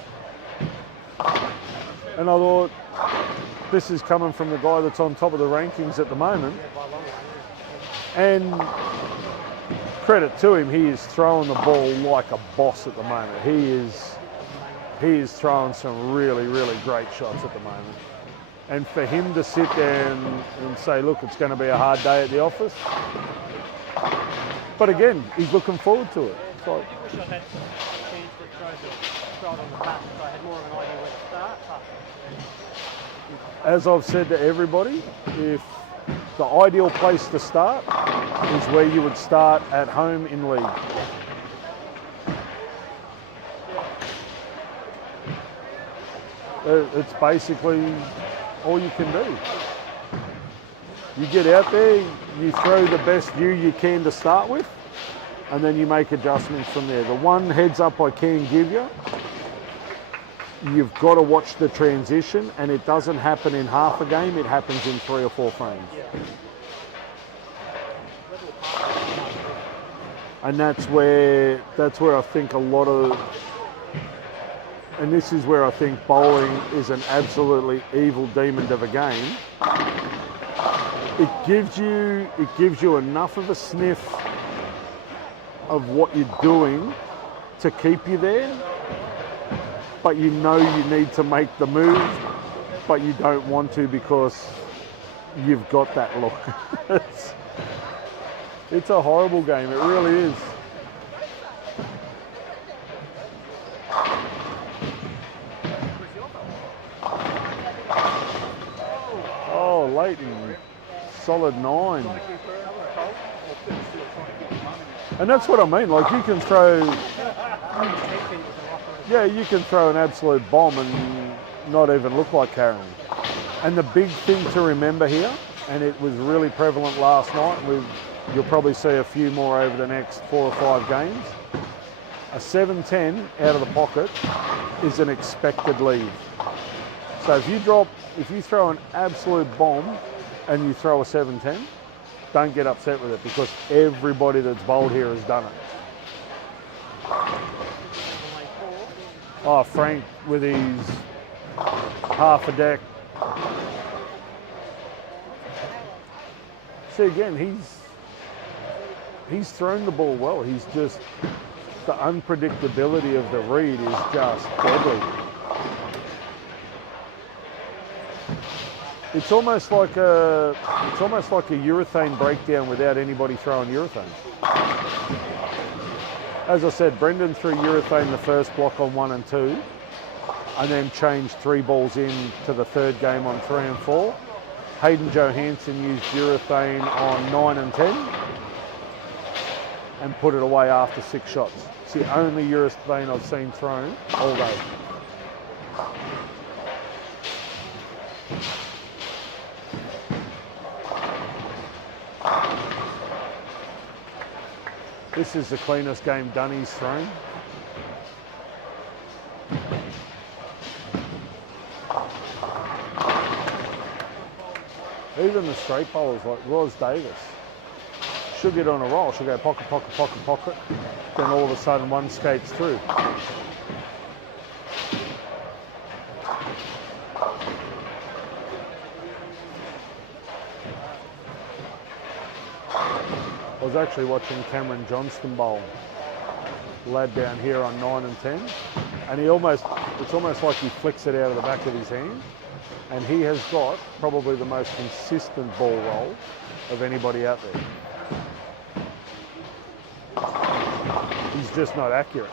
And I thought, this is coming from the guy that's on top of the rankings at the moment. And credit to him, he is throwing the ball like a boss at the moment. He is throwing some really, really great shots at the moment. And for him to sit there and say, look, it's going to be a hard day at the office. But again, he's looking forward to it. It's like, I wish I had some chance to throw it on the pattern so I had more of an idea where to start. as I've said to everybody, if the ideal place to start is where you would start at home in league. It's basically all you can do. You get out there, you throw the best you can to start with, and then you make adjustments from there. The one heads up I can give you, you've got to watch the transition, and it doesn't happen in half a game, it happens in 3 or 4 frames. And that's where I think a lot of, and this is where I think bowling is an absolutely evil demon of a game. It gives you enough of a sniff of what you're doing to keep you there, but you know you need to make the move, but you don't want to because you've got that look. It's a horrible game, it really is. Oh, Leighton, solid 9. And that's what I mean, like you can throw, you can throw an absolute bomb and not even look like carrying. And the big thing to remember here, and it was really prevalent last night, you'll probably see a few more over the next 4 or 5 games. A 7-10 out of the pocket is an expected leave. So if you throw an absolute bomb and you throw a 7-10, don't get upset with it because everybody that's bowled here has done it. Oh, Frank with his half a deck. See again, he's thrown the ball well. He's just, the unpredictability of the read is just deadly. It's almost like a urethane breakdown without anybody throwing urethane. As I said, Brendan threw urethane the first block on 1 and 2, and then changed 3 balls in to the third game on 3 and 4. Hayden Johansson used urethane on 9 and 10 and put it away after 6 shots. It's the only urethane I've seen thrown all day. This is the cleanest game Dunny's thrown. Even the straight bowlers like Roz Davis, she'll get on a roll, she'll go pocket, pocket, pocket, pocket, then all of a sudden one skates through. I was actually watching Cameron Johnston bowl, lad down here on 9 and 10, and it's almost like he flicks it out of the back of his hand, and he has got probably the most consistent ball roll of anybody out there. He's just not accurate.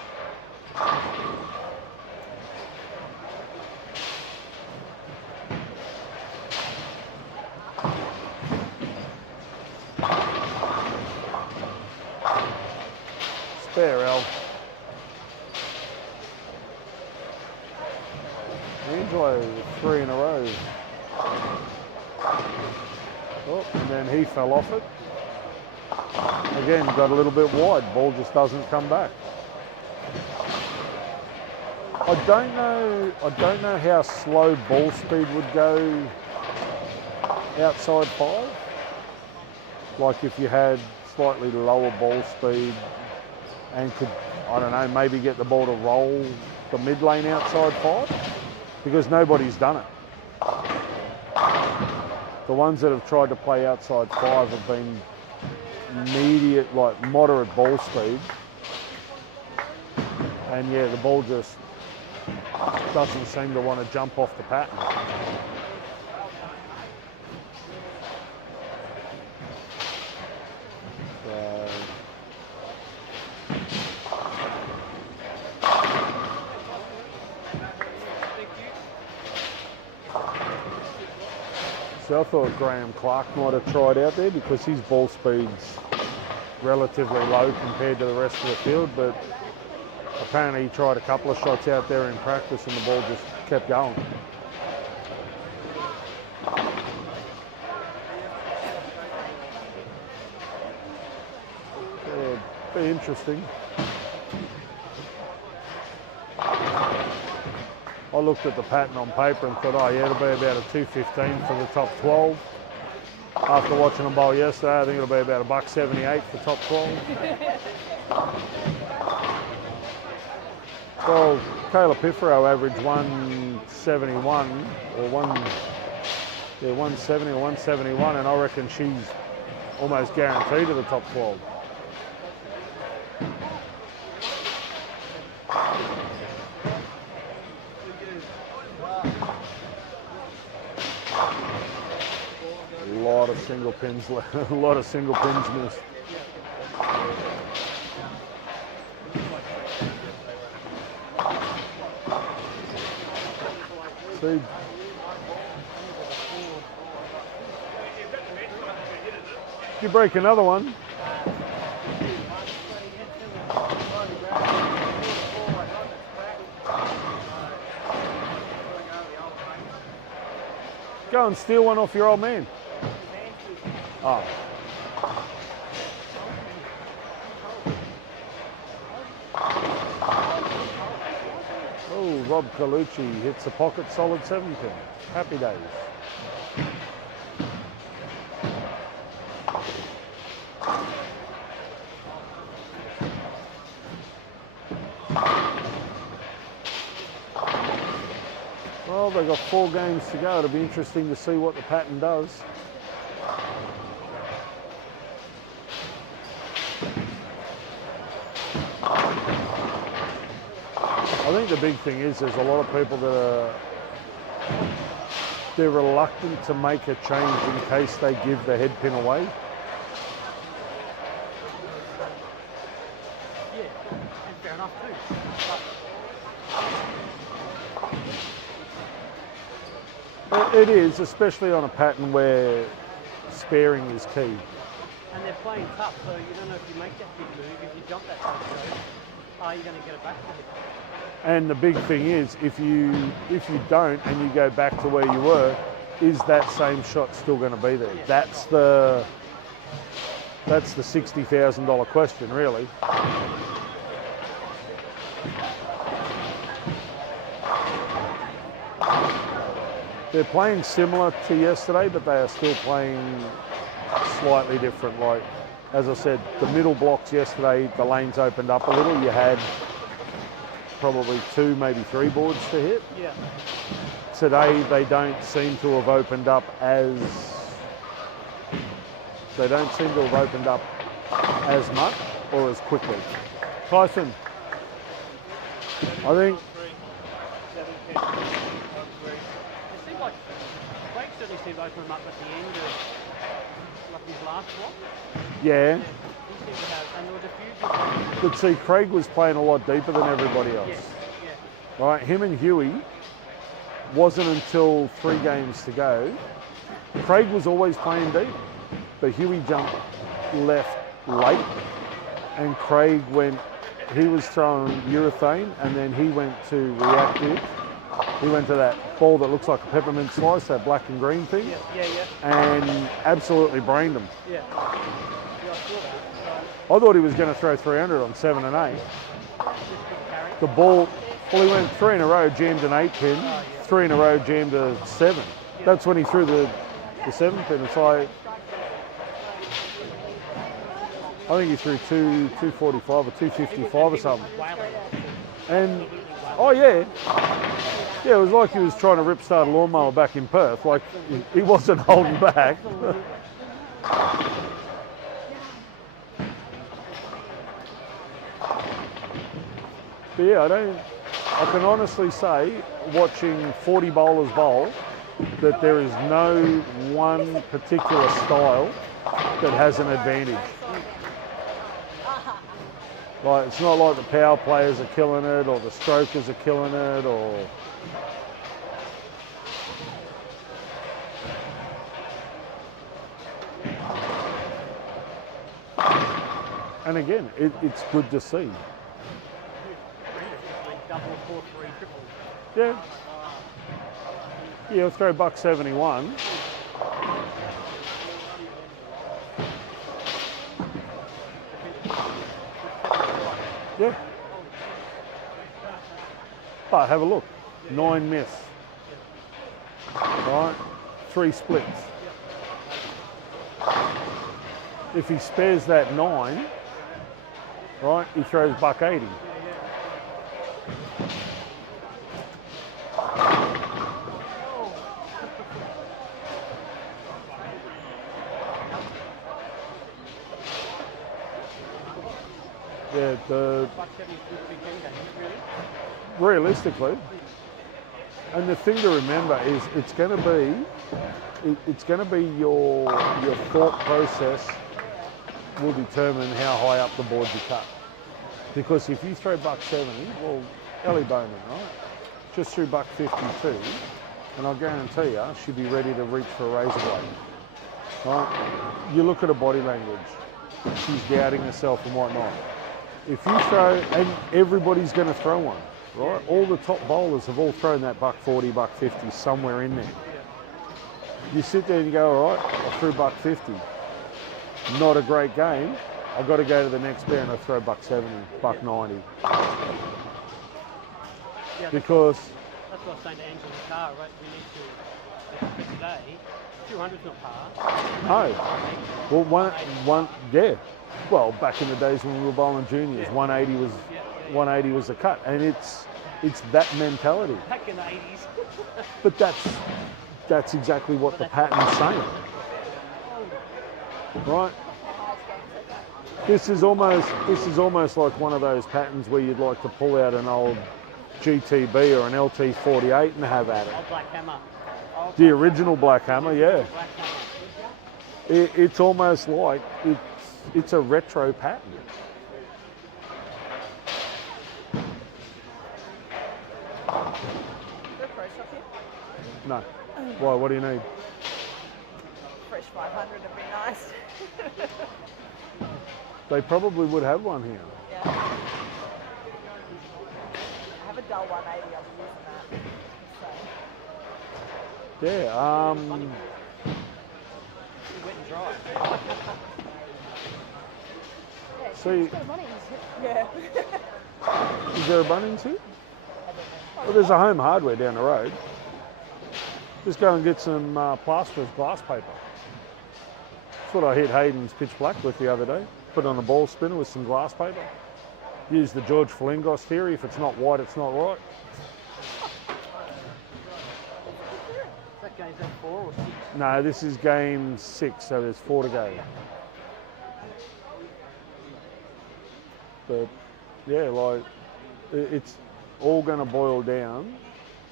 Spare Al. Angelo, 3 in a row. Oh, and then he fell off it. Again, got a little bit wide. Ball just doesn't come back. I don't know how slow ball speed would go outside 5. Like if you had slightly lower ball speed and could, I don't know, maybe get the ball to roll the mid lane outside 5, because nobody's done it. The ones that have tried to play outside 5 have been moderate ball speed, and yeah, the ball just doesn't seem to want to jump off the pattern. So I thought Graham Clark might have tried out there because his ball speed's relatively low compared to the rest of the field, but apparently he tried a couple of shots out there in practice and the ball just kept going. Yeah, be interesting. I looked at the pattern on paper and thought, oh yeah, it'll be about a 215 for the top 12. After watching them bowl yesterday, I think it'll be about $1.78 for top 12. Well, Kayla Piffero averaged 171 or 170 or 171, and I reckon she's almost guaranteed to the top 12. A lot of single pins, a lot of single pins missed. See, if you break another one, go and steal one off your old man. Oh. Oh, Rob Colucci hits a pocket solid 7 pin. Happy days. Well, they've got 4 games to go. It'll be interesting to see what the pattern does. I think the big thing is there's a lot of people that they're reluctant to make a change in case they give the head pin away. Yeah, and fair enough too. It is, especially on a pattern where sparing is key. And they're playing tough, so you don't know if you make that big move, if you jump that tough shot, are you going to get it back to him? And the big thing is, if you don't and you go back to where you were, is that same shot still going to be there? Yeah. That's the $60,000 question, really. They're playing similar to yesterday, but they are still playing slightly different. Like, as I said, the middle blocks yesterday, the lanes opened up a little. You had probably 2, maybe 3 boards to hit. Yeah. Today, they don't seem to have opened up as much or as quickly. Tyson, I think. It seemed like Craig certainly seemed to open them up at the end of like his last block. Yeah. He seemed to have, and there was a few. But see, Craig was playing a lot deeper than everybody else. Yeah, yeah. Right, him and Huey wasn't until 3 games to go. Craig was always playing deep, but Huey jumped left late, and Craig he was throwing urethane, and then he went to reactive. He went to that ball that looks like a peppermint slice, that black and green thing, and absolutely brained him. Yeah. Yeah, I saw that. I thought he was going to throw 300 on 7 and 8. The ball, well, he went 3 in a row, jammed an 8 pin, 3 in a row, jammed a 7. That's when he threw the 7 pin. It's like, I think he threw 245 or 255 or something. And, oh yeah. Yeah, it was like he was trying to rip start a lawnmower back in Perth. Like, he wasn't holding back. But yeah, I can honestly say, watching 40 bowlers bowl, that there is no one particular style that has an advantage. Like, it's not like the power players are killing it, or the strokers are killing it, or... And again, it's good to see. Double, 4, 3, triple. Yeah. Yeah, I'll throw $171. Yeah. But have a look. 9 miss. Right? 3 splits. If he spares that 9, right? He throws $1.80. Yeah, realistically, and the thing to remember is it's going to be your thought process will determine how high up the board you cut. Because if you throw $1.70, well, Ellie Bowman, right, just threw $1.52, and I guarantee you she'd be ready to reach for a razor blade. Right? You look at her body language; she's doubting herself and whatnot. If you throw, and everybody's going to throw one, right? All the top bowlers have all thrown that $1.40, $1.50 somewhere in there. You sit there and you go, all right, I threw $1.50. Not a great game. I've got to go to the next bear and I throw $1.70, $1.90. Yeah, Because that's what I was saying to Angela in the car, right? We need to, for today, 200's not par. no. Well, yeah. Well, back in the days when we were bowling juniors, 180 was the cut, and it's that mentality. Back in the 80s. But that's exactly what the pattern's saying, right? This is almost like one of those patterns where you'd like to pull out an old GTB or an LT48 and have at it. Old Black Hammer. The original Black Hammer, yeah. Black Hammer. It's almost like it's a retro pattern. No. Why? What do you need? Fresh 500 would be nice. They probably would have one here. Yeah. I have a dull 180. I'll be using that. So. Yeah. Wet and dry. See, Yeah. is there a Bunnings here? Well, there's a Home Hardware down the road. Just go and get some plasterer's glass paper. That's what I hit Hayden's pitch black with the other day. Put on a ball spinner with some glass paper. Use the George Flingos theory. If it's not white, it's not right. That game's at 4 or 6? No, this is game 6, so there's 4 to go. But yeah, like it's all going to boil down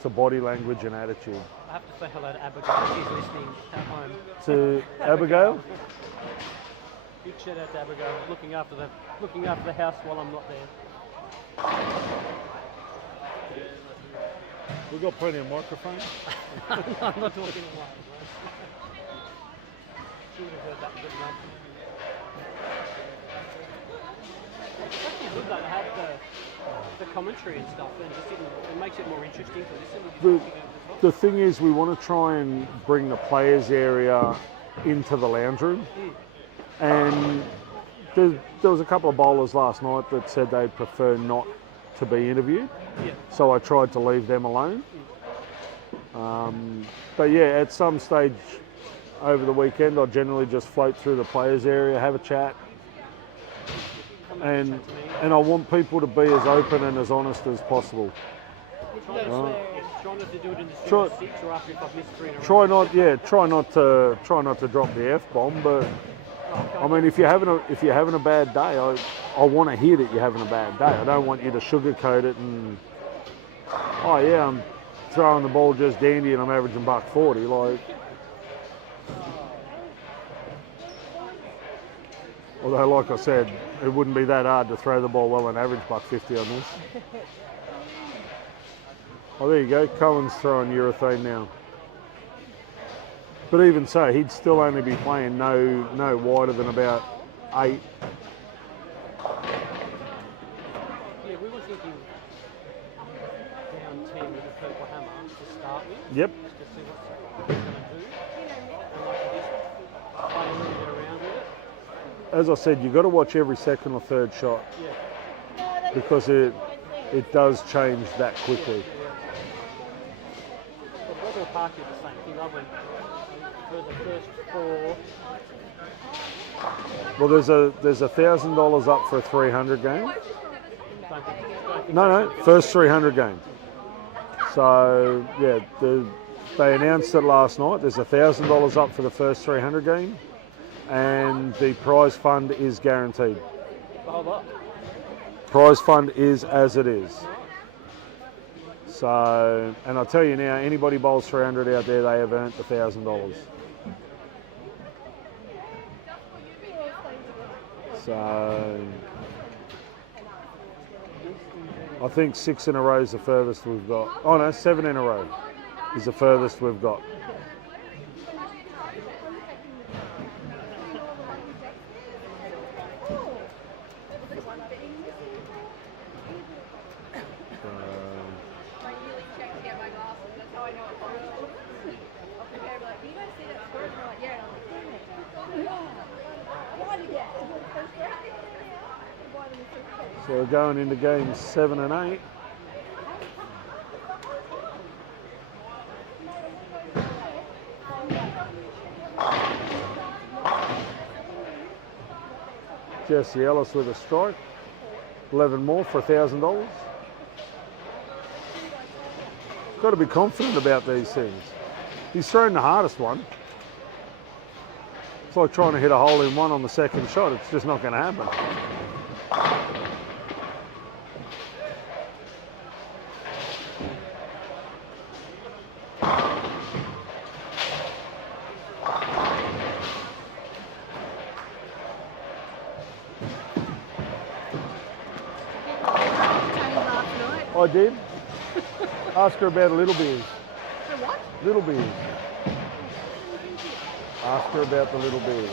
to body language and attitude. I have to say hello to Abigail. She's listening at home. To Abigail? Big shout out to Abigail, looking after the house while I'm not there. We've got plenty of microphones. I'm not talking away. She would have heard that good enough. It's actually good though to have the commentary and stuff, and just it makes it more interesting to listen. The thing is, we want to try and bring the players area into the lounge room. And there was a couple of bowlers last night that said they'd prefer not to be interviewed. Yeah. So I tried to leave them alone. But yeah, at some stage over the weekend, I generally just float through the players area, have a chat. And I want people to be as open and as honest as possible. Try not to do it in the Try- 6 or after if I've missed 3 in a row. Try not to drop the F-bomb, but I mean, if you're having a bad day, I want to hear that you're having a bad day. I don't want you to sugarcoat it and, oh yeah, I'm throwing the ball just dandy and I'm averaging $1.40. Like, although, like I said, it wouldn't be that hard to throw the ball well and average $1.50 on this. Oh, there you go. Cohen's throwing urethane now. But even so, he'd still only be playing no wider than about 8. Yeah, we were thinking down 10 with a purple hammer to start with. Yep. Just to see what we're going to do. And like just play a little bit around with it. As I said, you've got to watch every second or third shot because it does change that quickly. But Boswell Park did the same thing. I went for the first 4. Well, there's $1,000 up for a 300 game. No, first 300 game. So yeah, they announced it last night. There's $1,000 up for the first 300 game, and the prize fund is guaranteed. Prize fund is as it is. So, and I'll tell you now, anybody bowls 300 out there, they have earned the $1,000. So, I think 6 in a row is the furthest we've got. Oh no, 7 in a row is the furthest we've got. So we're going into games 7 and 8. Jesse Ellis with a strike. 11 more for $1,000. Got to be confident about these things. He's thrown the hardest one. It's like trying to hit a hole in one on the second shot. It's just not going to happen. I did. Ask her about a little beers. What? Little beers. Ask her about the little beers.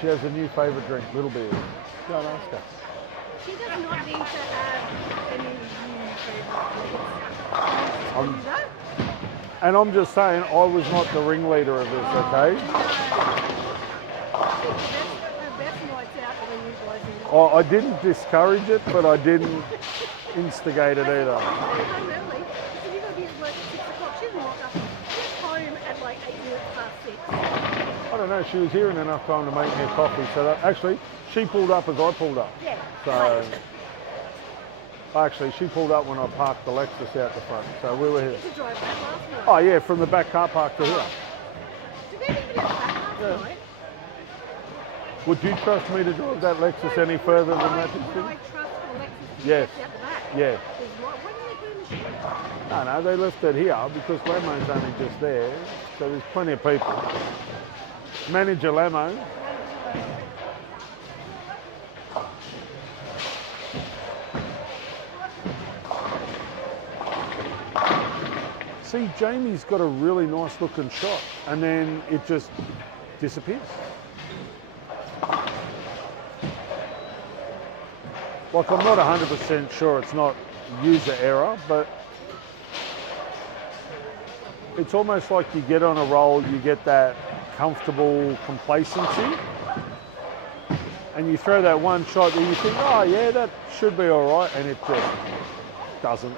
She has a new favourite drink, little beers. Go and ask her. She does not need to have any new favourite. And I'm just saying, I was not the ringleader of this, okay? I didn't discourage it, but I didn't instigate it either. I don't know, she was here in enough time to make me a coffee. So that, actually, she pulled up as I pulled up. Yeah. So, actually, she pulled up when I parked the Lexus out the front. So we were here. To drive back last night. Oh yeah, from the back car park to here. Did they even have back last night? Would you trust me to drive that Lexus any further than that distance? I trust the Lexus to Yes. get out the back. Yeah. When did they put in the street? No, they left it here because Lamo's only just there. So there's plenty of people. Manager Lamo. See, Jamie's got a really nice looking shot and then it just disappears. Like, I'm not 100% sure it's not user error, but it's almost like you get on a roll, you get that comfortable complacency, and you throw that one shot that you think, oh yeah, that should be all right, and it just doesn't.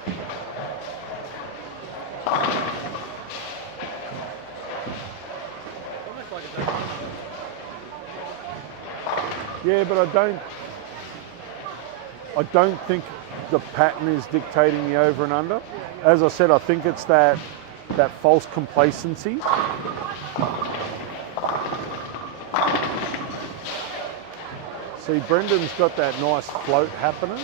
Yeah, but I don't think the pattern is dictating the over and under. As I said, I think it's that false complacency. See, Brendan's got that nice float happening.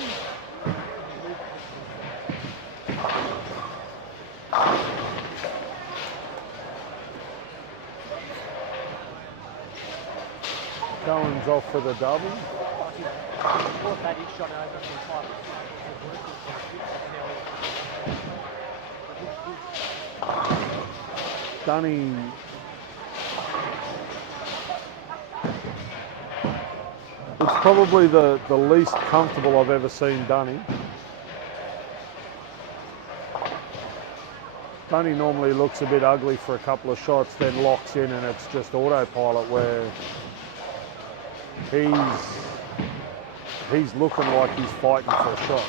Cohen's off for the double. Dunny. It's probably the least comfortable I've ever seen Dunny. Dunny normally looks a bit ugly for a couple of shots, then locks in and it's just autopilot where he's looking like he's fighting for a shot.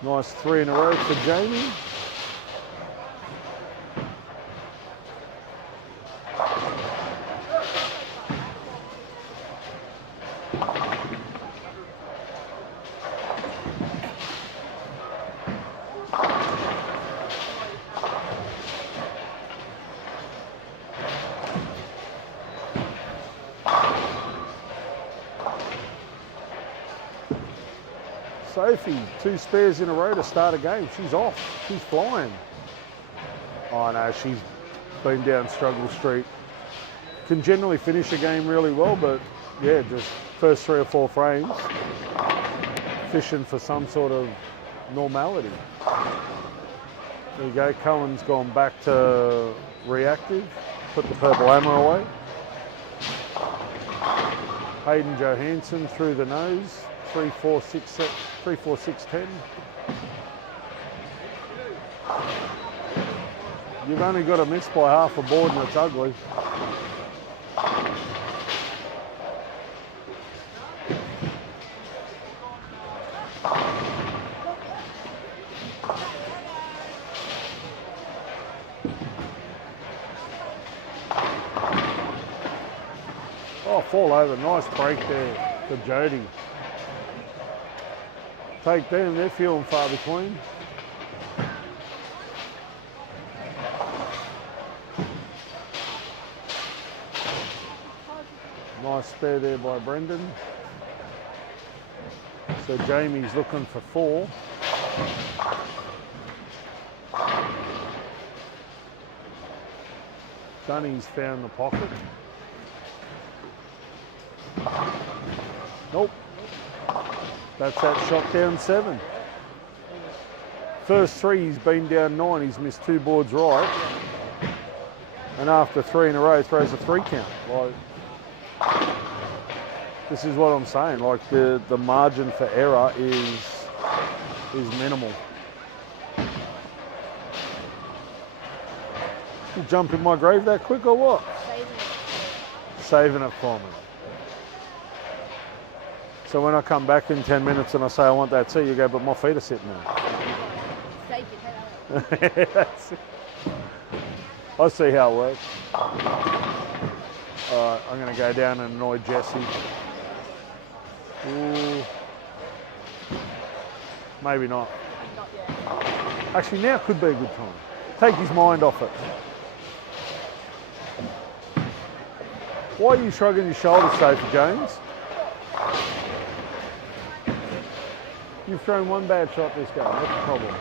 Nice 3 in a row for Jamie. Sophie, 2 spares in a row to start a game. She's off. She's flying. Oh no, she's been down struggle street. Can generally finish a game really well, but yeah, just first 3 or 4 frames, fishing for some sort of normality. There you go, Cohen's gone back to reactive, put the purple hammer away. Hayden Johansson through the nose, 3, 4, 6, 3, 4, 6, 10. You've only got to miss by half a board and it's ugly. Oh, fall over. Nice break there for Jody. Take them, they're few and far between. Nice spare there by Brendan. So Jamie's looking for 4. Dunny's found the pocket. Nope. That's that shot down 7. First 3 he's been down 9, he's missed 2 boards right. And after 3 in a row throws a 3 count. Like, this is what I'm saying, like the margin for error is minimal. You jump in my grave that quick or what? Saving it for me. So when I come back in 10 minutes and I say I want that seat, you go, but my feet are sitting there. That's it. I see how it works. All right, I'm going to go down and annoy Jesse. Ooh. Maybe not. Actually, now could be a good time. Take his mind off it. Why are you shrugging your shoulders, Sophie Jones? You've thrown 1 bad shot this game. What's the problem?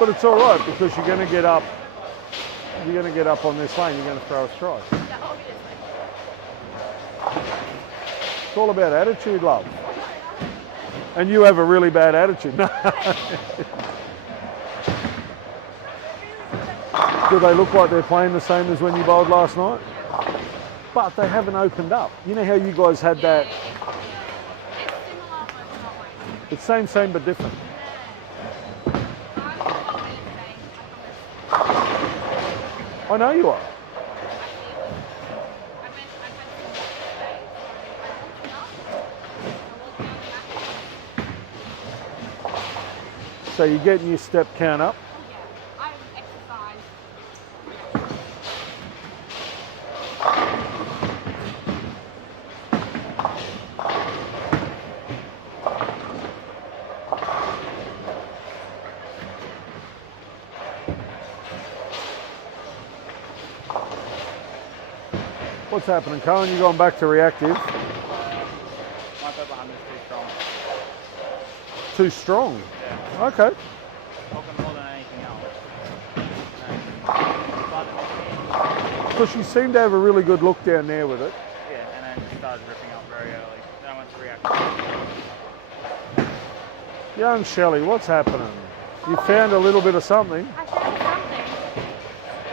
But it's all right because you're going to get up. You're going to get up on this lane. You're going to throw a strike. It's all about attitude, love. And you have a really bad attitude. Do they look like they're playing the same as when you bowled last night? But they haven't opened up. You know how you guys had that? It's same but different. I know you are. So you're getting your step count up. What's happening, Cohen? You going back to reactive? My purple hammer is too strong. Too strong? Yeah. Okay. Talking more than anything else. Because you seem to have a really good look down there with it. Yeah, and then it started ripping up very early. Then I went to reactive. Young Shelley, what's happening? You found a little bit of something. I found something.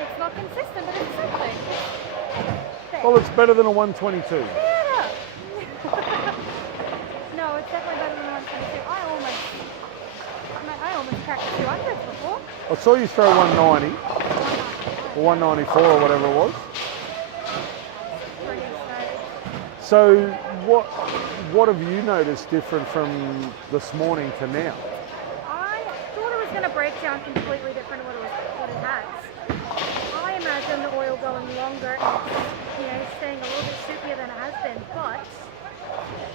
It's not consistent, but it's something. Well, it's better than a 122. Yeah. No, it's definitely better than 122. I almost cracked 200s before. I saw you throw 190 or 194 or whatever it was. Pretty slow. So what have you noticed different from this morning to now? I thought it was going to break down completely different to what it has. I imagine the oil going longer and staying a little bit soupier than it has been, but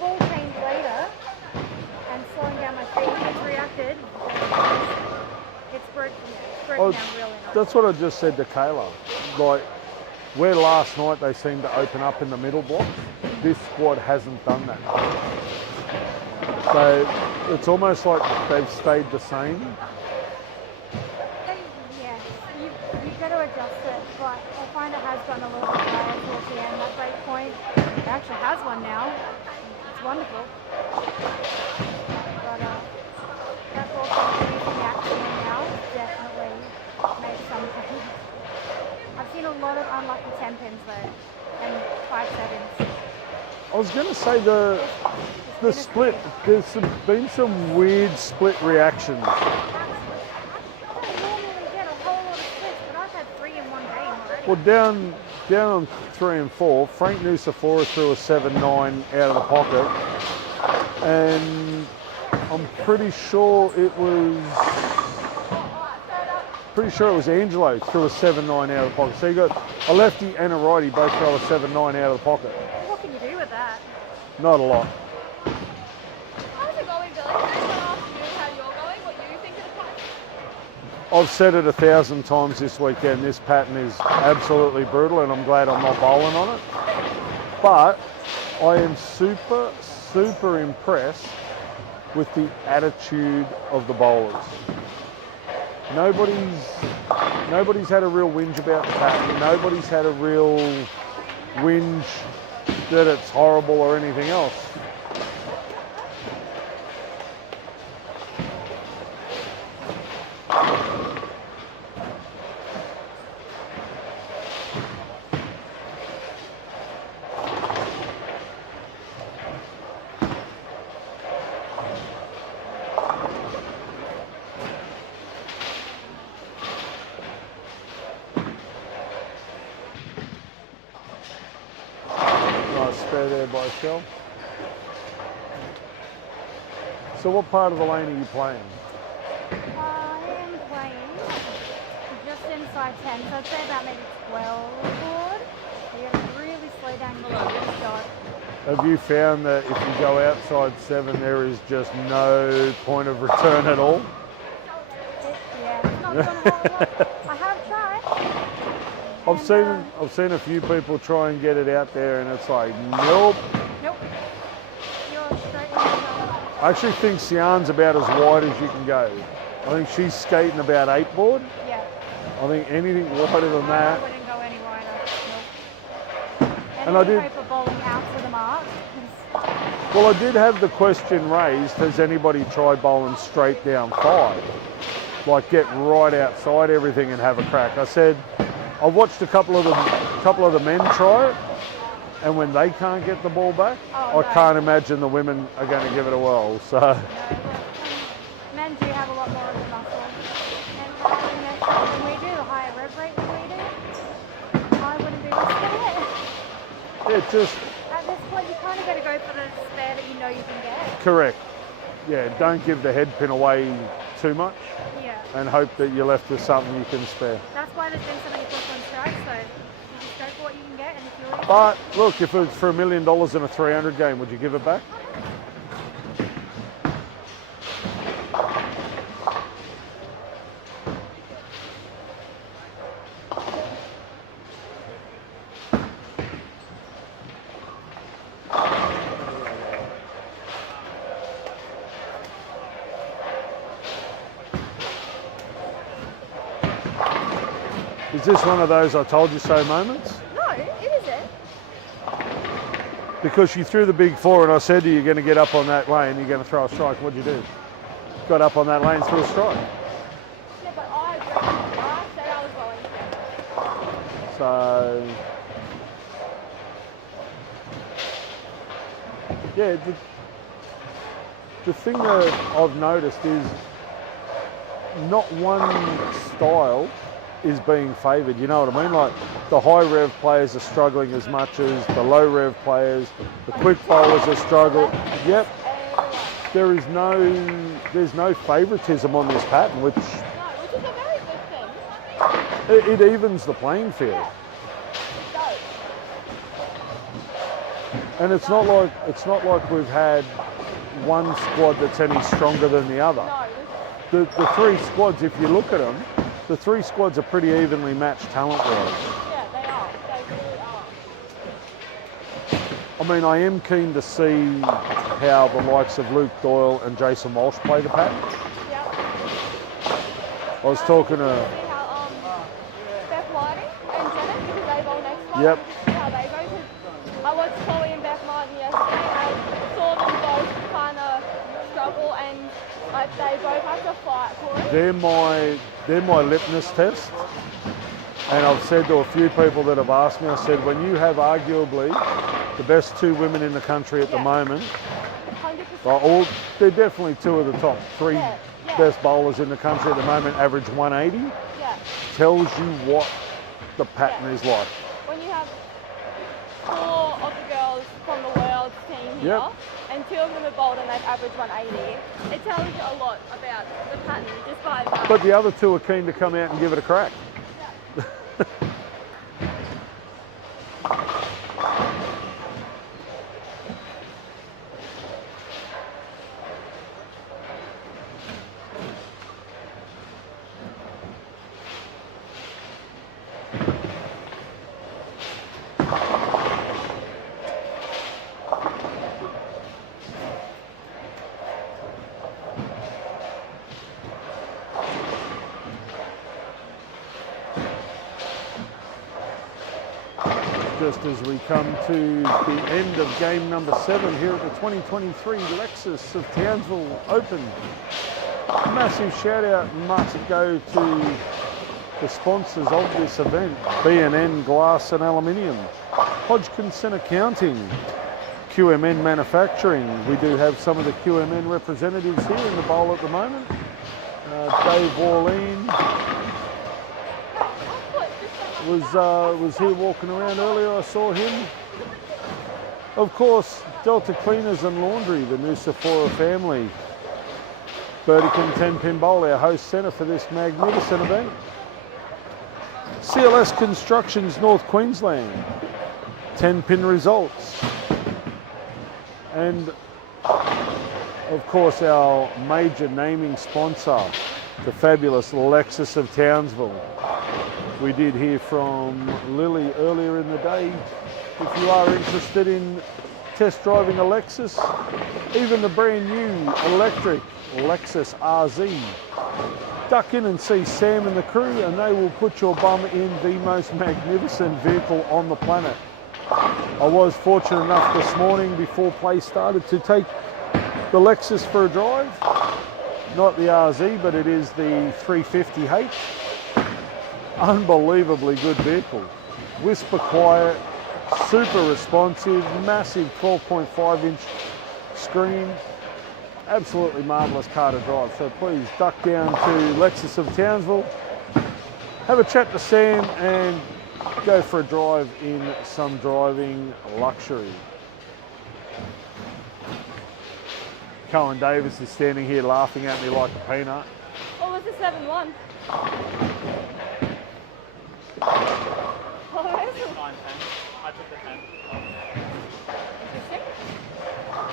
full change later and slowing down my feet, it's reacted. It's broken Oh, down really nice. that's what I just said to Kayla. Like, where last night they seemed to open up in the middle block, this squad hasn't done that. So it's almost like they've stayed the same. Yeah, you've got to adjust it, but I find it has gotten a little bit lower towards the end. That break point, it actually has one now. It's wonderful. But that's also using action now definitely made some change. I've seen a lot of unlucky 10 pins though, and 5-7s. I was going to say the split, there's been some weird split reactions. I don't normally get a whole lot of splits, but I've had 3 in one game already. Well, down on 3 and 4, Frank Nucifora threw a 7-9 out of the pocket, and I'm pretty sure it was Angelo threw a 7-9 out of the pocket. So you got a lefty and a righty both throw a 7-9 out of the pocket. What can you do with that? Not a lot. How's it going, Billy? Can I ask you how you're going? What you think of the pattern? I've said it 1,000 times this weekend. This pattern is absolutely brutal, and I'm glad I'm not bowling on it. But I am super, super impressed with the attitude of the bowlers. Nobody's had a real whinge about the pattern. Nobody's had a real whinge that it's horrible or anything else. Nice spare there by Shell. So what part of the lane are you playing? I am playing just inside 10, so I'd say about maybe 12 board. You gotta really slow down your shot. Have you found that if you go outside 7, there is just no point of return at all? It's not doing a whole lot. I have tried. I've seen a few people try and get it out there, and it's like, nope. Nope. You're straight in the middle. I actually think Sian's about as wide as you can go. I think she's skating about 8 board. Yeah. I think anything wider than I that. wouldn't go any wider. Nope. And I did- hope for bowling out to the mark. Well, I did have the question raised, has anybody tried bowling straight down 5? Like get right outside everything and have a crack. I said, I watched a couple of the men try it, and when they can't get the ball back, Oh, I no. can't imagine the women are going to give it a whirl. So, No, men do have a lot more of the muscle. And when we do, the higher rev rate than we do, I wouldn't be risking it. yeah, just At this point, you kind of got to go for the spare that you know you can get. correct. Yeah, don't give the head pin away too much, Yeah. and hope that you're left with something you can spare. That's why there's been so many push on strikes, so you just go for what you can get, and if you lose, But look, if it was for $1 million in a 300 game, would you give it back? Is this one of those I told you so moments? no, it isn't. Because you threw the big 4 and I said to you, you're going to get up on that lane, you're going to throw a strike. What'd you do? Got up on that lane, threw a strike. Yeah, but I said I was going. So, yeah, the thing that I've noticed is not one style is being favoured. You know what I mean? Like the high rev players are struggling as much as the low rev players. The quick bowlers are struggling. Yep. There's no favouritism on this pattern, which No, which is a very good thing. it evens the playing field. Yeah. It does. And it's not like we've had one squad that's any stronger than the other. No, The three squads, if you look at them, the three squads are pretty evenly matched talent-wise. yeah, they are. They really are. I mean, I am keen to see how the likes of Luke Doyle and Jason Walsh play the pattern. Yep. I was talking to... See how Beth Whiting and Janet, because they bowl next one. Yep. See how they go. 'Cause I watched Chloe and Beth Martin yesterday, and I saw them both kind of struggle, and like they both have to fight for it. They're my litmus test. And I've said to a few people that have asked me, I said, when you have arguably the best two women in the country at the moment, 100%. they're definitely two of the top three Yeah, yeah. best bowlers in the country at the moment, average 180, Yeah. tells you what the pattern is like. When you have 4 of the girls from the world team here, Yep. and 2 of them are bowled and they've averaged 180, it tells you a lot about the pattern just by that. But the other two are keen to come out and give it a crack. Just as we come to the end of game number 7 here at the 2023 Lexus of Townsville Open. Massive shout out must go to the sponsors of this event, B&N Glass and Aluminium, Hodgkinson Accounting, QMN Manufacturing. We do have some of the QMN representatives here in the bowl at the moment. Dave Warleen was here walking around earlier. I saw him. Of course, Delta Cleaners and Laundry, the new Sephora family. Burdekin 10-pin bowl, our host centre for this magnificent event. CLS Constructions North Queensland, 10-pin results. And of course our major naming sponsor, the fabulous Lexus of Townsville. We did hear from Lily earlier in the day. If you are interested in test driving a Lexus, even the brand new electric Lexus RZ, duck in and see Sam and the crew and they will put your bum in the most magnificent vehicle on the planet. I was fortunate enough this morning before play started to take the Lexus for a drive. Not the RZ, but it is the 350H. Unbelievably good vehicle. Whisper quiet, super responsive, massive 12.5-inch screen. Absolutely marvellous car to drive. So please duck down to Lexus of Townsville, have a chat to Sam and go for a drive in some driving luxury. Cohen Davis is standing here laughing at me like a peanut. What was the 7-1? Oh, that's a 9-10. I took the 10. interesting.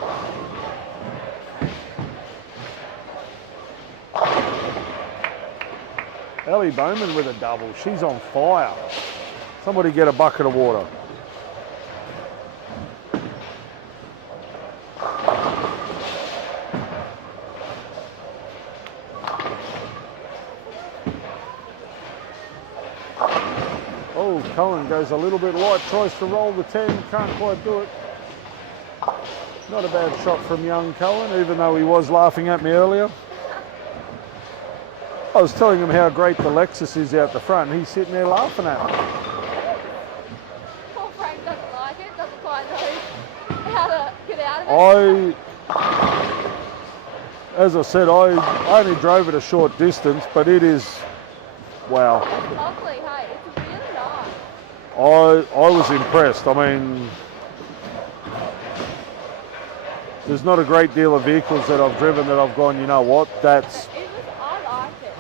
Ellie Bowman with a double. She's on fire. Somebody get a bucket of water. Oh, Cohen goes a little bit light, tries to roll the 10, can't quite do it. Not a bad shot from young Cohen, even though he was laughing at me earlier. I was telling him how great the Lexus is out the front, and he's sitting there laughing at me. Poor Frank doesn't like it, doesn't quite know how to get out of it. As I said, I only drove it a short distance, but it is wow. It's lovely, hey. It's really nice. I was impressed. I mean, there's not a great deal of vehicles that I've driven that I've gone, you know what, that's... I like it.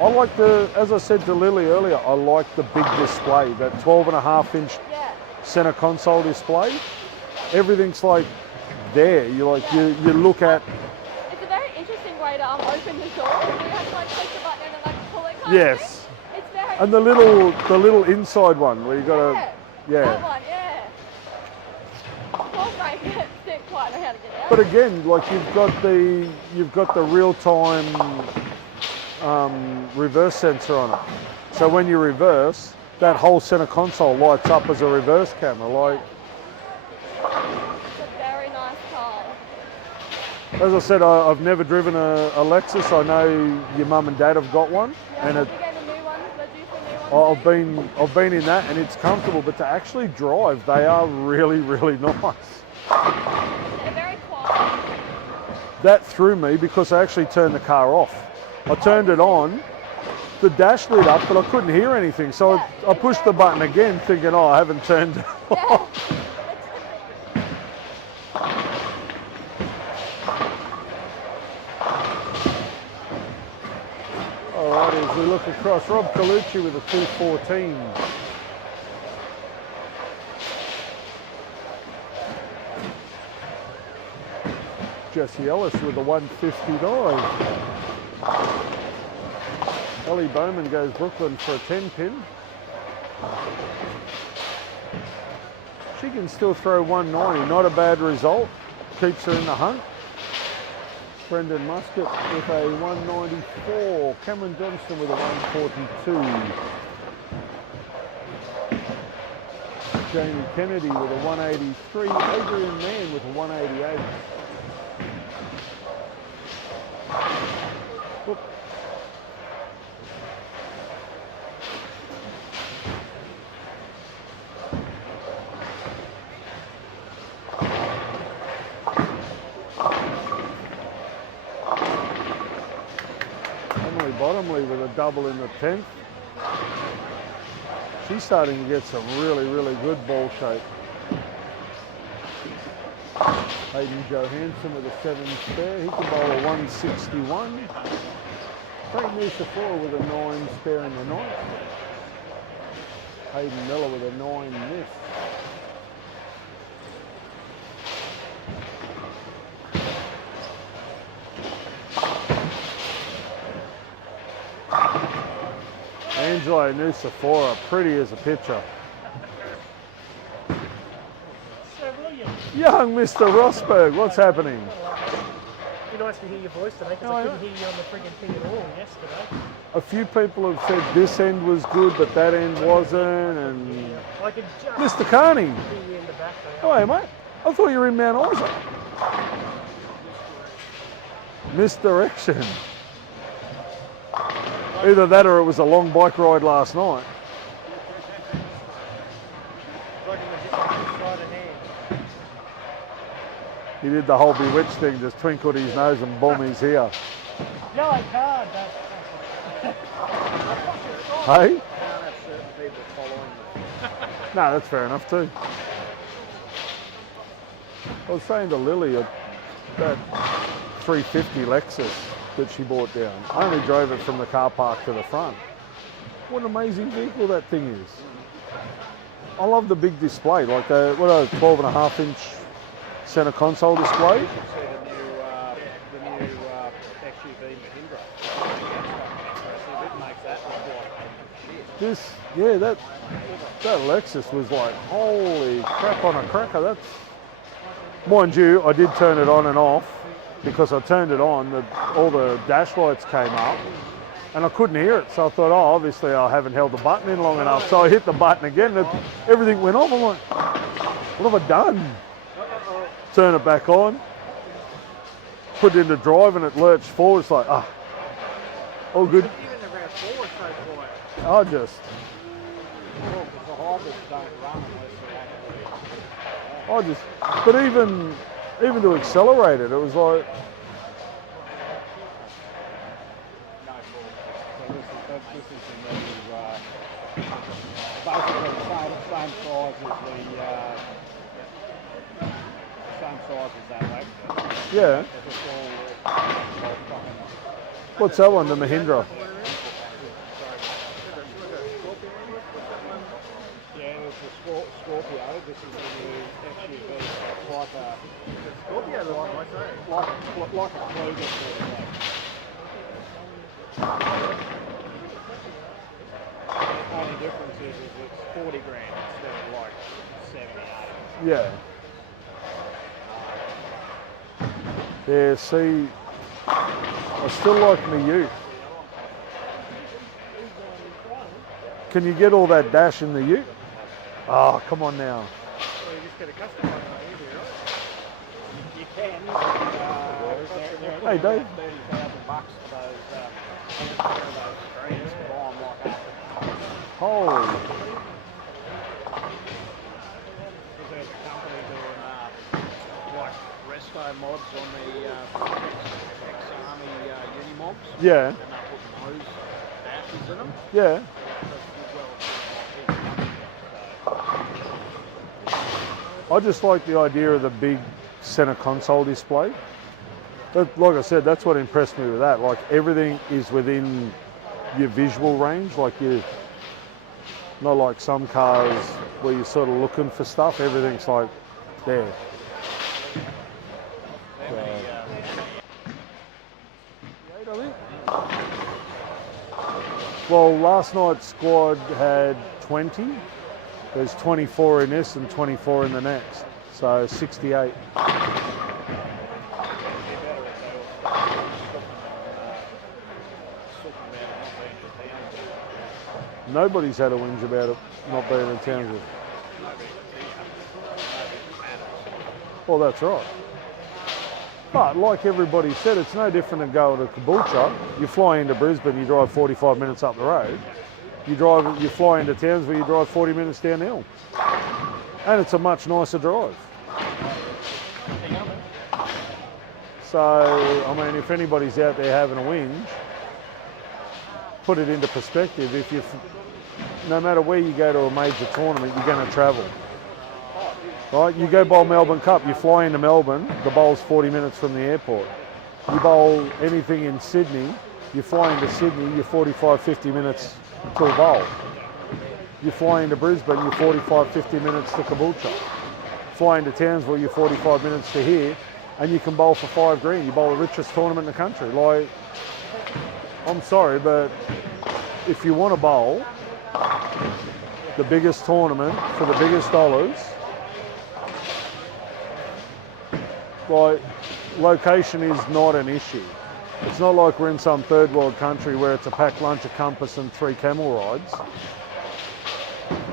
I like the, as I said to Lily earlier, I like the big display, that 12.5-inch Yeah. center console display. Everything's like there. You like you look at. It's a very interesting way to open the door. You have to like click the button and then like pull it. Yes. It's very. And the little inside one where you got to. That Yeah. one, yeah. Poor Frank didn't quite know how to get out. But again, like you've got the real time reverse sensor on it. So when you reverse, that whole center console lights up as a reverse camera. Like, It's a very nice car. as I said, I've never driven a Lexus. I know your mum and dad have got one, Yeah, and we it, get a new one. They're due for a new one. I've been in that, and it's comfortable. But to actually drive, they are really nice. They're very quiet. That threw me because I actually turned the car off. I turned it on, the dash lit up, but I couldn't hear anything. So I pushed the button again, thinking, oh, I haven't turned it off. Alrighty, as we look across, Rob Colucci with a 214. Jesse Ellis with a 159. Ellie Bowman goes Brooklyn for a 10 pin. She can still throw 190, not a bad result. Keeps her in the hunt. Brendan Muscat with a 194. Cameron Johnston with a 142. Jamie Kennedy with a 183. Adrian Mann with a 188. Whoop. Emily Bottomley with a double in the 10th. She's starting to get some really good ball shape. Hayden Johansson with a 7 spare. He can bowl a 161. Frank Nusafora with a 9 spare in the 9th. Hayden Miller with a 9 miss. Angelo Nusafora, pretty as a picture. So brilliant. Young Mr. Rosberg, what's happening? Be nice to hear your voice today because I couldn't hear you on the friggin' thing at all yesterday. A few people have said this end was good, but that end wasn't, and I could just Mr. Carney. hear you in the back there. Oh, hey, mate. I thought you were in Mount Isa. Misdirection. Either that or it was a long bike ride last night. He did the whole bewitched thing, just twinkled his nose and boom, he's here. No, I can't. Hey? No, that's fair enough too. I was saying to Lily that 350 Lexus that she bought down. I only drove it from the car park to the front. What an amazing vehicle that thing is. I love the big display, like the 12.5-inch center console display. The new XUV Mahindra. It makes that look like That Lexus was like, holy crap on a cracker. That's, mind you, I did turn it on and off because I turned it on, all the dash lights came up and I couldn't hear it. So I thought, oh, obviously I haven't held the button in long enough. So I hit the button again and everything went off. I'm like, what have I done? Turn it back on, put it into drive and it lurched forward. It's like, all good. even the rear forward so quiet. I just, The hybrids don't run unless they're actually. but even to accelerate it, it was like, No, so this is the new same size as that Lexus. Yeah. It's just all fucking. What's that one? The Mahindra. Yeah, it's a Scorpio. This is the new SUV. It's like a Scorpio, the one I say. Like a Kluger sort of thing. The only difference is it's 40 grand instead of like 70, 80. Yeah. Yeah, see, I still like my Ute. Can you get all that dash in the Ute? Oh, come on now. Well, you just get a custom one easy, right? You can. Hey, Dave. $30,000 for those screens to buy them like that. Holy. There's a company doing like resto mods on the ex-army Unimobs. Yeah, And they're putting those dashes in them. yeah. I just like the idea of the big center console display. But like I said, that's what impressed me with that. Like everything is within your visual range. Like you, not like some cars where you're sort of looking for stuff. Everything's like there. Well, last night's squad had 20. There's 24 in this and 24 in the next. So 68. Nobody's had a whinge about it not being in Townsville. Well, that's right. But like everybody said, it's no different than going to Caboolture. You fly into Brisbane, you drive 45 minutes up the road. You fly into Townsville, you drive 40 minutes down the hill. And it's a much nicer drive. So, I mean, if anybody's out there having a whinge, put it into perspective. No matter where you go to a major tournament, you're going to travel. Right? You go bowl Melbourne Cup, you fly into Melbourne, the bowl's 40 minutes from the airport. You bowl anything in Sydney, you fly into Sydney, you're 45, 50 minutes to a bowl. You fly into Brisbane, you're 45, 50 minutes to Caboolture. Fly into Townsville, you're 45 minutes to here, and you can bowl for $5 grand. You bowl the richest tournament in the country. Like, I'm sorry, but if you want to bowl the biggest tournament for the biggest dollars, like, location is not an issue. It's not like we're in some third world country where it's a packed lunch, a compass and 3 camel rides.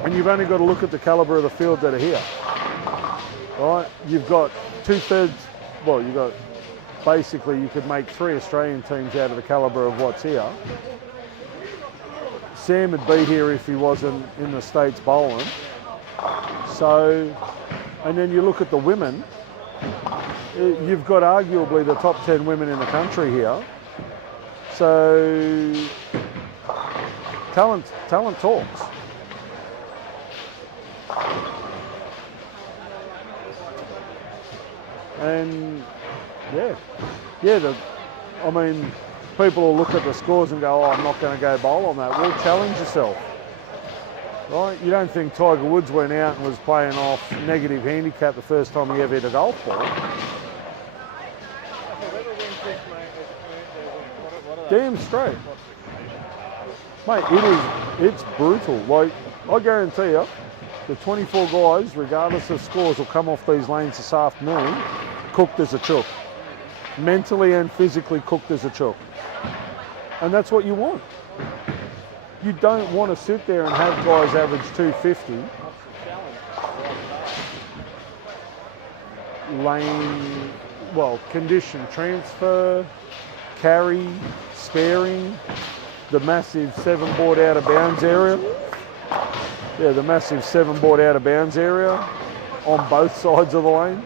And you've only got to look at the calibre of the field that are here. Right? You've got 2/3, well, you've got, basically you could make 3 Australian teams out of the calibre of what's here. Sam would be here if he wasn't in the States bowling. So, and then you look at the women, you've got arguably the top 10 women in the country here. So, talent talks. And I mean, people will look at the scores and go, oh, I'm not going to go bowl on that. Well, challenge yourself. Right? You don't think Tiger Woods went out and was playing off negative handicap the first time he ever hit a golf ball? Damn straight. Mate, it's brutal. Like, I guarantee you, the 24 guys, regardless of scores, will come off these lanes this afternoon cooked as a chook. Mentally and physically cooked as a chook. And that's what you want. You don't want to sit there and have guys average 250. Lane, well, condition transfer, carry, sparing, the massive 7-board out of bounds area. Yeah, the massive 7-board out of bounds area on both sides of the lane.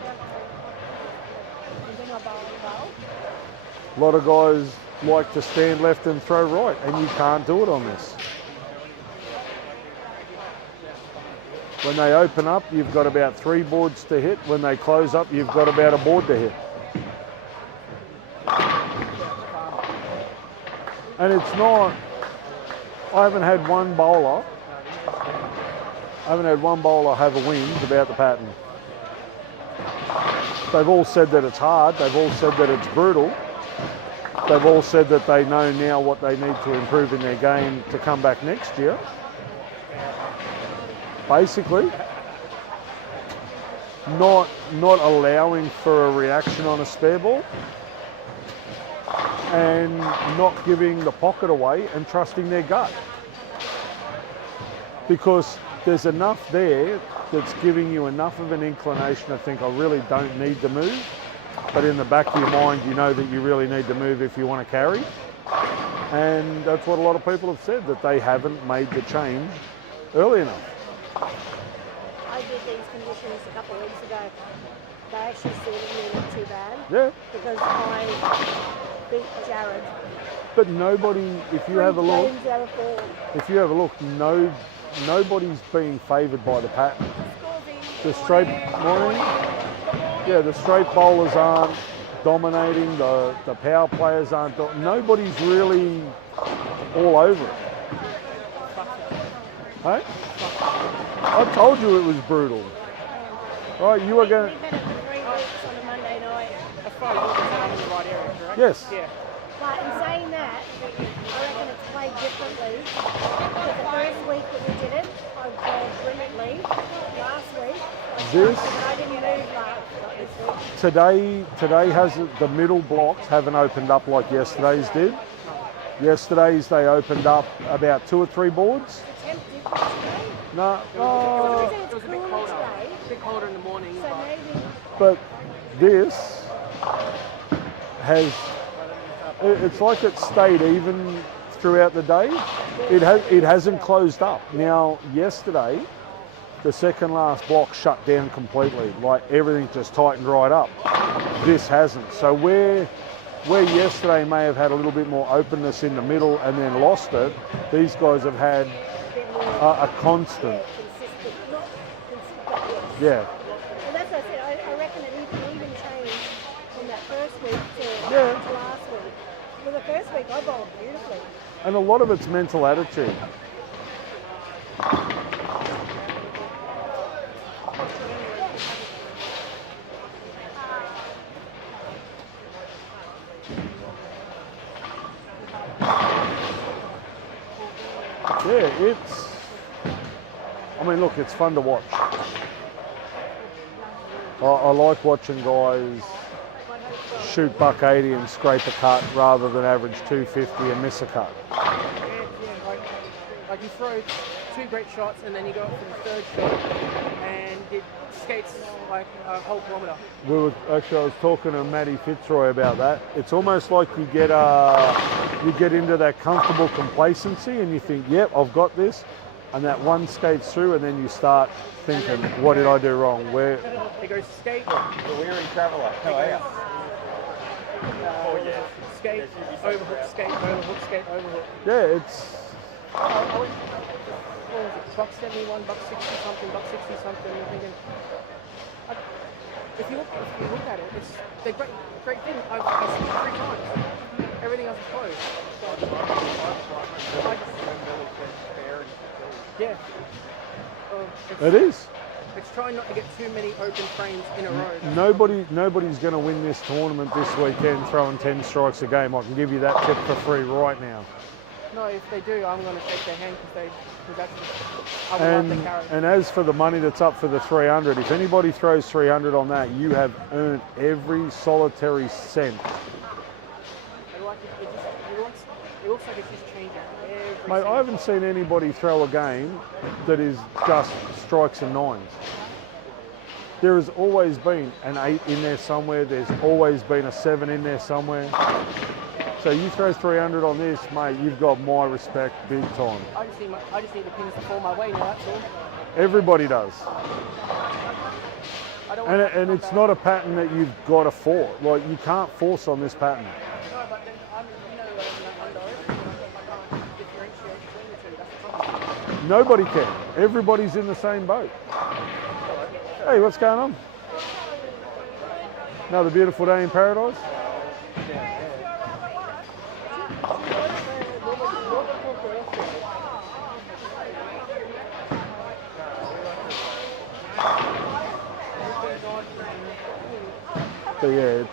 A lot of guys like to stand left and throw right, and you can't do it on this. When they open up, you've got about 3 boards to hit. When they close up, you've got about a board to hit. And it's not, I haven't had one bowler have a whinge about the pattern. They've all said that it's hard, they've all said that it's brutal, they've all said that they know now what they need to improve in their game to come back next year. Basically, not allowing for a reaction on a spare ball and not giving the pocket away and trusting their gut. Because there's enough there that's giving you enough of an inclination to think, I really don't need to move. But in the back of your mind, you know that you really need to move if you want to carry. And that's what a lot of people have said, that they haven't made the change early enough. I did these conditions a couple of weeks ago. They actually suited me not too bad. Yeah. Because I beat Jared. But nobody, if you have a look, nobody's being favoured by the pattern. The straight morning, yeah, the straight bowlers aren't dominating. The power players aren't. Nobody's really all over it. Hey? I told you it was brutal. Right, you were going. We've had it for 3 weeks on a Monday night. As far as you're concerned, I'm in the right area, correct? Yes. Yeah. But in saying that, I reckon it's played differently. Because the first week that we did it, I bowled brilliantly. Last week, I didn't move this week. Today has the middle blocks haven't opened up like yesterday's did. Yesterday's they opened up about 2 or 3 boards. The temp different today. No, It was a bit colder. Today. A bit colder in the morning. So maybe but this has. It's like it stayed even throughout the day. It hasn't closed up. Now, yesterday, the second last block shut down completely. Like everything just tightened right up. This hasn't. So where yesterday may have had a little bit more openness in the middle and then lost it, these guys have had a constant. consistent, not consistent. Yeah. And that's what I said. I reckon it even changed from that first week to Yeah. last week. Well, the first week I bowled beautifully. And a lot of it's mental attitude. Yeah, I mean, look, it's fun to watch. I like watching guys shoot $180 and scrape a cut rather than average 250 and miss a cut. Yeah, like you throw 2 great shots and then you go up for the 3rd shot and it skates like a whole kilometre. I was talking to Matty Fitzroy about that. It's almost like you get into that comfortable complacency and you think, yep, I've got this, and that one skates through and then you start thinking, what did I do wrong? Where? It goes skate, The weary traveller. How are you? skate, overhook, skate, overhook, skate, overhook. Yeah, it's. What was it? $1.71, $1.60 something, $1.60 something. I'm thinking, if you look at it, it's the great thing. I've seen it 3 times. Everything else is closed. Yeah. It is. It's trying not to get too many open frames in a row. Nobody's going to win this tournament this weekend throwing 10 strikes a game. I can give you that tip for free right now. No, if they do, I'm going to shake their hand because I would love the carrot. And as for the money that's up for the 300, if anybody throws 300 on that, you have earned every solitary cent. It looks like it's just changing. Mate, I haven't seen anybody throw a game that is just strikes and 9s. There has always been an 8 in there somewhere. There's always been a 7 in there somewhere. So you throw 300 on this, mate, you've got my respect big time. I just need the pins to fall my way now, that's all. Everybody does. I don't And it's not a pattern that you've got to force. Like, you can't force on this pattern. No, but then I can't differentiate between the two. That's the problem. Nobody can. Everybody's in the same boat. Hey, what's going on? Another beautiful day in paradise. But yeah,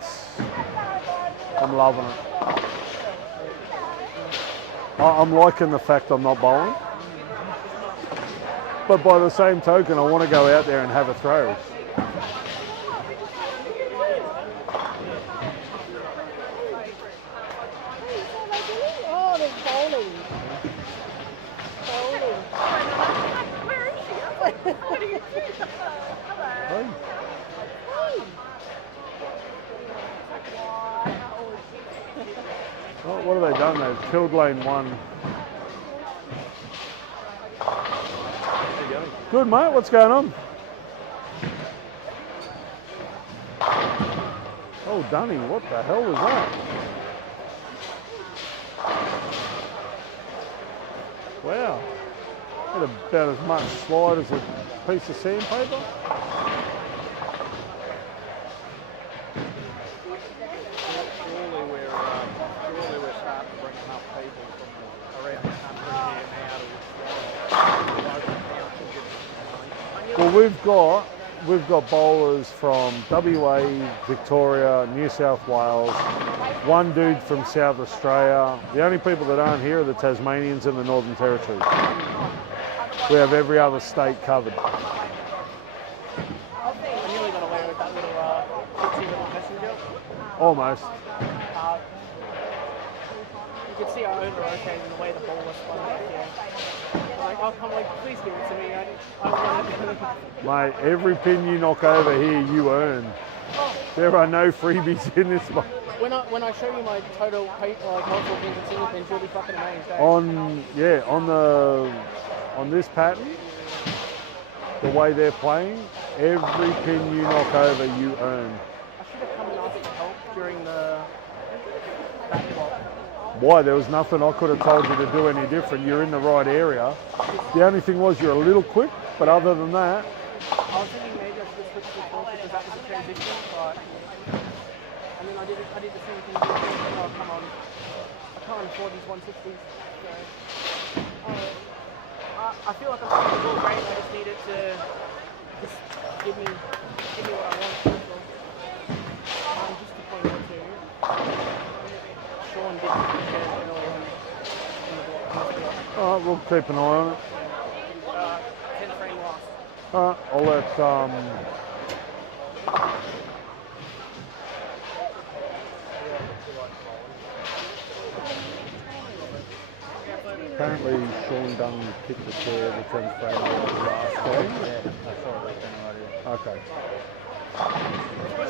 I'm loving it. I'm liking the fact I'm not bowling. But by the same token, I want to go out there and have a throw. Oh, there's bowling. Bowling. Where is she? What do you do? Hey. Oh, what have they done? They've killed lane 1. Good, mate. What's going on? Oh, Dunny, what the hell was that? Wow. Had about as much slide as a piece of sandpaper. Surely we're starting to bring enough people from around the country here now to Well, we've got bowlers from WA, Victoria, New South Wales, one dude from South Australia. The only people that aren't here are the Tasmanians and the Northern Territory. We have every other state covered. I nearly got away with that little little messenger. Almost. You could see I over-rotated the way the ball was spun back here. I'm like, please give it to me. I want it. Mate, every pin you knock over here, you earn. There are no freebies in this one. When I show you my total multiple pins and single pins, you'll be fucking amazed. On this pattern, the way they're playing, every pin you knock over, you earn. I should have come and asked for help during the back block. Why? There was nothing I could have told you to do any different. You're in the right area. The only thing was you're a little quick, but other than that... I was thinking maybe I should have switched to the because that was a transition, but... And then I did the same thing. Oh, come on. I can't afford these 160s. So, I feel like I'm playing the ball great. I just need it to just give me what I want. Just to point out to you. Sean did earlier in the block. Alright, we'll keep an eye on it. 10 frame lost. Alright, I'll let... Apparently Sean Dunn kicked the chair the 10th frame last game. Yeah, I saw it right here. Okay.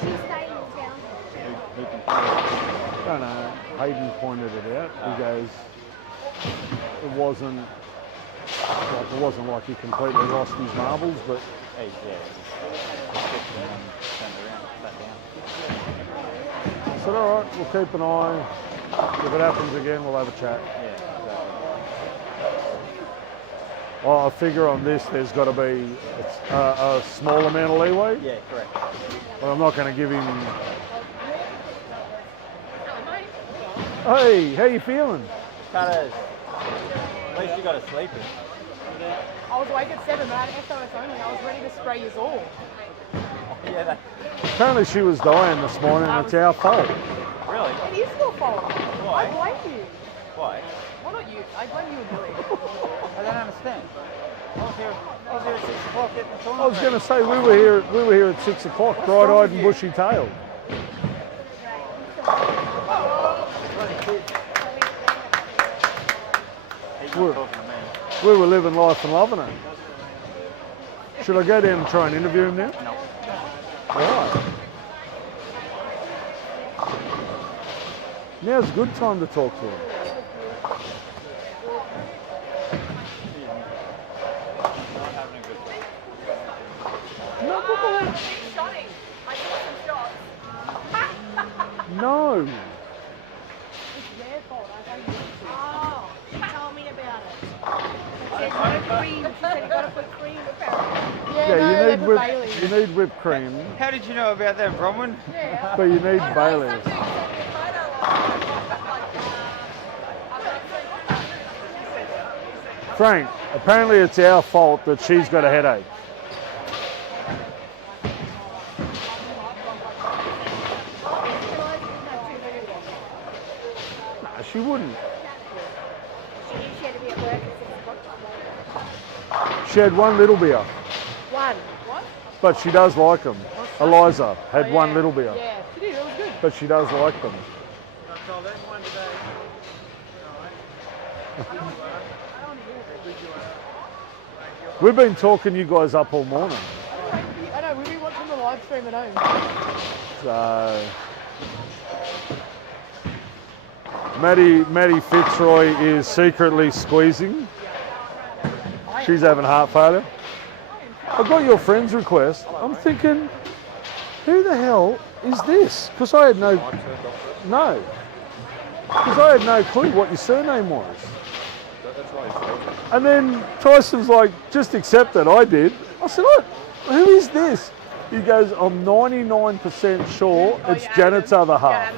She's staying in town. Who can I don't know. Hayden pointed it out. He goes, it wasn't like he completely lost his marbles, but Hey, yeah. Turned around, sat down. I said, all right, we'll keep an eye. If it happens again, we'll have a chat. Yeah, exactly. Well, I figure on this, there's got to be a small amount of leeway. Yeah, correct. But I'm not going to give him. Hey, how you feeling? Cutters. At least you got a sleeper. I was awake at 7, man. SOS only. I was ready to spray you all. Yeah, Apparently she was dying this morning and it's our fault. really? It is your fault. Why? I blame you. Why? Well, not you. I blame you and Billy. I don't understand. I was here at 6 o'clock getting the I tournament. was going to say we were here at 6 o'clock, bright-eyed and bushy-tailed. He's not talking to me. We were living life and loving it. Should I go down and try and interview him now? No. Right. Now's a good time to talk to him. Not having a good time. She's shotting. I took some shots. No. Oh, she told me about it. She said no cream. She said you got to put cream apparently. Yeah, Yeah, no, you they need put whipped, Baileys. you need whipped cream, How did you know about that, Bronwyn? but you need Baileys. Frank, apparently it's our fault that she's got a headache. No, she wouldn't. She had to be at work at 6 o'clock. She had one little beer, One. but she does like them. Eliza had one little beer, Yeah, she did. It was good. but she does like them. We've been talking you guys up all morning. I know, we've been watching the live stream at home. So Maddie Fitzroy is secretly squeezing. She's having heart failure. I got your friend's request. I'm thinking, who the hell is this? Because I had no clue what your surname was. And then Tyson's like, just accept it. I did. I said, what? Who is this? He goes, I'm 99% sure it's Janet's other half.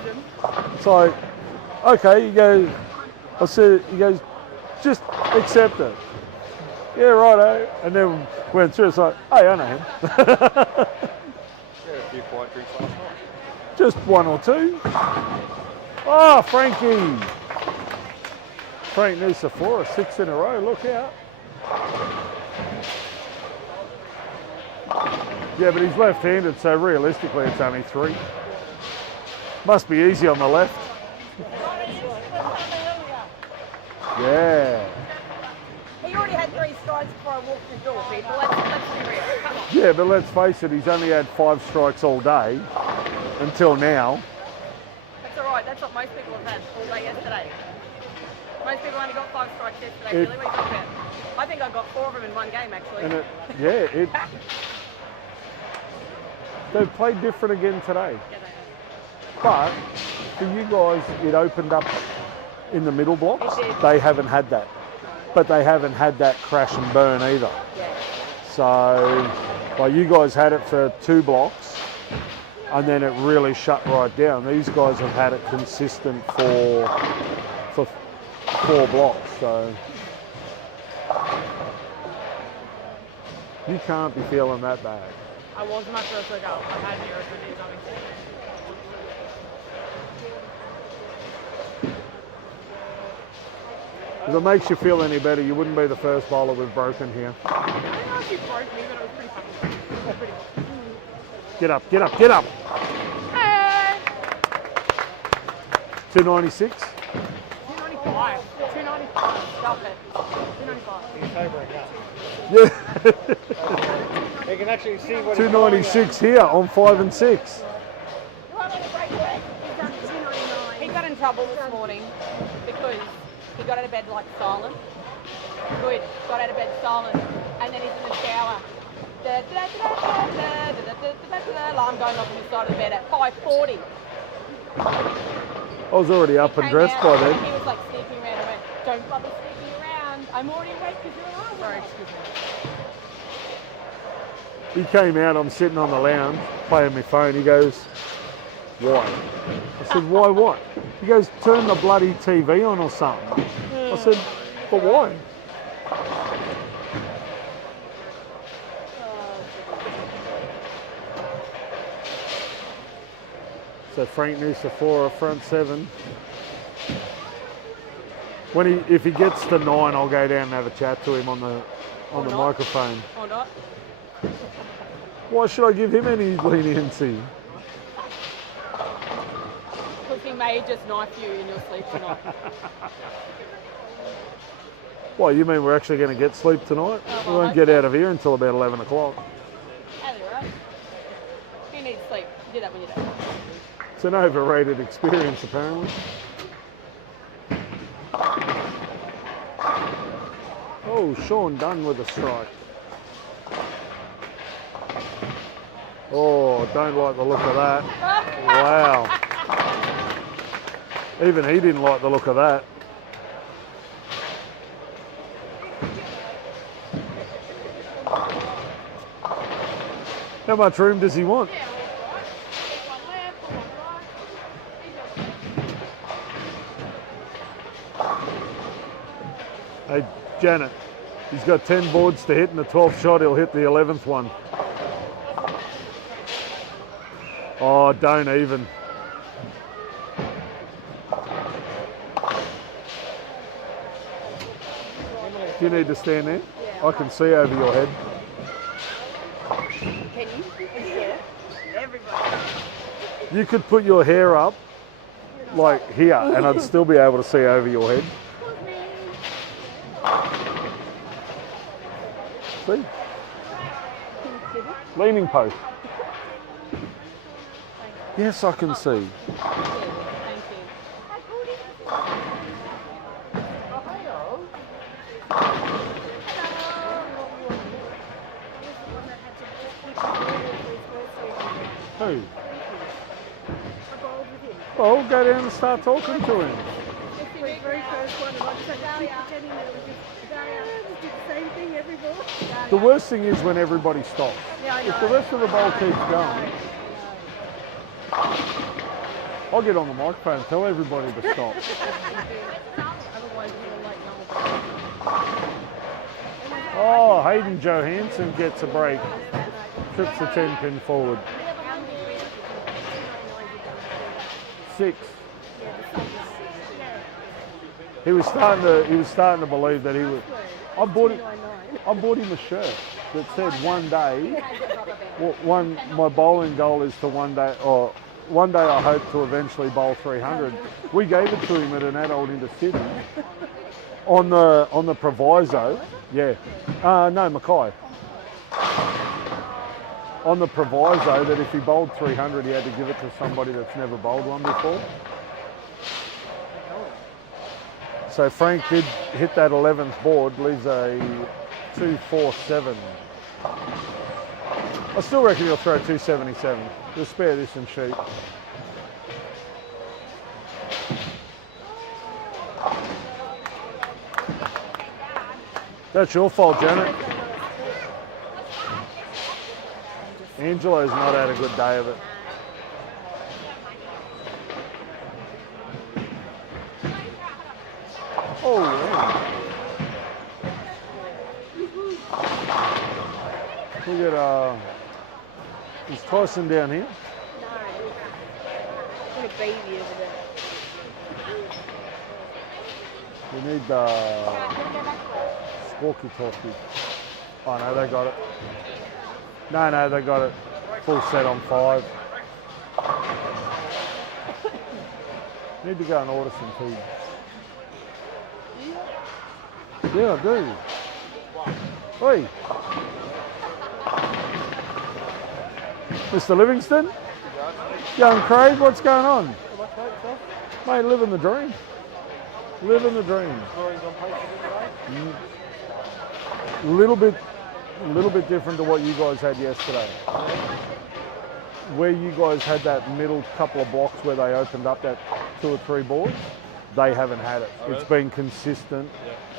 It's like, okay, he goes, he goes, just accept it. Yeah, righto. And then went through, it's like, hey, I know him. A few quiet drinks last night. Just one or two. Oh, Frankie. Frank Nusafora, 6 in a row, look out. Yeah, but he's left-handed, so realistically it's only 3. Must be easy on the left. Yeah. He already had 3 strikes before I walked the door, people. Let's be real. Come on. Yeah, but let's face it, he's only had 5 strikes all day until now. That's all right. That's what most people have had all day yesterday. Most people only got 5 strikes yesterday. Really, what are you talking about? I think I got 4 of them in one game, actually. And they've played different again today. Yeah, they have. But for you guys, it opened up in the middle blocks. It did. They haven't had that. But they haven't had that crash and burn either. Yeah. So, well, you guys had it for 2 blocks and then it really shut right down. These guys have had it consistent for 4 blocks. So you can't be feeling that bad. I was my first workout. I've had zero for days, obviously. If it makes you feel any better, you wouldn't be the first bowler we've broken here. I don't know if she broke me, but it was pretty fucking good. Pretty good. Get up, get up, get up. Hey! 296. 295. 295. Stop it. 295. He's sobering up. Yeah. You can actually see what 296 here on 5 and 6. He got in trouble this morning because he got out of bed like silent. Good. Got out of bed silent. And then he's in the shower. Alarm going off on the side of the bed at 5:40. I was already up and dressed by then. He was like sneaking around and went, don't bother sneaking around. I'm already awake because you're an Sorry, alarm. excuse me. He came out, I'm sitting on the lounge, playing my phone. He goes, why? I said, why what? He goes, turn the bloody TV on or something. I said, but why? So Frank Nusafora, front 7. If he gets to 9, I'll go down and have a chat to him on the microphone. Or not. Why should I give him any leniency? Because he may just knife you in your sleep tonight. Why, you mean we're actually going to get sleep tonight? Oh, We won't get out of here until about 11 o'clock. That's all right. If you need sleep, do that when you're done. It's an overrated experience, apparently. Oh, Sean Dunn with a strike. Oh, don't like the look of that. Wow. Even he didn't like the look of that. How much room does he want? Yeah, all right. One left, one right. Hey, Janet, he's got 10 boards to hit in the 12th shot. He'll hit the 11th one. Oh, don't even. Do you need to stand there? Yeah. I can see over your head. Can you? Yeah. Everybody. You could put your hair up like here and I'd still be able to see over your head. See? Leaning post. Yes, I can see. Thank you. Who? Well, we'll go down and start talking to him. The very first one, and I just had to keep pretending that it was just do the same thing every ball. The worst thing is when everybody stops. Yeah, I If the rest of the bowl keeps going, I'll get on the microphone and tell everybody to stop. Oh, Hayden Johansson gets a break. Trips the 10 pin forward. 6. He was starting to believe that he would. I bought him a shirt that said one day. My bowling goal is to one day I hope to eventually bowl 300. We gave it to him at an adult intercity on the proviso. Yeah. No, Mackay. On the proviso that if he bowled 300, he had to give it to somebody that's never bowled one before. So Frank did hit that 11th board, leaves a 247. I still reckon he'll throw 277. We'll spare this and shoot. That's your fault, Janet. Angelo's not had a good day of it. Oh, yeah. Look at, is Tyson down here? No. Got a baby over there. We need the Squawky Talkie. Oh no, they got it. No, they got it. Full set on 5. Need to go and order some food. Yeah, I do. Oi. Mr. Livingston? Young Craig, what's going on? Mate, living the dream. Living the dream. A little bit different to what you guys had yesterday. Where you guys had that middle couple of blocks where they opened up that 2 or 3 boards, they haven't had it. It's been consistent,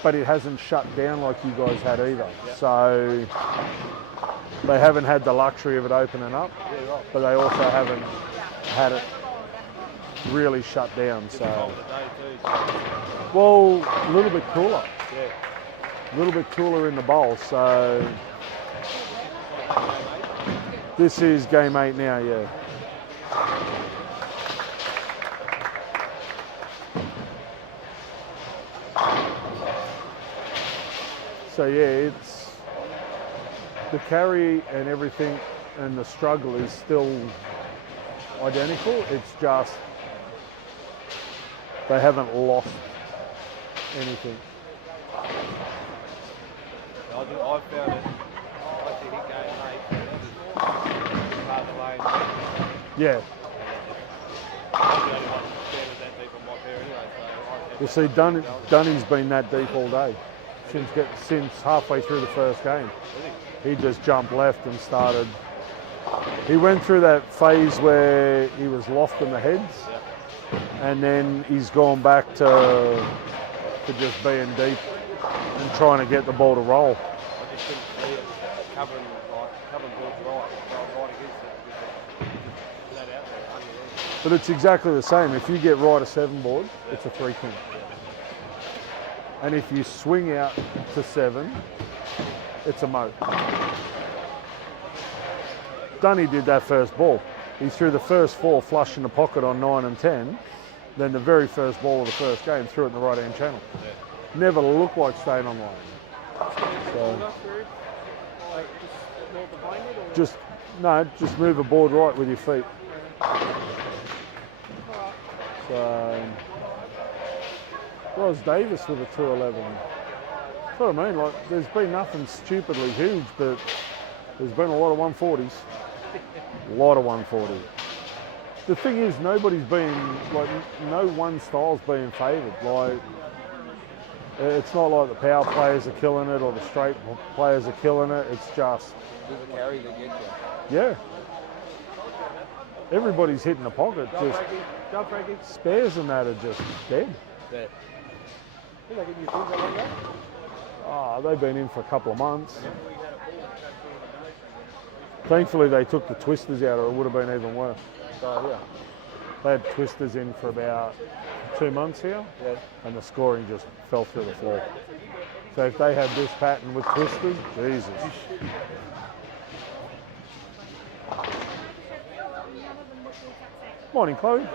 but it hasn't shut down like you guys had either. So they haven't had the luxury of it opening up, but they also haven't had it really shut down. So, well, a little bit cooler. A little bit cooler in the bowl. So this is game 8 now, yeah. So yeah, it's the carry and everything and the struggle is still identical. It's just they haven't lost anything. I found it. I think he game 8. Yeah. Well, see, Dunny's been that deep all day since halfway through the first game. He just jumped left and started. He went through that phase where he was lofting the heads, and then he's gone back to just being deep and trying to get the ball to roll. I just couldn't see it covering boards right But it's exactly the same. If you get right a 7 board, it's a 3-king. And if you swing out to 7, it's a moat. Dunny did that first ball. He threw the first 4 flush in the pocket on 9 and 10. Then the very first ball of the first game, threw it in the right-hand channel. Never looked like staying on line. So, just move a board right with your feet. So, Ros Davis with a 211. That's what I mean. Like, there's been nothing stupidly huge, but there's been a lot of 140s. A lot of 140s. The thing is, nobody's been, like, no one style's being favoured. Like, it's not like the power players are killing it or the straight players are killing it. It's just... Do the carry that get you. Yeah. Everybody's hitting the pocket. Just Jump, Frankie. spares and that are just dead. That. They're not getting you things that long ago. Oh, they've been in for a couple of months. Thankfully, they took the twisters out, or it would have been even worse. So, yeah. They had twisters in for about 2 months here, and the scoring just fell through the floor. So if they had this pattern with twisters, Jesus. Morning, Chloe.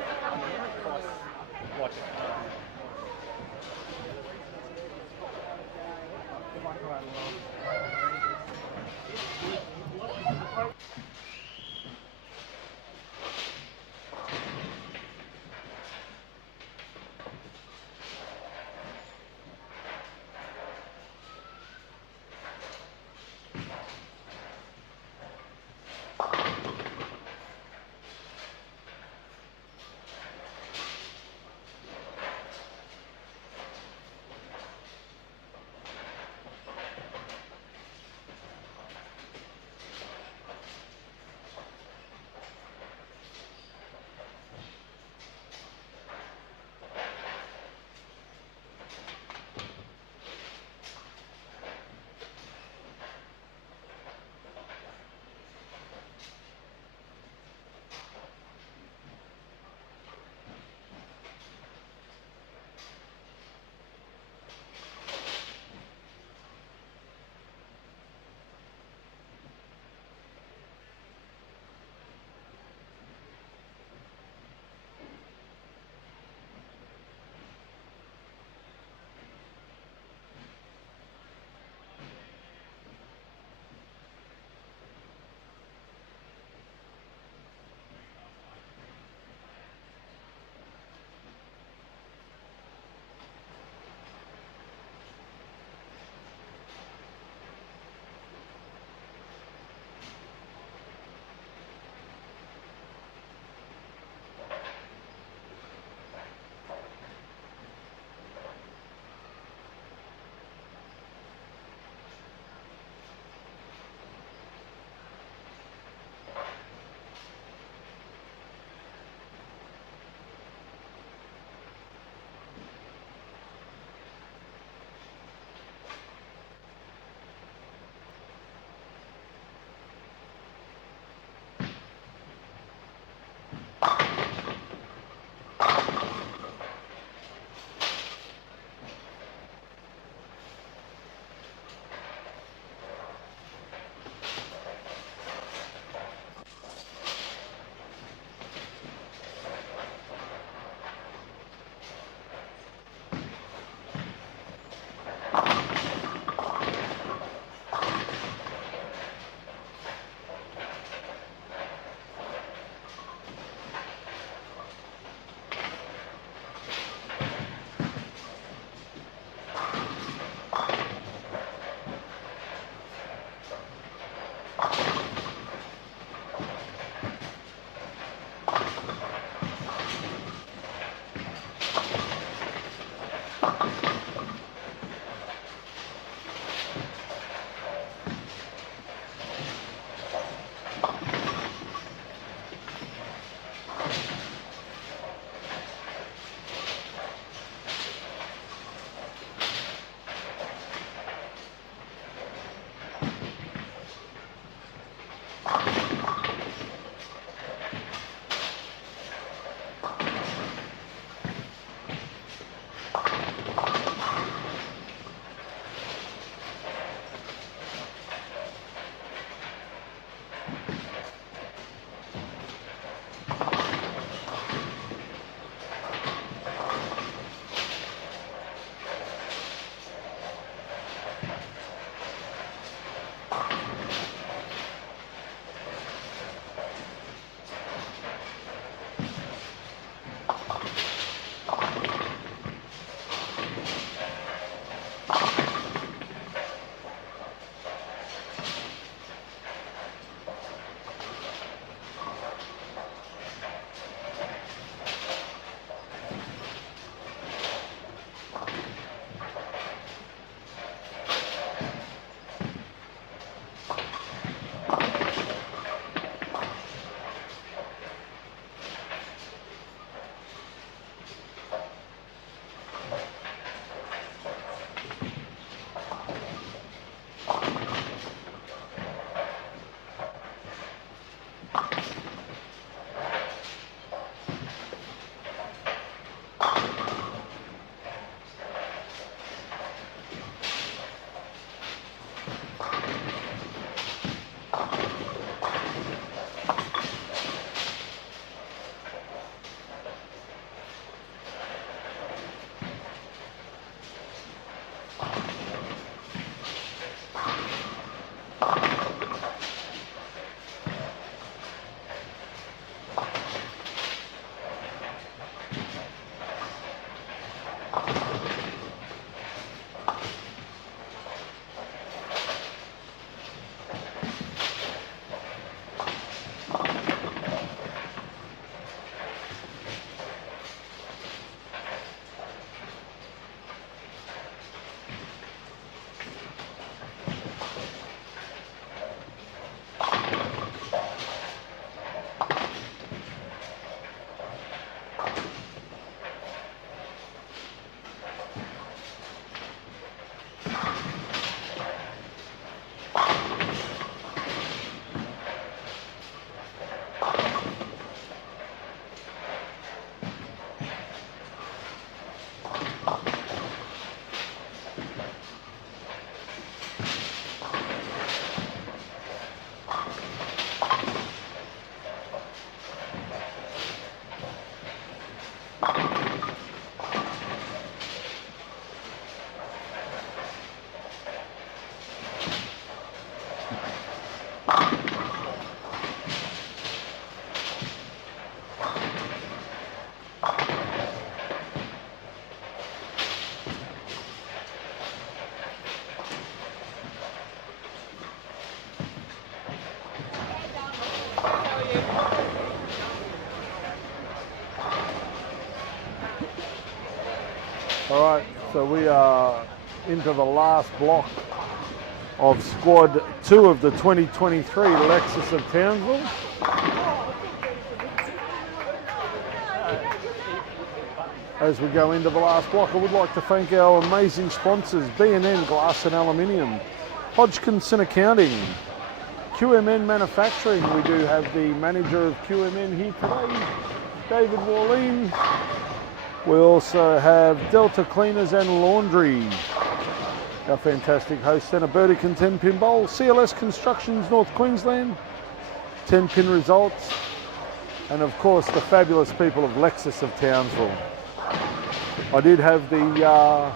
All right, so we are into the last block of squad 2 of the 2023 Lexus of Townsville. As we go into the last block, I would like to thank our amazing sponsors, B&N Glass and Aluminium, Hodgkinson Accounting, QMN Manufacturing. We do have the manager of QMN here today, David Warleen. We also have Delta Cleaners and Laundry, our fantastic host centre, Burdekin 10-pin bowl, CLS Constructions North Queensland, 10-pin results, and of course the fabulous people of Lexus of Townsville. I did have the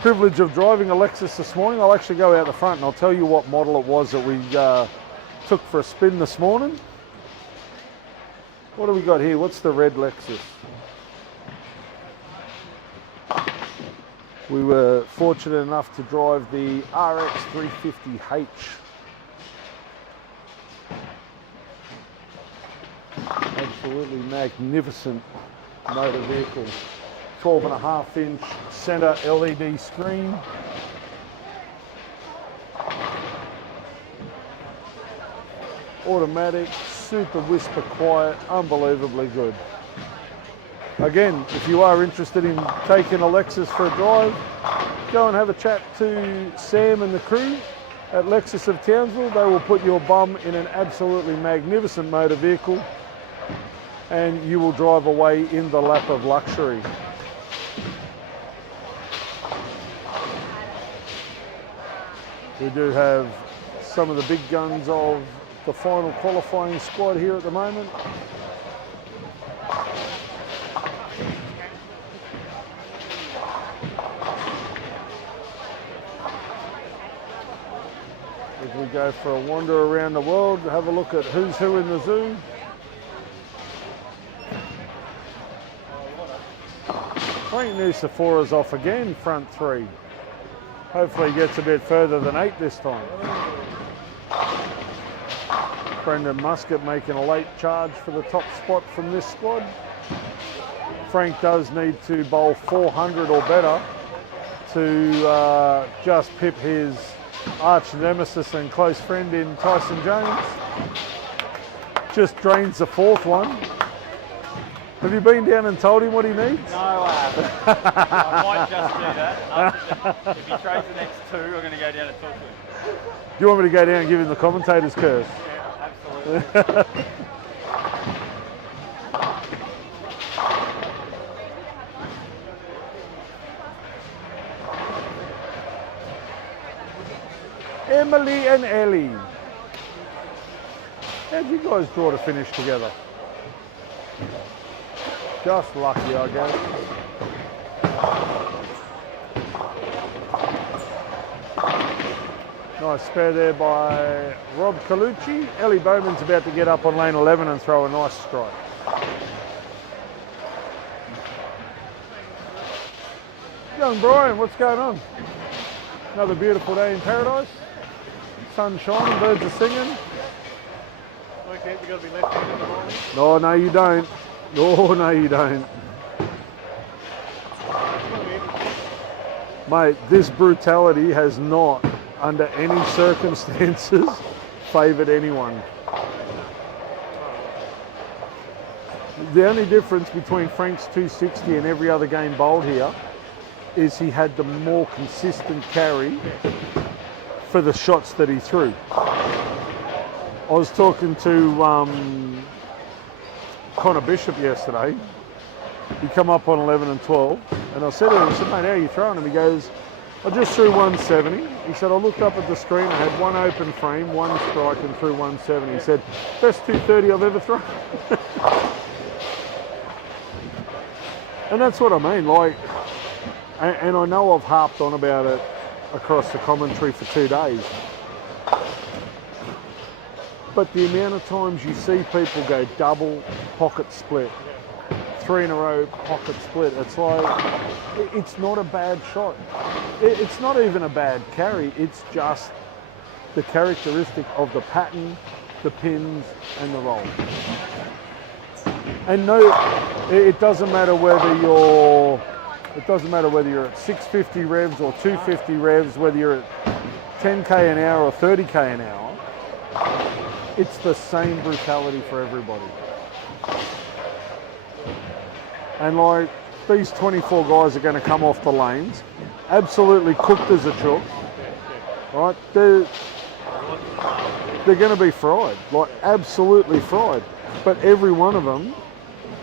privilege of driving a Lexus this morning. I'll actually go out the front and I'll tell you what model it was that we took for a spin this morning. What do we got here? What's the red Lexus? We were fortunate enough to drive the RX 350H. Absolutely magnificent motor vehicle. 12.5-inch centre LED screen. Automatic, super whisper quiet, unbelievably good. Again, if you are interested in taking a Lexus for a drive, go and have a chat to Sam and the crew at Lexus of Townsville. They will put your bum in an absolutely magnificent motor vehicle and you will drive away in the lap of luxury. We do have some of the big guns of the final qualifying squad here at the moment. As we go for a wander around the world, have a look at who's who in the zoo. Frank Nucifora's off again, front 3. Hopefully he gets a bit further than 8 this time. Brendan Muscat making a late charge for the top spot from this squad. Frank does need to bowl 400 or better to just pip his arch nemesis and close friend in Tyson Jones. Just drains the 4th one. Have you been down and told him what he needs? No, I haven't. I might just do that. If he trades the next 2, I'm going to go down and talk to him. Do you want me to go down and give him the commentator's curse? Yeah, absolutely. Emily and Ellie. How'd you guys draw to finish together? Just lucky, I guess. Nice spare there by Rob Colucci. Ellie Bowman's about to get up on lane 11 and throw a nice strike. Young Brian, what's going on? Another beautiful day in paradise. Sun shining, birds are singing. Okay, you got to be left-handed in the morning. Oh, no, you don't. Oh, no, you don't. Mate, this brutality has not, under any circumstances, favoured anyone. The only difference between Frank's 260 and every other game bowled here is he had the more consistent carry for the shots that he threw. I was talking to Connor Bishop yesterday. He come up on 11 and 12, and I said to him, I said, mate, how are you throwing him? He goes, I just threw 170. He said, I looked up at the screen, I had one open frame, one strike, and threw 170. He said, best 230 I've ever thrown. And that's what I mean, like, and I know I've harped on about it across the commentary for 2 days. But the amount of times you see people go double pocket split, 3 in a row pocket split, it's like, it's not a bad shot. It's not even a bad carry, it's just the characteristic of the pattern, the pins and the roll. And no, it doesn't matter whether you're It doesn't matter whether you're at 650 revs or 250 revs, whether you're at 10k an hour or 30k an hour. It's the same brutality for everybody. And like, these 24 guys are going to come off the lanes, absolutely cooked as a chook, right? They're going to be fried, like absolutely fried. But every one of them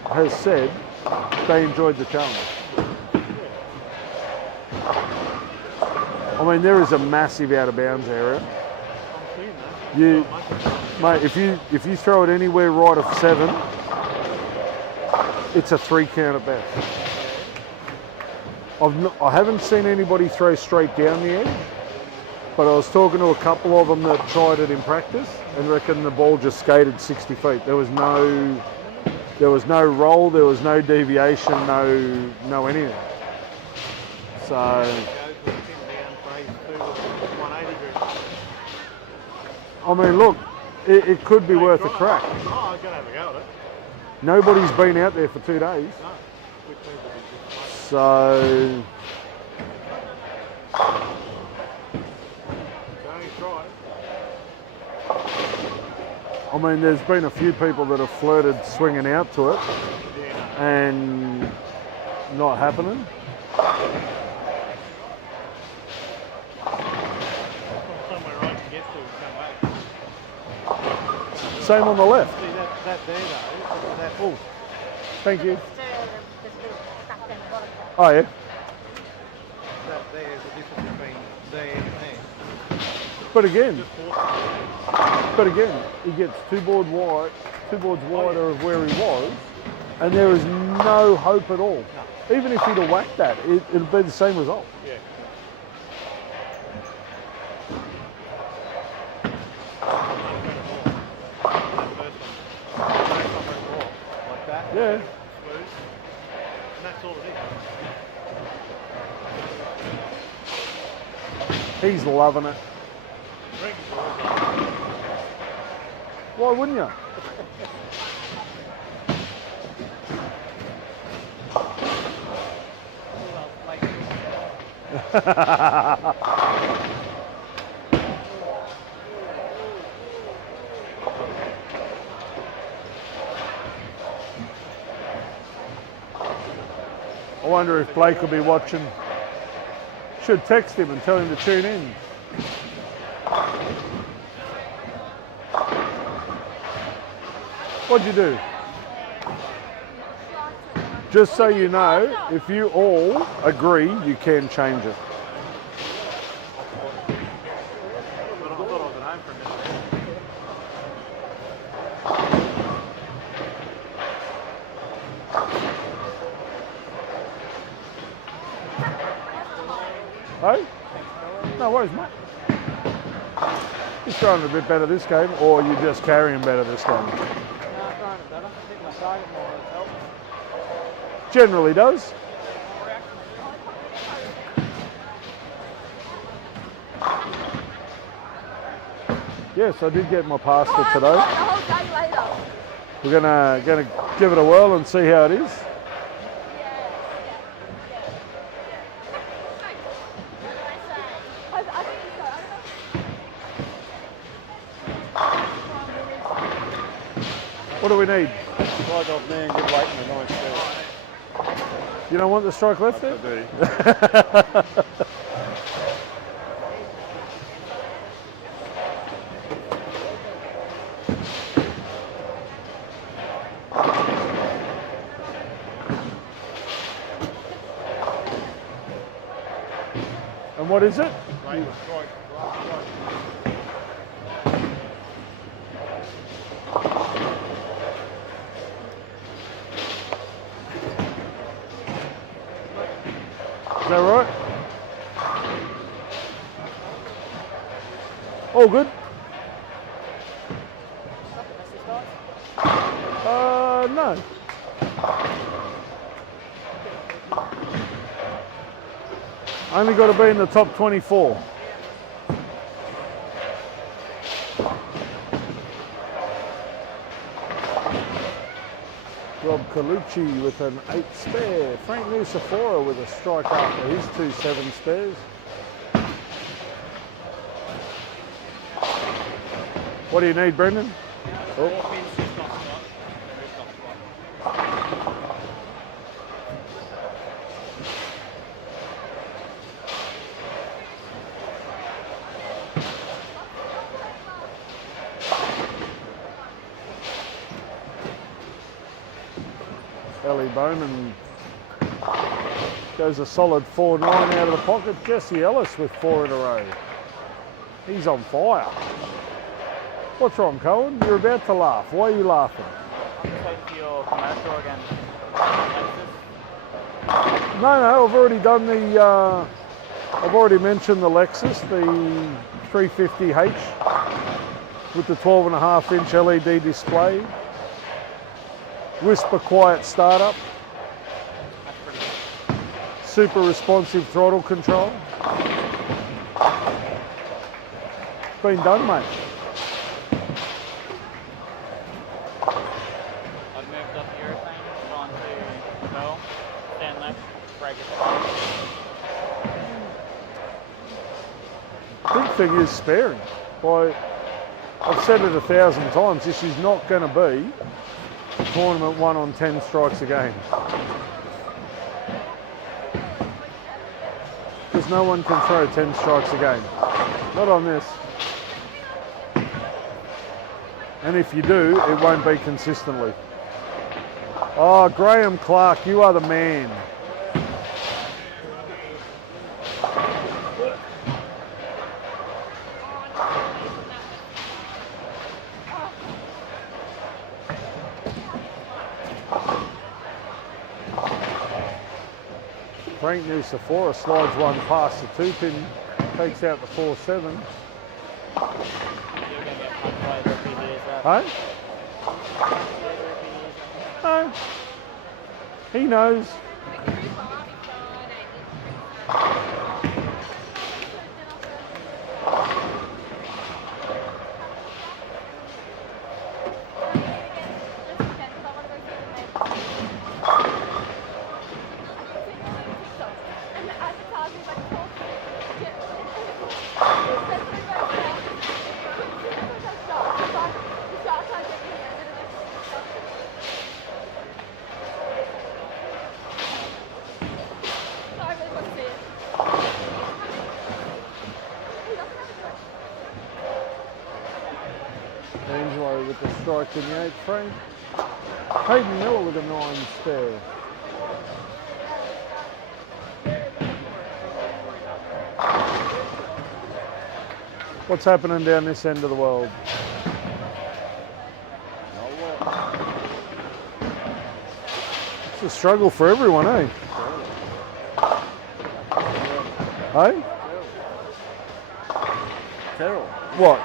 has said they enjoyed the challenge. I mean, there is a massive out of bounds area. Mate, if you throw it anywhere right of 7, it's a 3 count at best. I haven't seen anybody throw straight down the edge, but I was talking to a couple of them that tried it in practice and reckon the ball just skated 60 feet. There was no roll, there was no deviation, no anything. So, I mean, look, it could be worth a crack. Oh, I'm going to have a go at it. Nobody's been out there for 2 days. So, I mean, there's been a few people that have flirted swinging out to it and not happening. Same on the left. See that there though, that Oh, thank you. Oh yeah. that there is the difference between there and there. But again, he gets two boards wider of where he was, and there is no hope at all. No. Even if he'd have whacked that, it'd be the same result. Yeah. Like that. Yeah. And that's all it is. He's loving it. Why wouldn't you? I wonder if Blake will be watching. Should text him and tell him to tune in. What'd you do? Just so you know, if you all agree, you can change it. But I thought I was at home for a minute. Hey? No worries, mate. You're throwing a bit better this game, or you're just carrying better this game? No, I'm trying it better. I think my target more has helped. Generally does. Yes, I did get my pasta today. The whole day later. We're gonna give it a whirl and see how it is. What do we need? Strike off there and get Leighton a nice ball. You don't want the strike left there? I do. And what is it? Leighton strike. Is that right? All good? No. Only got to be in the top 24. Rob Colucci with an 8 spare. Frank Nusafora with a strike after his 2 7 spares. What do you need, Brendan? Oh. Ellie Bowman goes a solid 4-9 out of the pocket. Jesse Ellis with 4 in a row. He's on fire. What's wrong, Cohen? You're about to laugh. Why are you laughing? I'm just waiting for your commercial again. No, I've already done the. I've already mentioned the Lexus, the 350H with the 12.5-inch LED display. Whisper quiet startup. Super responsive throttle control. Been done, mate. I've moved up the urethane, gone to go, stand left, brake it. Big thing is sparing. I've said it 1,000 times, this is not going to be a tournament 1 on 10 strikes a game. Because no one can throw 10 strikes a game. Not on this. And if you do, it won't be consistently. Oh, Graham Clark, you are the man. Frank Nusafora slides one past the 2-pin, takes out the 4-7. Hey? No. He knows. Angelo with the strike in the 8th frame. Hayden Miller with a 9 spare. What's happening down this end of the world? It's a struggle for everyone, eh? Hey? Terrible. What?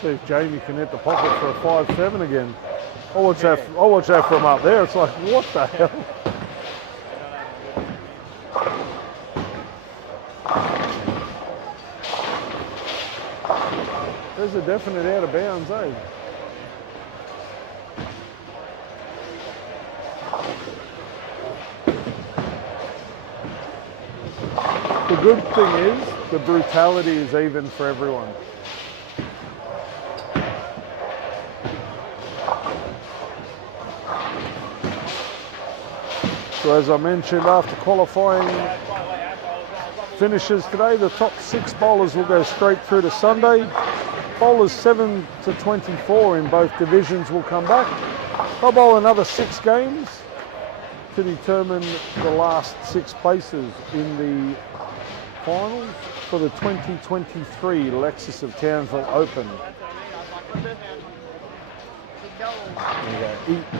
See if Jamie can hit the pocket for a 5-7 again. I'll watch that from up there. It's like, what the hell? There's a definite out of bounds, eh? The good thing is, the brutality is even for everyone. So as I mentioned, after qualifying finishes today, the top 6 bowlers will go straight through to Sunday. Bowlers 7 to 24 in both divisions will come back. They'll bowl another 6 games to determine the last 6 places in the finals for the 2023 Lexus of Townsville Open. There you go.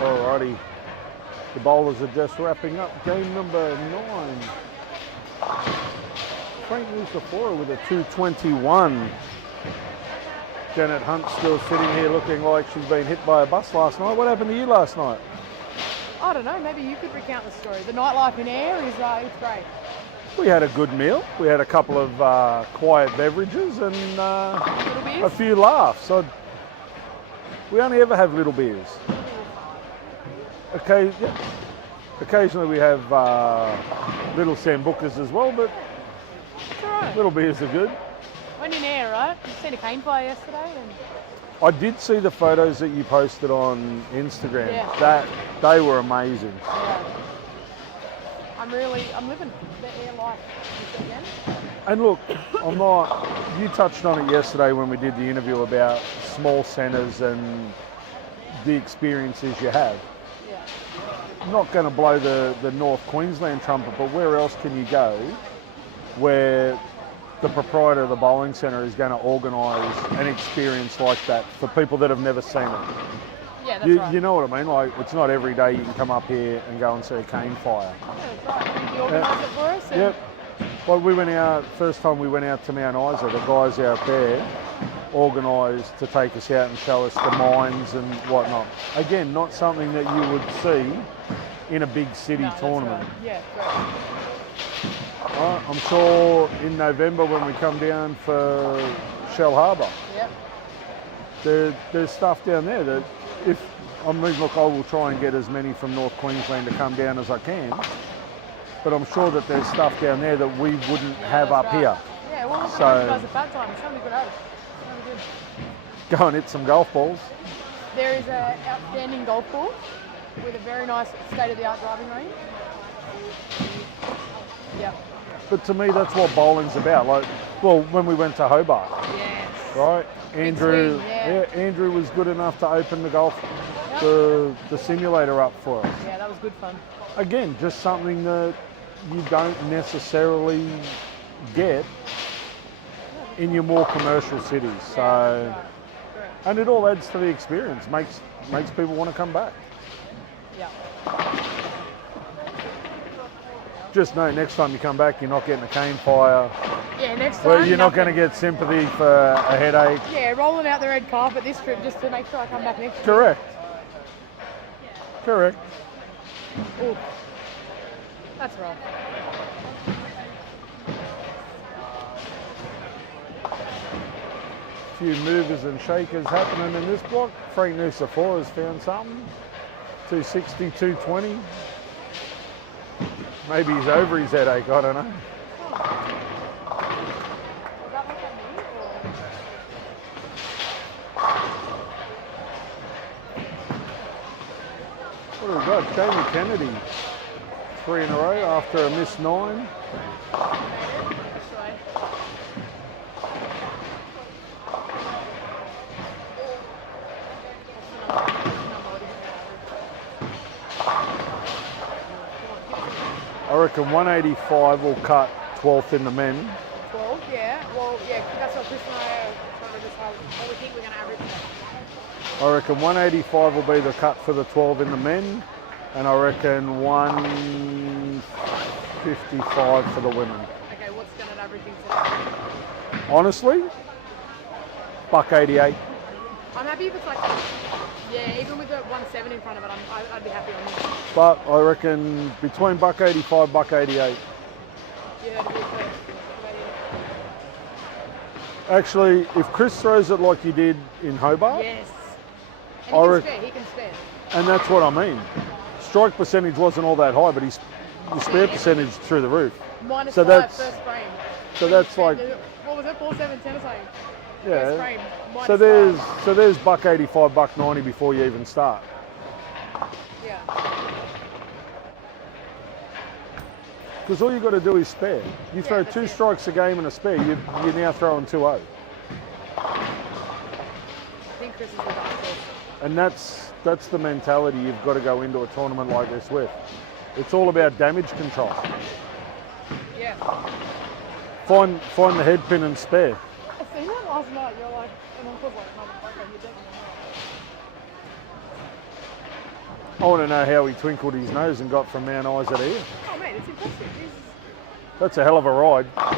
Alrighty. The bowlers are just wrapping up game number 9. Frank Lucifora with a 221. Janet Hunt still sitting here looking like she's been hit by a bus last night. What happened to you last night? I don't know, maybe you could recount the story. The nightlife in Ayr is it's great. We had a good meal. We had a couple of quiet beverages and Little beers? a few laughs. We only ever have little beers. Occasionally we have little sambucas as well, but It's alright. little beers are good. Went in Ayr, right? You seen a cane fire yesterday? And I did see the photos that you posted on Instagram. Yeah. They were amazing. yeah. I'm living the Ayr life this weekend. And look, you touched on it yesterday when we did the interview about small centres and the experiences you have. Yeah. I'm not going to blow the North Queensland trumpet, but where else can you go where the proprietor of the bowling centre is going to organise an experience like that for people that have never seen it? Yeah, that's right. You know what I mean? Like, it's not every day you can come up here and go and see a cane fire. Yeah, that's right. You organised it for us? And Yep. Well, we went out, first time we went out to Mount Isa, the guys out there organised to take us out and show us the mines and whatnot. Again, not something that you would see in a big city No, that's tournament. right. Yeah, great. I'm sure in November when we come down for Shell Harbour, Yep. there's stuff down there that I will try and get as many from North Queensland to come down as I can, but I'm sure that there's stuff down there that we wouldn't have up that's right. here. Yeah, well, look So- at those guys at fat time. It's something good at it. Really good. Go and hit some golf balls. There is an outstanding golf course with a very nice state-of-the-art driving range. Yeah. But to me, that's what bowling's about. Like, well, when we went to Hobart, Yes. right? Andrew, swing, yeah. Andrew was good enough to open the simulator up for us. Yeah, that was good fun. Again, just something that you don't necessarily get in your more commercial cities. So, and it all adds to the experience. Makes people want to come back. Yeah. Just know next time you come back, you're not getting a cane fire. Yeah, next time. Well, you're not going to nothing. get sympathy for a headache. Yeah, rolling out the red carpet this trip just to make sure I come back next year. Correct. Correct. Ooh. That's right. Few movers and shakers happening in this block. Frank Nusa4 has found something. 260, 220. Maybe he's over his headache, I don't know. What have we got? Jamie Kennedy. 3 in a row after a missed 9. I reckon 185 will cut 12th in the men. 12, yeah. Well, yeah, that's what Chris and I are trying to decide what we think we're going to average. I reckon 185 will be the cut for the 12 in the men, and I reckon 155 for the women. Okay, what's going to averaging today? Honestly, $188. I'm happy if it's like, yeah, even with the 17 in front of it, I'd be happy on this. But I reckon between $185, $188. Yeah, that'd be good. Actually, if Chris throws it like he did in Hobart, Yes. I And reckon- he can spare. and that's what I mean. Strike percentage wasn't all that high, but his spare percentage through the roof. Minus So 5 that's- first frame. So that's like, What was it, 4, 7, 10 or something? First yeah. frame. Minus So there's $185, $190 before you even start. 5. Yeah. Because all you've got to do is spare. You throw that's 2 it. strikes a game and a spare, you're now throwing 2-0. I think Chris is the dark horse. And that's the mentality you've got to go into a tournament like this with. It's all about damage control. Yeah. Find the head pin and spare. I seen that last night. You're like, and I was like, motherfucker, you're definitely I want to know how he twinkled his nose and got from Mount Isa to here. Oh mate, it's impressive. He's That's a hell of a ride. going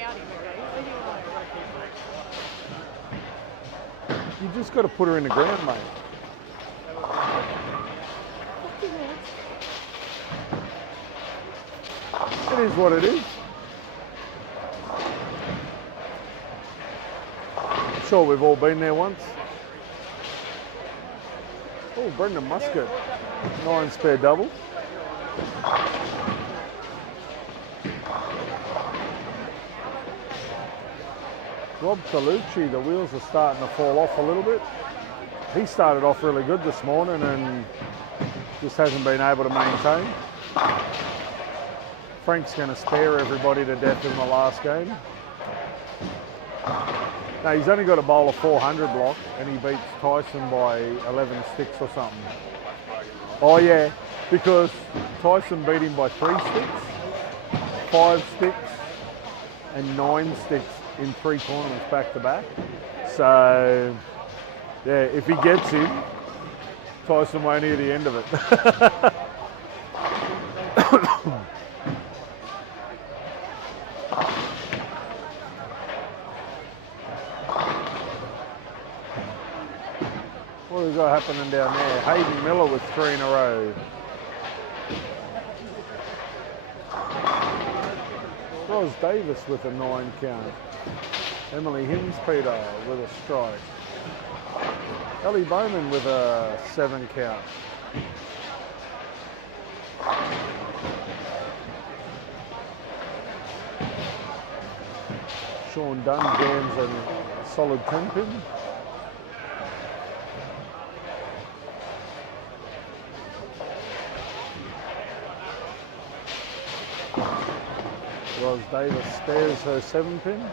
out him, okay? You just got to put her in the ground, mate. It is what it is. I'm sure we've all been there once. Oh, Brendan Muscat, 9 spare double. Rob Colucci, the wheels are starting to fall off a little bit. He started off really good this morning and just hasn't been able to maintain. Frank's going to spare everybody to death in the last game. No, he's only got a bowl of 400 block and he beats Tyson by 11 sticks or something. Oh yeah, because Tyson beat him by 3 sticks, 5 sticks and 9 sticks in 3 tournaments back to back. So yeah, if he gets him, Tyson won't hear the end of it. What has got happening down there? Hayden Miller with 3 in a row. Ros Davis with a 9 count. Emily Hinspeter with a strike. Ellie Bowman with a 7 count. Sean Dunn jams a solid 10 pin. Ros Davis spares her 7 pin.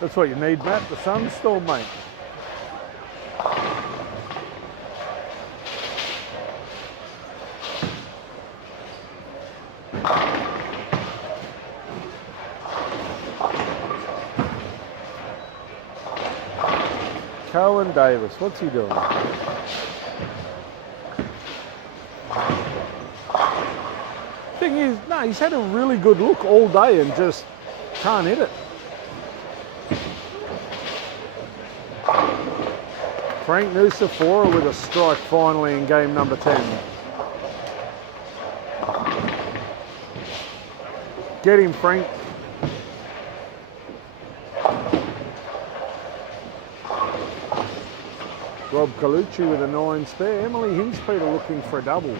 That's what you need, Matt. The sun's still, mate. Cohen Davis, what's he doing? Thing is, no, he's had a really good look all day and just can't hit it. Frank Nusafora with a strike finally in game number 10. Get him, Frank. Rob Colucci with a 9 spare. Emily Hinspeter looking for a double.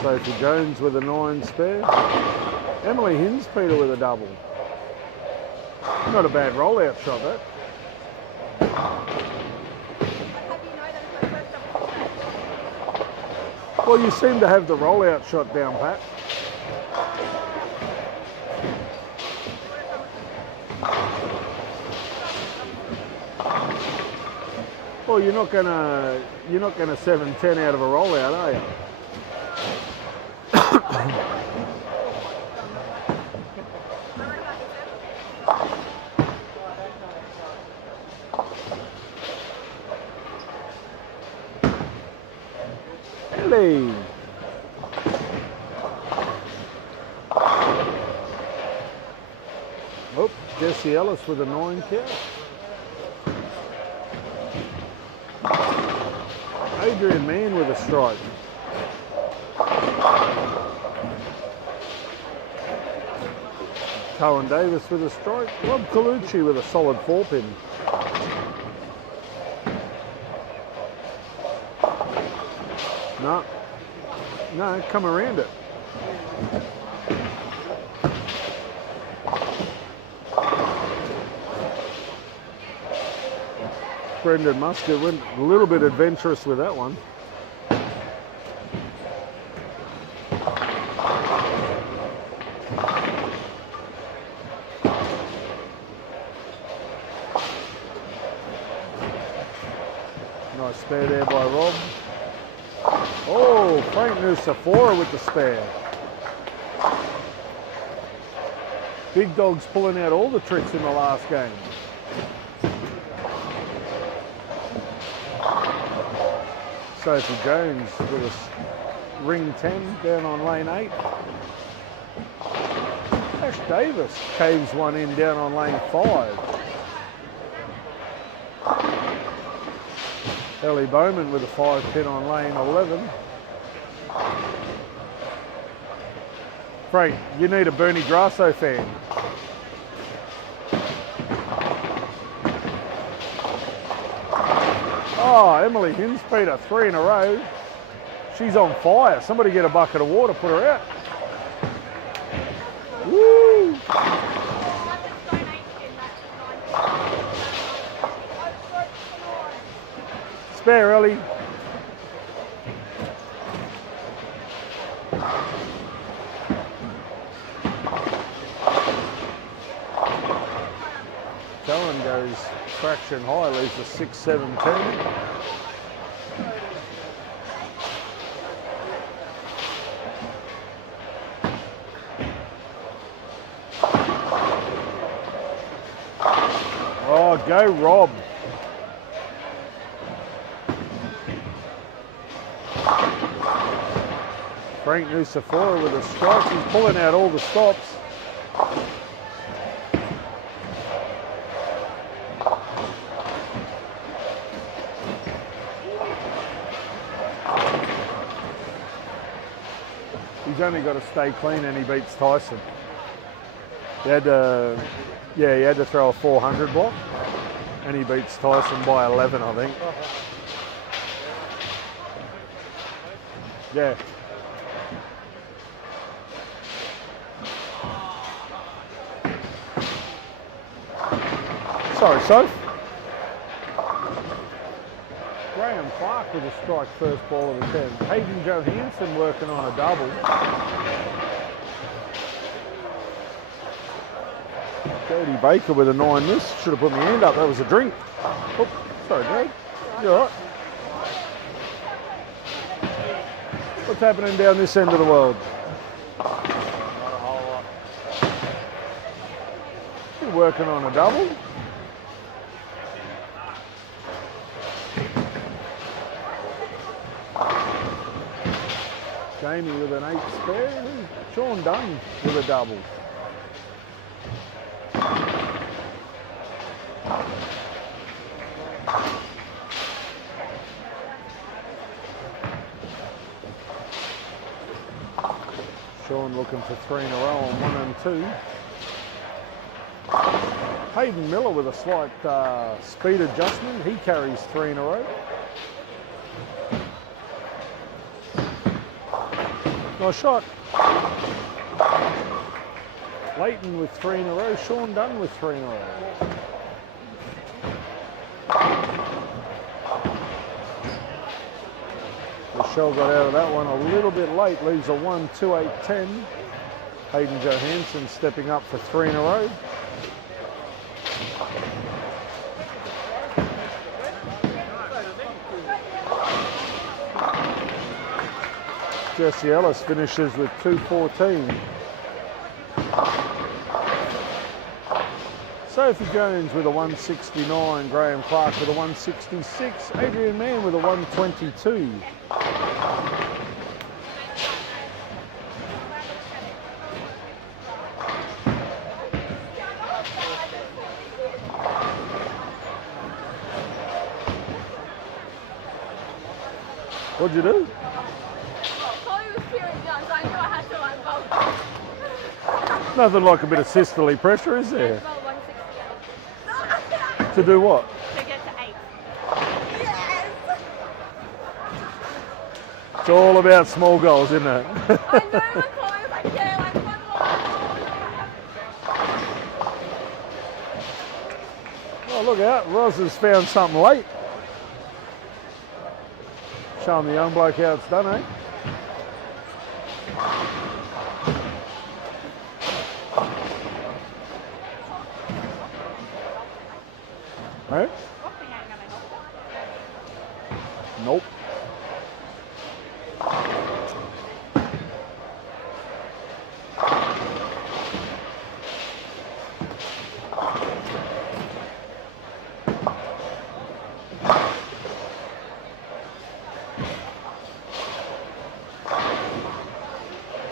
Sophie Jones with a 9 spare. Emily Hinspeter with a double. Not a bad rollout shot, that. Well, you seem to have the rollout shot down, Pat. Well, you're not gonna 7-10 out of a rollout, are you? Ellie. Oh, Jesse Ellis with a 9 count. Adrian Mann with a strike. Cohen Davis with a strike. Rob Colucci with a solid 4 pin. No, come around it. Brendan Muscat went a little bit adventurous with that one. Nice spare there by Rob. Oh, Frank Nusafora with the spare. Big Dog's pulling out all the tricks in the last game. Sophie Jones with a ring 10 down on lane 8. Ash Davis caves one in down on lane 5. Ellie Bowman with a 5 pin on lane 11. Frank, you need a Bernie Grasso fan. Oh, Emily Hinspeter, 3 in a row. She's on fire. Somebody get a bucket of water, put her out. Woo! Spare, Ellie. Cohen goes traction high, leaves a 6, 7, 10. Oh, go Rob. Frank Nusafora with a strike. He's pulling out all the stops. He's only got to stay clean and he beats Tyson. He had to, he had to throw a 400 block and he beats Tyson by 11, I think. Yeah. Sorry, Soph. Graham Clark with a strike, first ball of the 10. Hayden Johansson working on a double. Jody Baker with a 9 miss. Should have put my hand up, that was a drink. Oh, sorry, Jade. You all right? What's happening down this end of the world? Not a whole lot. You're working on a double. Jamie with an 8 spare. Sean Dunn with a double. Sean looking for 3 in a row on 1 and 2. Hayden Miller with a slight speed adjustment. He carries 3 in a row. Nice shot. Leighton with 3 in a row. Sean Dunn with 3 in a row. Michelle got out of that one a little bit late. Leaves a 1, 2, 8, 10. Hayden Johansson stepping up for 3 in a row. Jesse Ellis finishes with 2.14. Sophie Jones with a 169. Graham Clark with a 166. Adrian Mann with a 122. What'd you do? Nothing like a bit of systole pressure, is there? To do what? To get to 8. It's all about small goals, isn't it? I know, I'm calling if I can, like 1 more. Oh, look out. Roz has found something late. Showing the young bloke how it's done, eh? Right? Nope.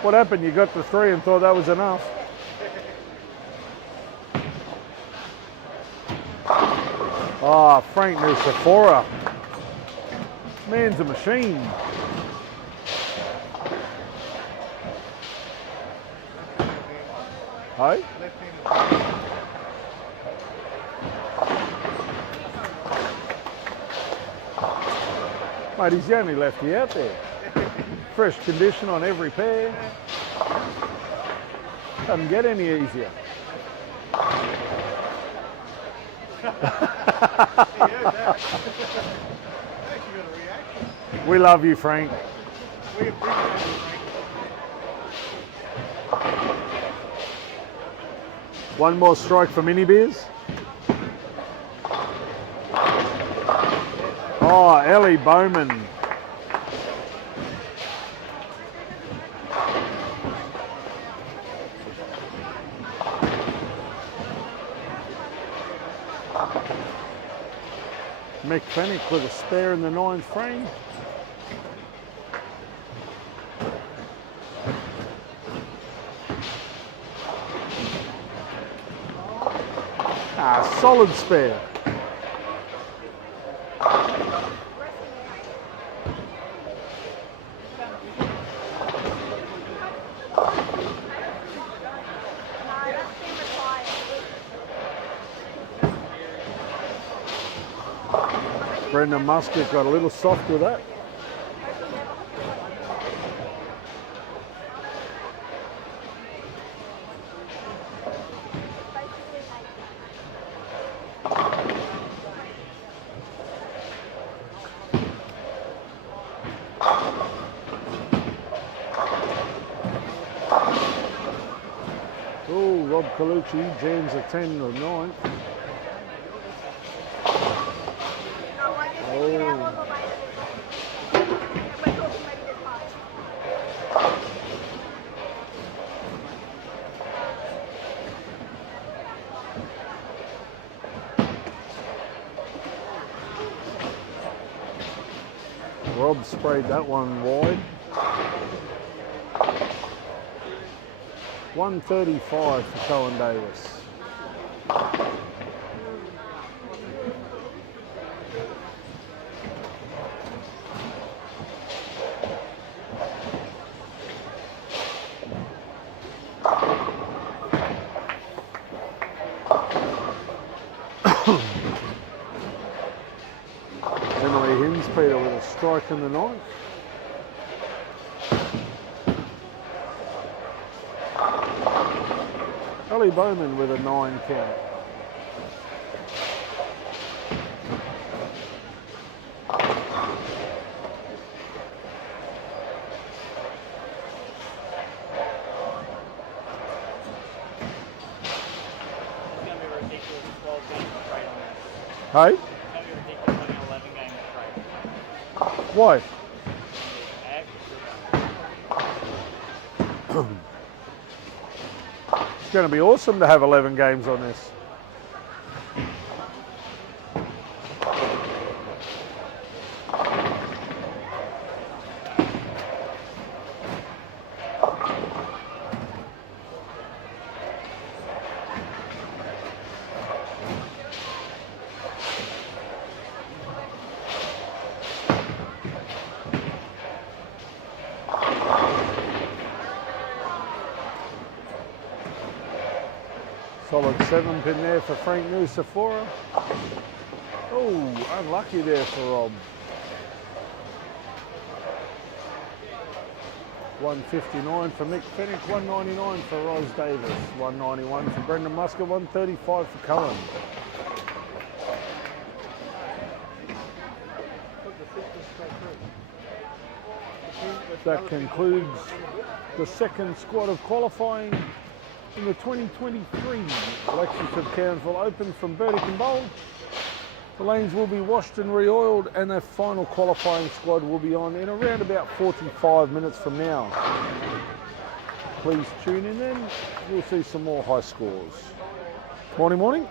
What happened? You got to 3 and thought that was enough. Ah, Frank Nucifora. Man's a machine. Hey? Mate, he's the only lefty out there. Fresh condition on every pair. Doesn't get any easier. We love you, Frank. We appreciate it, Frank. One more strike for mini beers. Oh, Ellie Bowman. Mick Fennick with a spare in the 9th frame. Ah, solid spare. Brendan Musket got a little soft with that. Oh, Rob Colucci jams a 10 or 9. Rob sprayed that one wide. 135 for Cohen Davis. Emily Hinspeter with a strike in the 9th. Ellie Bowman with a 9 count. Hey? Why? It's going to be awesome to have 11 games on this. Solid 7-pin there for Frank Nucifora. Oh, unlucky there for Rob. 159 for Mick Fennick, 199 for Ros Davis, 191 for Brendan Muscat, 135 for Cullen. That concludes the second squad of qualifying in the 2023 Lexus of Townsville Open from Burdick and Bowl. The lanes will be washed and re-oiled, and the final qualifying squad will be on in around about 45 minutes from now. Please tune in then. We'll see some more high scores. Morning, morning.